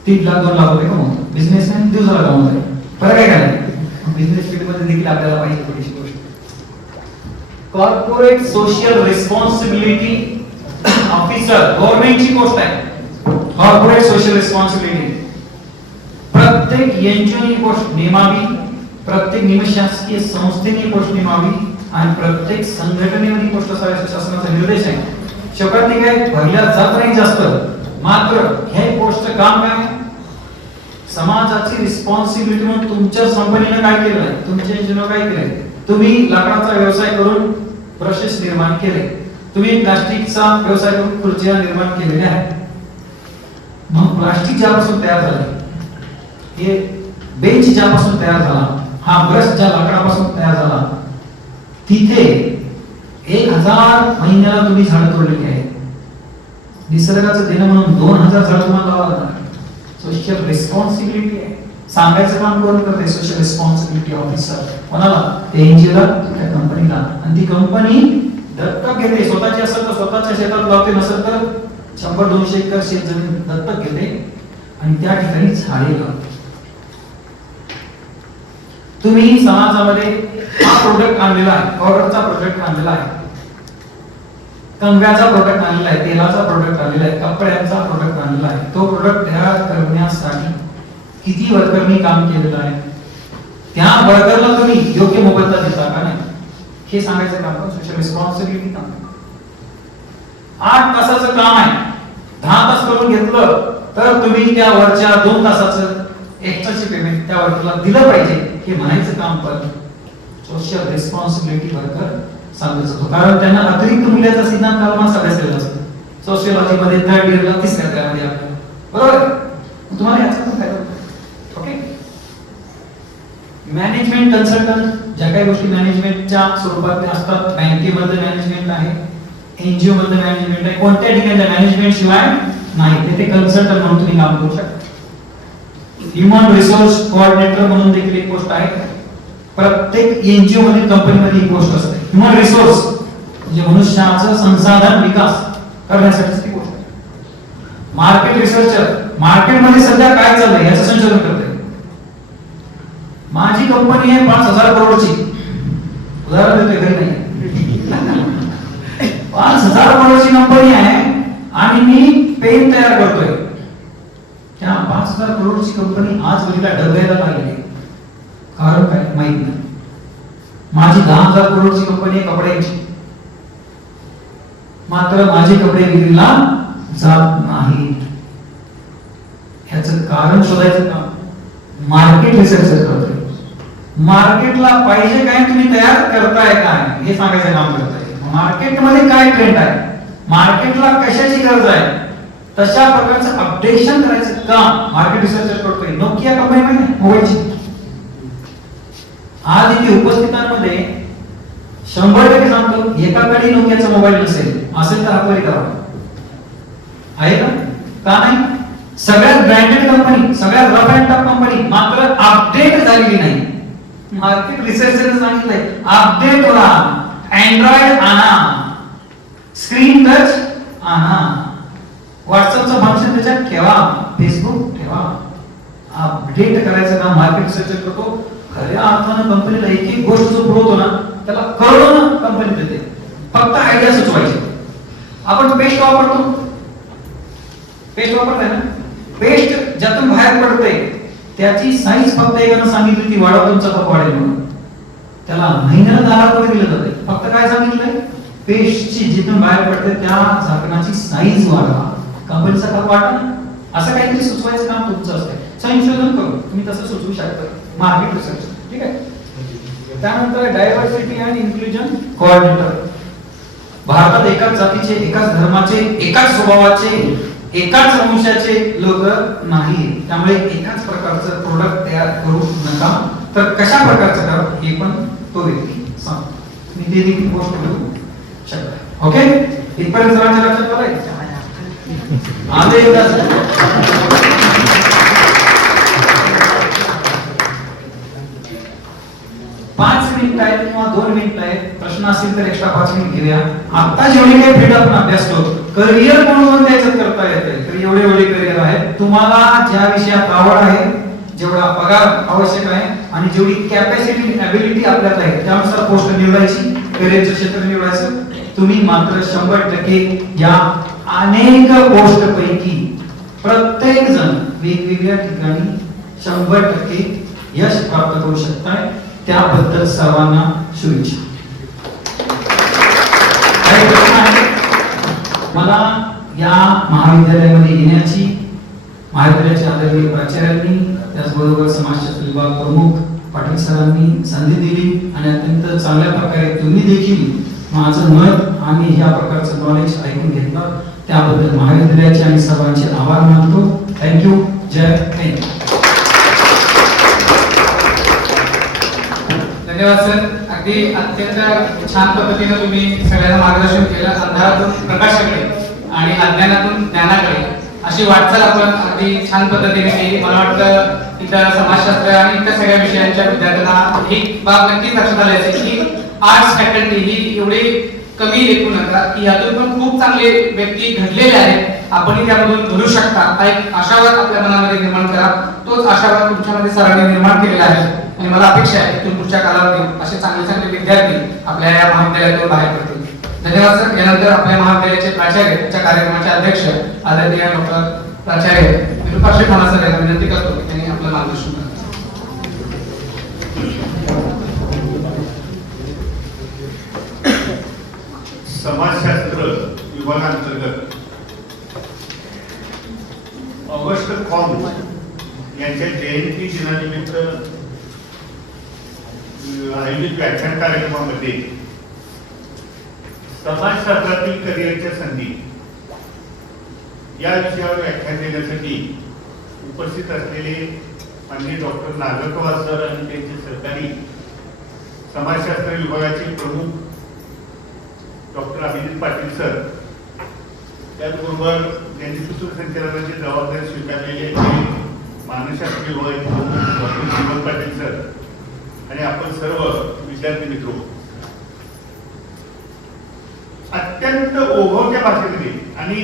3 लाख 2 लाख रुपये कमवतो. बिझनेसमॅन दिवसाला कमवतोय. फरक आहे काय? बिझनेस फील्ड मध्ये देखील आपल्याला पाहिजे थोडीशी गोष्ट. कॉर्पोरेट सोशल रिस्पॉन्सिबिलिटी ऑफिसर, गव्हर्नमेंटची गोष्ट आहे. कॉर्पोरेट सोशल रिस्पॉन्सिबिलिटी प्रत्येक एनजीओनी पोस्ट नेमावी, प्रत्येक निमशासकीय संस्थेने पोस्ट नेमावी आणि प्रत्येक संघटनेने पोस्ट असावी शासनाचा निर्देश आहे. शेवटी ते काय भरल्या जात नाही जास्त, मात्र हे पोस्टचं काम काय? समाजाची रिस्पॉन्सिबिलिटी म्हणून तुमच्या कंपनीने काय केलं आहे, तुमच्या एनजीओने काय केलंय? तुम्ही लाकडाचा व्यवसाय करून ब्रशेस निर्माण केले, तुम्ही प्लास्टिकचा व्यवसाय करून खुर्च्या निर्माण केलेल्या आहेत. मग प्लास्टिक ज्यापासून तयार झाले, हे बेंच ज्यापासून तयार झाला, हा ब्रश ज्या लाकडापासून तयार झाला, तिथे 1000 महिन्याला तुम्ही झाडं तोडलेली आहेत. निसर्गाचं देणं म्हणून 2000 झाडं तुम्हाला लावावं लागणार. सोशल रिस्पॉन्सिबिलिटी आहे. सांगायचं काम कोण करते? Social responsibility officer. कोणाला? एनजीओला, त्या कंपनीला. आणि ती कंपनी दत्तक घेते. स्वतःची असेल तर स्वतःच्या शेतात लावते, नसेल तर 100-200 एकर शेत जमीन दत्तक घेते आणि त्या ठिकाणी झाडे लावते. तुम्ही समाजामध्ये हा प्रोडक्ट आणलेला आहे, पावडरचा प्रोडक्ट आणलेला आहे, कंगव्याचा प्रोडक्ट आणलेला आहे, तेलाचा प्रोडक्ट आणलेला आहे, कपड्यांचा प्रोडक्ट आणलेला आहे. तो प्रोडक्ट तयार करण्यासाठी किती वर्करनी काम केलेलं आहे, त्या वर्करला तुम्ही योग्य मोबदला देता का नाही, हे सांगायचं काम सोशल रिस्पॉन्सिबिलिटी काम. 8 तासाचं काम आहे, 10 तास करून घेतलं तर तुम्ही त्या वरच्या 2 तासाचं एक्स्ट्राचे पेमेंट त्या वर्करला दिलं पाहिजे, हे म्हणायचं काम पण सोशल रिस्पॉन्सिबिलिटी वर्कर सांगत होतो. कारण त्यांना अतिरिक्त मूल्याचा सिद्धांत कालमास अभ्यासलेला असतो. सोशियोलॉजी मध्ये 3rd इयरला 3ऱ्या अध्यायामध्ये आपल्याला, बरोबर? तुम्हाला याचा पण फायदा होतो. ओके. मॅनेजमेंट कन्सल्टंट, ज्या काही गोष्टी मॅनेजमेंटच्या स्वरूपात असतात, बँकेमध्ये मॅनेजमेंट आहे, एनजीओ मध्ये मॅनेजमेंट आहे, कोणत्या ठिकाणी मॅनेजमेंट शिवाय नाही, तिथे कन्सल्टंट म्हणून तुम्ही काम करू शकता. ह्युमन रिसोर्स कोऑर्डिनेटर म्हणून देखील एक पोस्ट आहे. प्रत्येक एनजीओ मध्ये कंपनीमध्ये एक पोस्ट असते. ह्युमन रिसोर्स म्हणजे मनुष्याचं संसाधन विकास करण्यासाठी ती पोस्ट आहे. मार्केट रिसर्चर, मार्केटमध्ये सध्या काय चाललंय याचं संशोधन करते. माझी कंपनी आहे 5000 करोडची, उदाहरण देतोय, घरी नाही, 5000 करोडची कंपनी आहे आणि मी पेन तयार करतोय. त्या 5000 करोडची कंपनी आज घरीला डब्याला लागली, कारण काय माहित नाही. माझी 10,000 करोडची कंपनी आहे कपड्यांची, मात्र माझे कपडे विक्रीला जात नाहीत. ह्याचं कारण शोधायचं काम मार्केट रिसर्चर करतोय. मार्केटला पाहिजे काय, तुम्ही तयार करताय काय हे सांगायचं काम करताय. मार्केटमध्ये काय ट्रेंड आहे, मार्केटला कशाची गरज आहे, तशा प्रकारचं अपडेशन करायचं काम मार्केट रिसर्चर करतोय. नोकिया कंपनी माहिती मोबाईलची, आज इथे उपस्थितांमध्ये 100% सांगतो एकाकडे नोकियाचा मोबाईल असेल तर हातवरी करा. आहे का नाही? सगळ्यात ब्रँडेड कंपनी, सगळ्यात रफ अँड टफ कंपनी, मात्र अपडेट झालेली नाही. मार्केट रिसर्चरने सांगितलंय अपडेट व्हा, अँड्रॉइड आणा, स्क्रीन टच आणा, व्हॉट्सअपचं फंक्शन त्याच्यात ठेवा, फेसबुक ठेवा. अपडेट करायचं काम मार्केट रिसर्चर करतो. खऱ्या अर्थानं कंपनीला एक एक गोष्ट जो पुरवतो ना त्याला करोडोनं कंपनी देते. फक्त आयडिया सुचवायची. आपण पेस्ट वापरतो, पेस्ट वापरताय ना, पेस्ट ज्यातून बाहेर पडते त्याची साईज फक्त एकानं सांगितली ती वाढव, तुमचा कप वाढेल म्हणून. त्याला महिन्याला 10 रुपये दिले जाते. फक्त काय सांगितलंय, पेस्टची जिथून बाहेर पडते त्या झाकणाची साईज वाढवा, कंपनीचा कप वाढवा. असं काहीतरी सुचवायचं काम तुमचं असतं. संशोधन करून तुम्ही तसं सुचवू शकता मार्केट रिसर्च. ठीक आहे. त्यानंतर डायव्हर्सिटी अँड इन्क्लुजन कोऑर्डिनेटर. भारतात एकाच जातीचे, एकाच धर्माचे, एकाच स्वभावाचे, एकाच वंशाचे लोक नाही. त्यामुळे एकाच प्रकारचं प्रोडक्ट तयार करू नका. तर कशा प्रकारचं करा हे पण तो व्यक्ती सांगतो. मी ते देखील पोस्ट करू शकता. ओके, इथपर्यंत सरांच्या लक्षात आलंय? आले एकदा 5 मिनिट आहेत किंवा 2 मिनिट आहेत. प्रश्न असेल तर एक्स्ट्रा 5 मिनिट घेऊया. आता जेवढे काही फील्ड आपण अभ्यास करतो, करिअर म्हणून द्यायचं करता येतं. तर एवढे करिअर आहेत. तुम्हाला ज्या विषयात आवड आहे, जेवढा पगार आवश्यक आहे आणि जेवढी कॅपॅसिटी ॲबिलिटी आपल्यात आहे त्यानुसार पोस्ट निवडायची, करिअरचं क्षेत्र निवडायचं. तुम्ही मात्र 100% या अनेक पोस्ट पैकी प्रत्येक जण वेगवेगळ्या ठिकाणी 100% यश प्राप्त करू शकताय. त्याबद्दल सर्वांना शुभेच्छा. मला या महाविद्यालयामध्ये येण्याची महाविद्यालयाच्या आदरणीय प्राचार्यांनी, त्याचबरोबर समाजशास्त्र विभाग प्रमुख पाटील सरांनी संधी दिली आणि अत्यंत चांगल्या प्रकारे तुम्ही देखील माझं मत आणि या प्रकारचं नॉलेज ऐकून घेतलं. त्याबद्दल महाविद्यालयाचे आणि सर्वांचे आभार मानतो. थँक्यू. जय हिंद. धन्यवाद सर. अगदी अत्यंत छान पद्धतीने तुम्ही सगळ्यांना मार्गदर्शन केलं. अंधारातून प्रकाशाकडे आणि अज्ञानातून ज्ञानाकडे अशी वाटचाल आपण अगदी छान पद्धतीने केली. मला वाटतं इथं समाजशास्त्र आणि इतर सगळ्या विषयांच्या विद्यार्थ्यांना ही बाब नक्कीच लक्षात आली असेल की आर्ट्स फॅकल्टी ही एवढी कमी लेखू नका, की यातून पण खूप चांगले व्यक्ती घडलेले आहेत. आपणही त्यामधून घडू शकता हा एक आशावाद आपल्या मनामध्ये निर्माण करा. तोच आशावाद तुमच्यामध्ये सरांनी निर्माण केलेला आहे आणि मला अपेक्षा आहे की पुढच्या कालावधीत असे चांगले विद्यार्थी आपल्या या महाविद्यालयातून बाहेर पडतील. धन्यवाद सर. यानंतर आपल्या महाविद्यालयाचे प्राचार्य, त्याच्या कार्यक्रमाचे अध्यक्ष आदरणीय डॉक्टर प्राचार्य विरूपाक्ष खाना सर यांना विनंती करतो की त्यांनी आपलं मार्गदर्शन करावं. समाजशास्त्र विभागांतर्गत ऑगस्ट कॉम यांच्या जयंती दिनानिमित्त आयोजित व्याख्यान कार्यक्रमामध्ये समाजशास्त्रातील करिअरच्या संधी या विषयावर व्याख्यान देण्यासाठी उपस्थित असलेले माननीय डॉक्टर नागरकवार सर आणि त्यांचे सहकारी समाजशास्त्र विभागाचे प्रमुख डॉक्टर अभिजित पाटील सर, त्याचबरोबर त्यांनी सूत्रसंचालनाची जबाबदारी स्वीकारलेले मानसशास्त्र विभागाचे प्रमुख डॉक्टर श्रीमंत पाटील सर आणि आपण सर्व विद्यार्थी मित्र अत्यंत ओघवत्या भाषेमध्ये आणि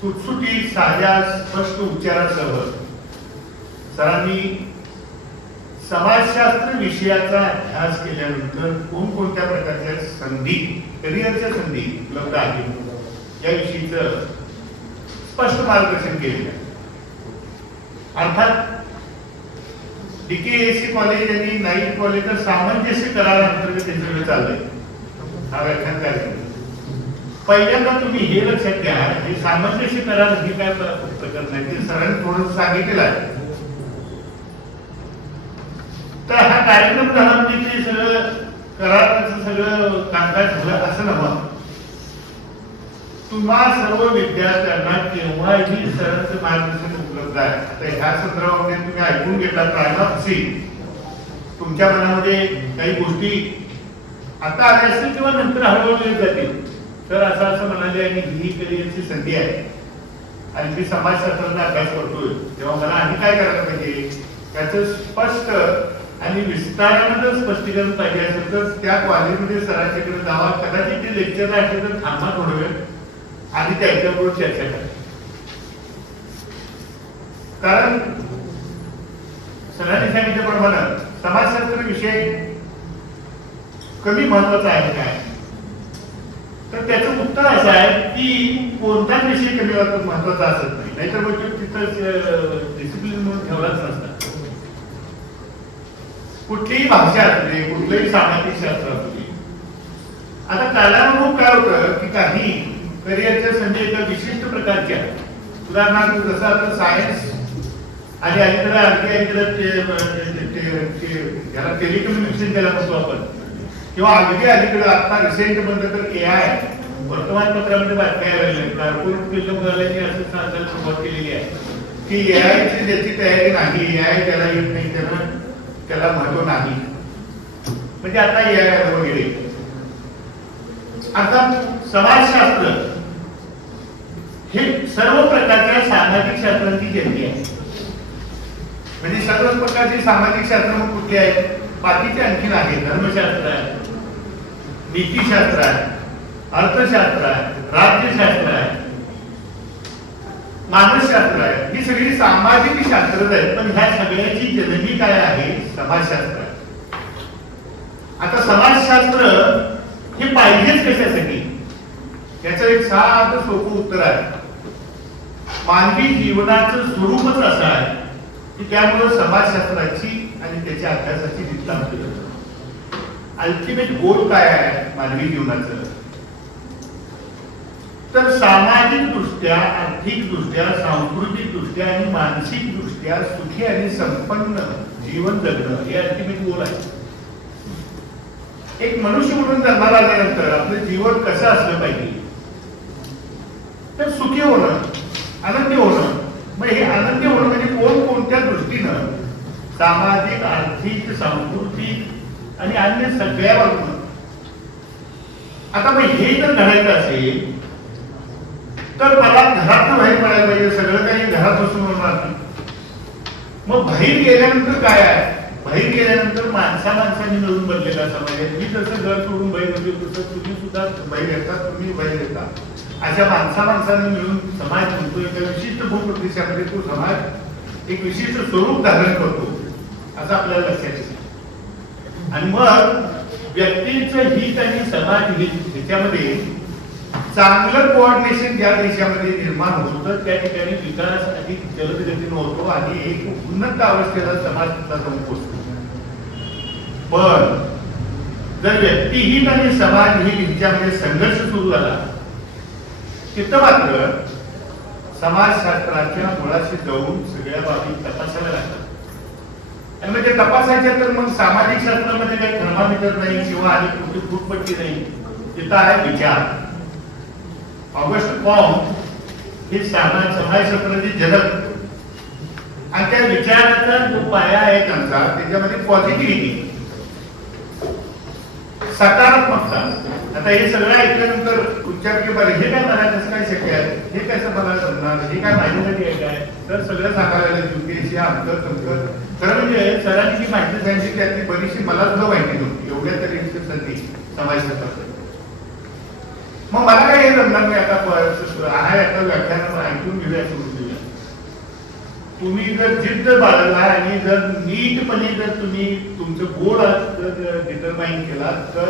सुटसुटीत साध्या स्पष्ट उच्चारासह सरांनी समाजशास्त्र विषयाचा अभ्यास केल्यानंतर कोणकोणत्या प्रकारच्या संधी, करिअरच्या संधी उपलब्ध आहेत याविषयीचं स्पष्ट मार्गदर्शन केलेलं आहे. अर्थात DKSC कॉलेज आणि नाईट कॉलेज सामंजस्य कराराअंतर्गत त्यांच्याकडे चाललंय हा व्याख्यान कार्यक्रम. पहिल्यांदा तुम्ही हे लक्षात घ्या, हे सामंजस्य करार हे काय प्रकरण नाही, ते सरांनी थोडं सांगितलेलं आहे. तर हा कार्यक्रम झाला म्हणजे ते सगळं कराराचं सगळं कामकाज झालं असं नव्हतं. तुम्हा सर्व विद्यार्थ्यांना केव्हाही सरांचं मार्गदर्शन उपलब्ध आहे. आता ह्या संदर्भामध्ये तुम्ही ऐकून घेतला प्रायमापसी तुमच्या मनामध्ये काही गोष्टी आता आल्या असतील किंवा नंतर हळूहळू येत जातील. तर असं म्हणाले आणि ही करिअरची संधी आहे आणि मी समाजशास्त्राचा अभ्यास करतोय तेव्हा मला आणि काय करायला पाहिजे त्याचं स्पष्ट आणि विस्तारानं जर स्पष्टीकरण पाहिजे असेल तर त्या कॉलेजमध्ये सरांच्याकडे जावा. कदाचित ते लेक्चर असेल तर थांबा थोडं वेळ आणि त्यांच्याबरोबर चर्चा करा. कारण सरांनी सांगितल्याप्रमाणे समाजशास्त्र विषय कमी महत्वाचा आहे काय तर त्याचं उत्तर असं आहे की कोणताच विषय कमी महत्वाचा असत नाही. नाहीतर मग तिथं डिसिप्लिन म्हणून ठेवलाच नसता. कुठलीही भाषा असते कुठलंही सामाजिक शास्त्र असते. आता कालानुरूप काय होतं की काही करिअरच्या संधी एका विशिष्ट प्रकारच्या उदाहरणार्थ जसं आता सायन्स आणि अलीकडे ज्याला टेलिकम्युनिकेशन त्याला म्हणतो आपण किंवा अगदी अलीकडे आता रिसेंट म्हणलं तर AI वर्तमानपत्रामध्ये बातम्या यायला कॉर्पोरेट फील्डवाल्यांनी असं सांगायला सुरुवात केलेली आहे की AI ची ज्याची तयारी नाही AI त्याला येत नाही त्याला महत्व नाही म्हणजे आता AI वगैरे. आता समाजशास्त्र हे सर्व प्रकारच्या सामाजिक शास्त्रांची जननी आहे. म्हणजे सर्वच प्रकारची सामाजिक शास्त्र मग कुठली आहेत बाकीचे आणखीन आहे. धर्मशास्त्र आहे नीतिशास्त्र आहे अर्थशास्त्र आहे राज्यशास्त्र आहे मानसशास्त्र आहे. ही सगळी सामाजिक शास्त्रच आहेत पण ह्या सगळ्याची जननी काय आहे समाजशास्त्र आहे. आता समाजशास्त्र हे पाहिजेच कशासाठी याचं एक साधं सोपं उत्तर आहे. मानवी जीवनाचं स्वरूपच असं आहे की त्यामुळे समाजशास्त्राची आणि त्याच्या अभ्यासाची निष्ठा केली जाते. अल्टिमेट गोल काय आहे मानवी जीवनाचं तर सामाजिक दृष्ट्या आर्थिक दृष्ट्या सांस्कृतिक दृष्ट्या आणि मानसिक दृष्ट्या सुखी आणि संपन्न जीवन जगणं हे अल्टिमेट गोल आहे. एक मनुष्य म्हणून जन्माला आल्यानंतर आपलं जीवन कसं असलं पाहिजे तर सुखी होणं आनंदी होणं. मग हे आनंदी होणं म्हणजे कोण कोणत्या दृष्टीनं सामाजिक आर्थिक सांस्कृतिक आणि अन्य सगळ्या बाजून. आता मग हे जर घडायचं असेल तर मला घरातून बाहेर पडायला पाहिजे. सगळं काही घरात बसून होणार नाही. मग बाहेर गेल्यानंतर काय आहे बाहेर गेल्यानंतर माणसांनी मिळून बनलेला समाज आहे. मी जसं घर सोडून बाहेर म्हणजे तसं तुम्ही सुद्धा बाहेर येतात तुम्ही बाहेर येतात. अशा माणसांनी मिळून समाज म्हणतो एका विशिष्ट भूप्रदेशामध्ये तो समाज एक विशिष्ट स्वरूप धारण करतो असं आपल्याला लक्षात येतं. आणि मग व्यक्तीचं हित आणि समाज हित ह्याच्यामध्ये चांगलं कोऑर्डिनेशन ज्या देशामध्ये निर्माण होतं त्या ठिकाणी विकास अधिक जलद गतीने होतो आणि एक उन्नत अवस्थेला समाज तिथला जाऊन पोहोचतो. पण जर व्यक्तिहित आणि समाज हित ह्याच्यामध्ये संघर्ष सुरू झाला तिथं मात्र समाजशास्त्राच्या मुळाशी जाऊन सगळ्या बाबी तपासाव्या लागतात. आणि म्हणजे तपासायच्या तर मग सामाजिक शास्त्रामध्ये काही थर्मामीटर नाही किंवा आणि कुठली फूटपट्टी नाही. तिथं आहे विचार. ऑगस्ट कॉम्ट हे समाजशास्त्राचे जनक आणि त्या विचाराचा जो पाया आहे त्यांचा त्याच्यामध्ये पॉझिटिव्हिटी सकारात्मकता. आता हे सगळं ऐकल्यानंतर उच्चार की बरं हे काय मला कसं काय शक्य आहे हे कसं मला जमणार हे काय माझ्यासाठी आहे काय तर सगळं सांगायला युपीएससी आमचं तमकं. खरं म्हणजे सरांनी जी माहिती सांगितली त्यातली बरीचशी मला सुद्धा माहिती नव्हती. एवढ्या तरी संधी समाजशास्त्रात. मग मला काय हे जमणार नाही. आता व्याख्यान ऐकून घेऊया सोडून देऊया. तुम्ही जर जिद्द बाळगला आणि जर नीटपणे जर तुम्ही तुमचं गोल डिटरमाइन केला तर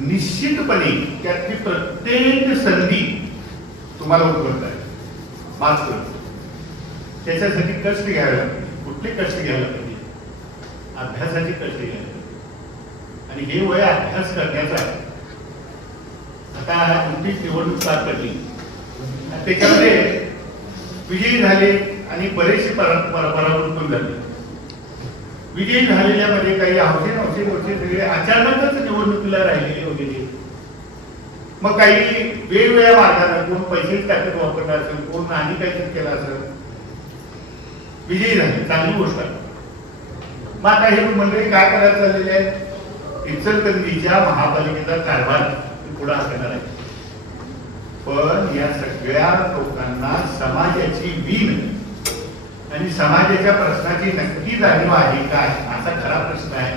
निश्चितपणे त्यातली प्रत्येक संधी तुम्हाला उपलब्ध आहे. मात्र त्याच्यासाठी कष्ट घ्यावे लागतील. कुठले कष्ट घ्यायला पाहिजे अभ्यासाचे कष्ट घ्यायला पाहिजे आणि हे वय अभ्यास करण्याचा आहे. आता नुकतीच निवडणूक पार पडली त्याच्यामध्ये विजयी झाले आणि बरेचसे पराभूत पण झाले. विजयी झालेल्यामध्ये काही हौसे सगळे अचानकच निवडणुकीला राहिलेले वगैरे. मग काही वेगवेगळ्या मार्गाने कोण पैसेच टाकत वापरला असेल, कोण आणि काहीतरी केला असेल, विजयी झाले, चांगली गोष्ट आहे. मग आता हे मंडळी काय करायला चाललेले आहेत, इचलकरंजीच्या महापालिकेचा कारभार पुढे हाकणार आहे. पण या सगळ्या लोकांना समाजाची वीण आणि समाजाच्या प्रश्नाची नक्की जाणीव आहे काय, असा खरा प्रश्न आहे.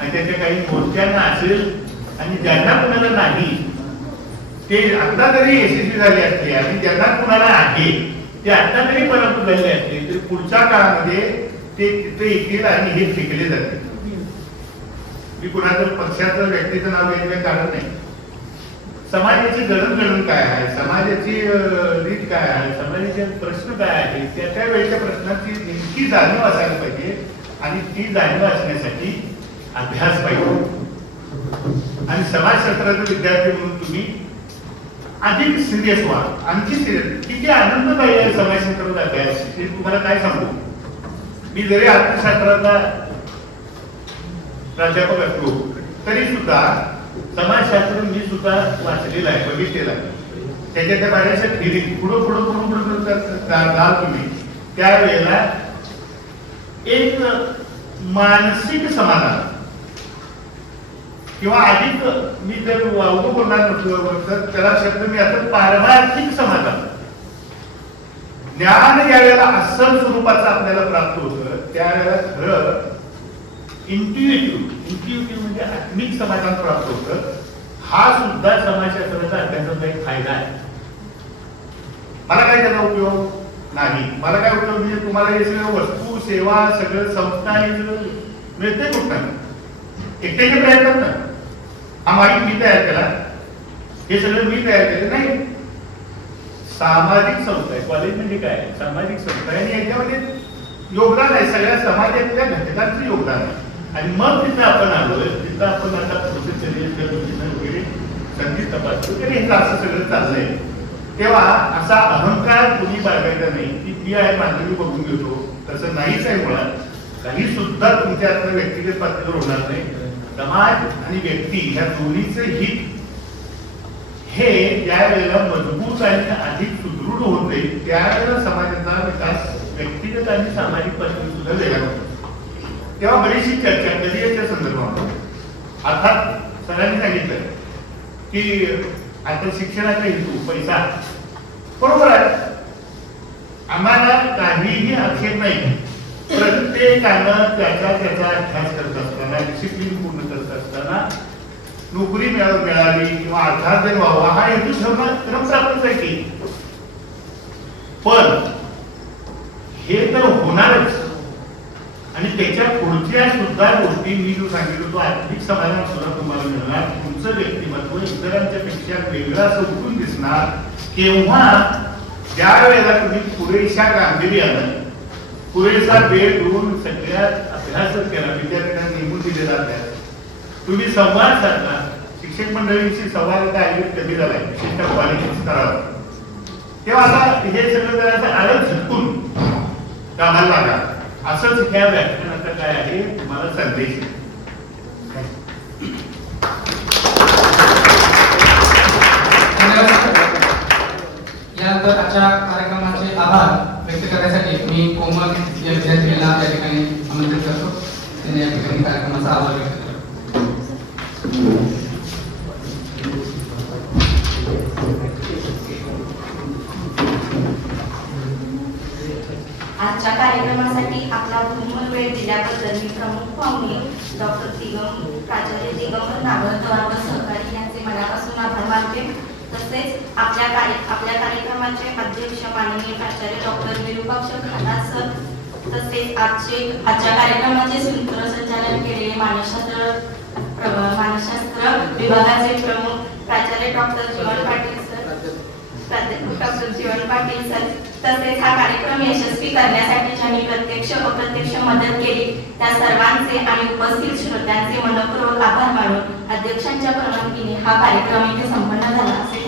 आणि त्याच्या काही मोर्चांना असेल आणि ज्यांना कुणाला नाही ते आता तरी यशस्वी झाले असते आणि ज्यांना कुणाला आहे ते आता तरी परत झाले असते, तर पुढच्या काळामध्ये ते तिथे येतील आणि हे शिकले जातील. मी कुणाचं पक्षाचं व्यक्तीचं नाव घ्यायचं कारण नाही. समाजाची जडणघडण काय आहे, समाजाची रीत काय आहे, समाजाचे प्रश्न काय आहे, त्या वेळच्या प्रश्नाची नेमकी जाणीव असायला पाहिजे. आणि ती जाणीव असण्यासाठी अभ्यास पाहिजे. आणि समाजशास्त्राचे विद्यार्थी म्हणून तुम्ही अधिक सिरियस व्हा, आणखी सिरियस. किती आनंददायी आहे समाजशास्त्राचा अभ्यास, हे तुम्हाला काय सांगू. मी जरी अर्थशास्त्राचा प्राध्यापक असलो तरी सुद्धा समाजशास्त्र मी सुद्धा वाचलेलं आहे, बघितलेलं आहे. त्याच्या त्या बऱ्याचशा थिअरी पुढं जाल तुम्ही, त्यावेळेला एक मानसिक समाधान किंवा अधिक, मी जर अवघड बोलणार नसलो तर त्याला शब्द मी आता पारमार्थिक समाधान, ज्ञान ज्या वेळेला अस्सल स्वरूपाचं आपल्याला प्राप्त होतं त्यावेळेला खरं इंट्युइटिव्ह म्हणजे आत्मिक समाधान प्राप्त होतं. हा सुद्धा समाजशास्त्राचा अभ्यासाचा एक फायदा आहे. मला काय त्याचा उपयोग नाही. मला काय उपयोग म्हणजे तुम्हाला हे सगळं वस्तू सेवा सगळं संस्था मिळते कुठं, एकट्याचे प्रयत्न ना. हा माहिती मी तयार केला, हे सगळं मी तयार केलं नाही. सामाजिक संस्था आहे, कॉलेज म्हणजे काय सामाजिक संस्था आहे आणि याच्यामध्ये योगदान आहे, सगळ्या समाजातल्या घटकांचं योगदान आहे. आणि मग तिथं आपण आलोय, तिथं आपण आता वगैरे संधी तपासतो तरी हे असं सगळं चाललंय. तेव्हा असा अहंकार कुणी बाळगायचा नाही की मी आहे माझं मी बघून घेतो, तसं नाहीच आहे. मुळात काही सुद्धा तुमच्या आता व्यक्तिगत पातळीवर होणार नाही. समाज आणि व्यक्ती ह्या दोन्हीचं हित हे ज्या वेळेला मजबूत आणि अधिक सुदृढ होते त्यावेळेला समाजाचा विकास व्यक्तिगत आणि सामाजिक पातळीवर सुद्धा वेगळा होतो. तेव्हा बरीचशी चर्चा कधी याच्या संदर्भात अर्थात सगळ्यांनी सांगितलं की आता शिक्षणाचा हेतू पैसा, बरोबर आहे, आम्हाला काहीही आक्षेप नाही. प्रत्येकानं त्याचा अभ्यास करत असताना, डिसिप्लिन पूर्ण करत असताना नोकरी मिळावी किंवा अर्थार्जन व्हावा हा हेतू क्रम प्राप्तच आहे की. पण हे तर होणारच आणि त्याच्या पुढच्या सुद्धा गोष्टी मी जो सांगितलं तो आर्थिक समाधान सुद्धा तुम्हाला मिळणार. तुमचं व्यक्तिमत्व इतरांच्या पेक्षा वेगळं असं उठून दिसणार केव्हा ज्या वेळेला तुम्ही पुरेशा गांभीर्यानं पुरेसा वेळ देऊन सगळ्या अभ्यास केला, विद्यापीठात नेमून दिलेला अभ्यास, तुम्ही संवाद साधला. शिक्षक मंडळींशी संवाद आयोजित कधी झालाय विशिष्ट कॉलेज स्तरावर, तेव्हा आता हे सगळं करायचं आलं झटकून कामाला लागा. असंच ह्या व्याख्यानाचा काय आहे तुम्हाला संदेश. यानंतर आजच्या कार्यक्रमाचे आभार व्यक्त करण्यासाठी मी कोमल या विद्यार्थ्यांना त्या ठिकाणी आमंत्रित करतो. त्यांनी या ठिकाणी कार्यक्रमाचा आभार व्यक्त करतो. आजच्या कार्यक्रमासाठी आपला बहुमूल्य वेळ दिल्याबद्दल मी प्रमुख पाहुणे डॉक्टर प्राचार्य दिगंबर नागरकर व सहकारी यांचे मनापासून आभार मानते. तसेच आपल्या कार्यक्रमाचे अध्यक्ष माननीय प्राचार्य डॉक्टर विरूपाक्ष खाना सर, तसेच आजच्या कार्यक्रमाचे सूत्रसंचालन केलेले मानसशास्त्र विभागाचे प्रमुख प्राचार्य डॉक्टर जीवन पाटील सर, डॉक्टर जीवन पाटील सर, तसेच हा कार्यक्रम यशस्वी करण्यासाठी ज्यांनी प्रत्यक्ष अप्रत्यक्ष मदत केली त्या सर्वांचे आणि उपस्थित श्रोत्यांचे मनपूर्वक आभार मानून अध्यक्षांच्या परवानगीने हा कार्यक्रम इथे संपन्न झाला असे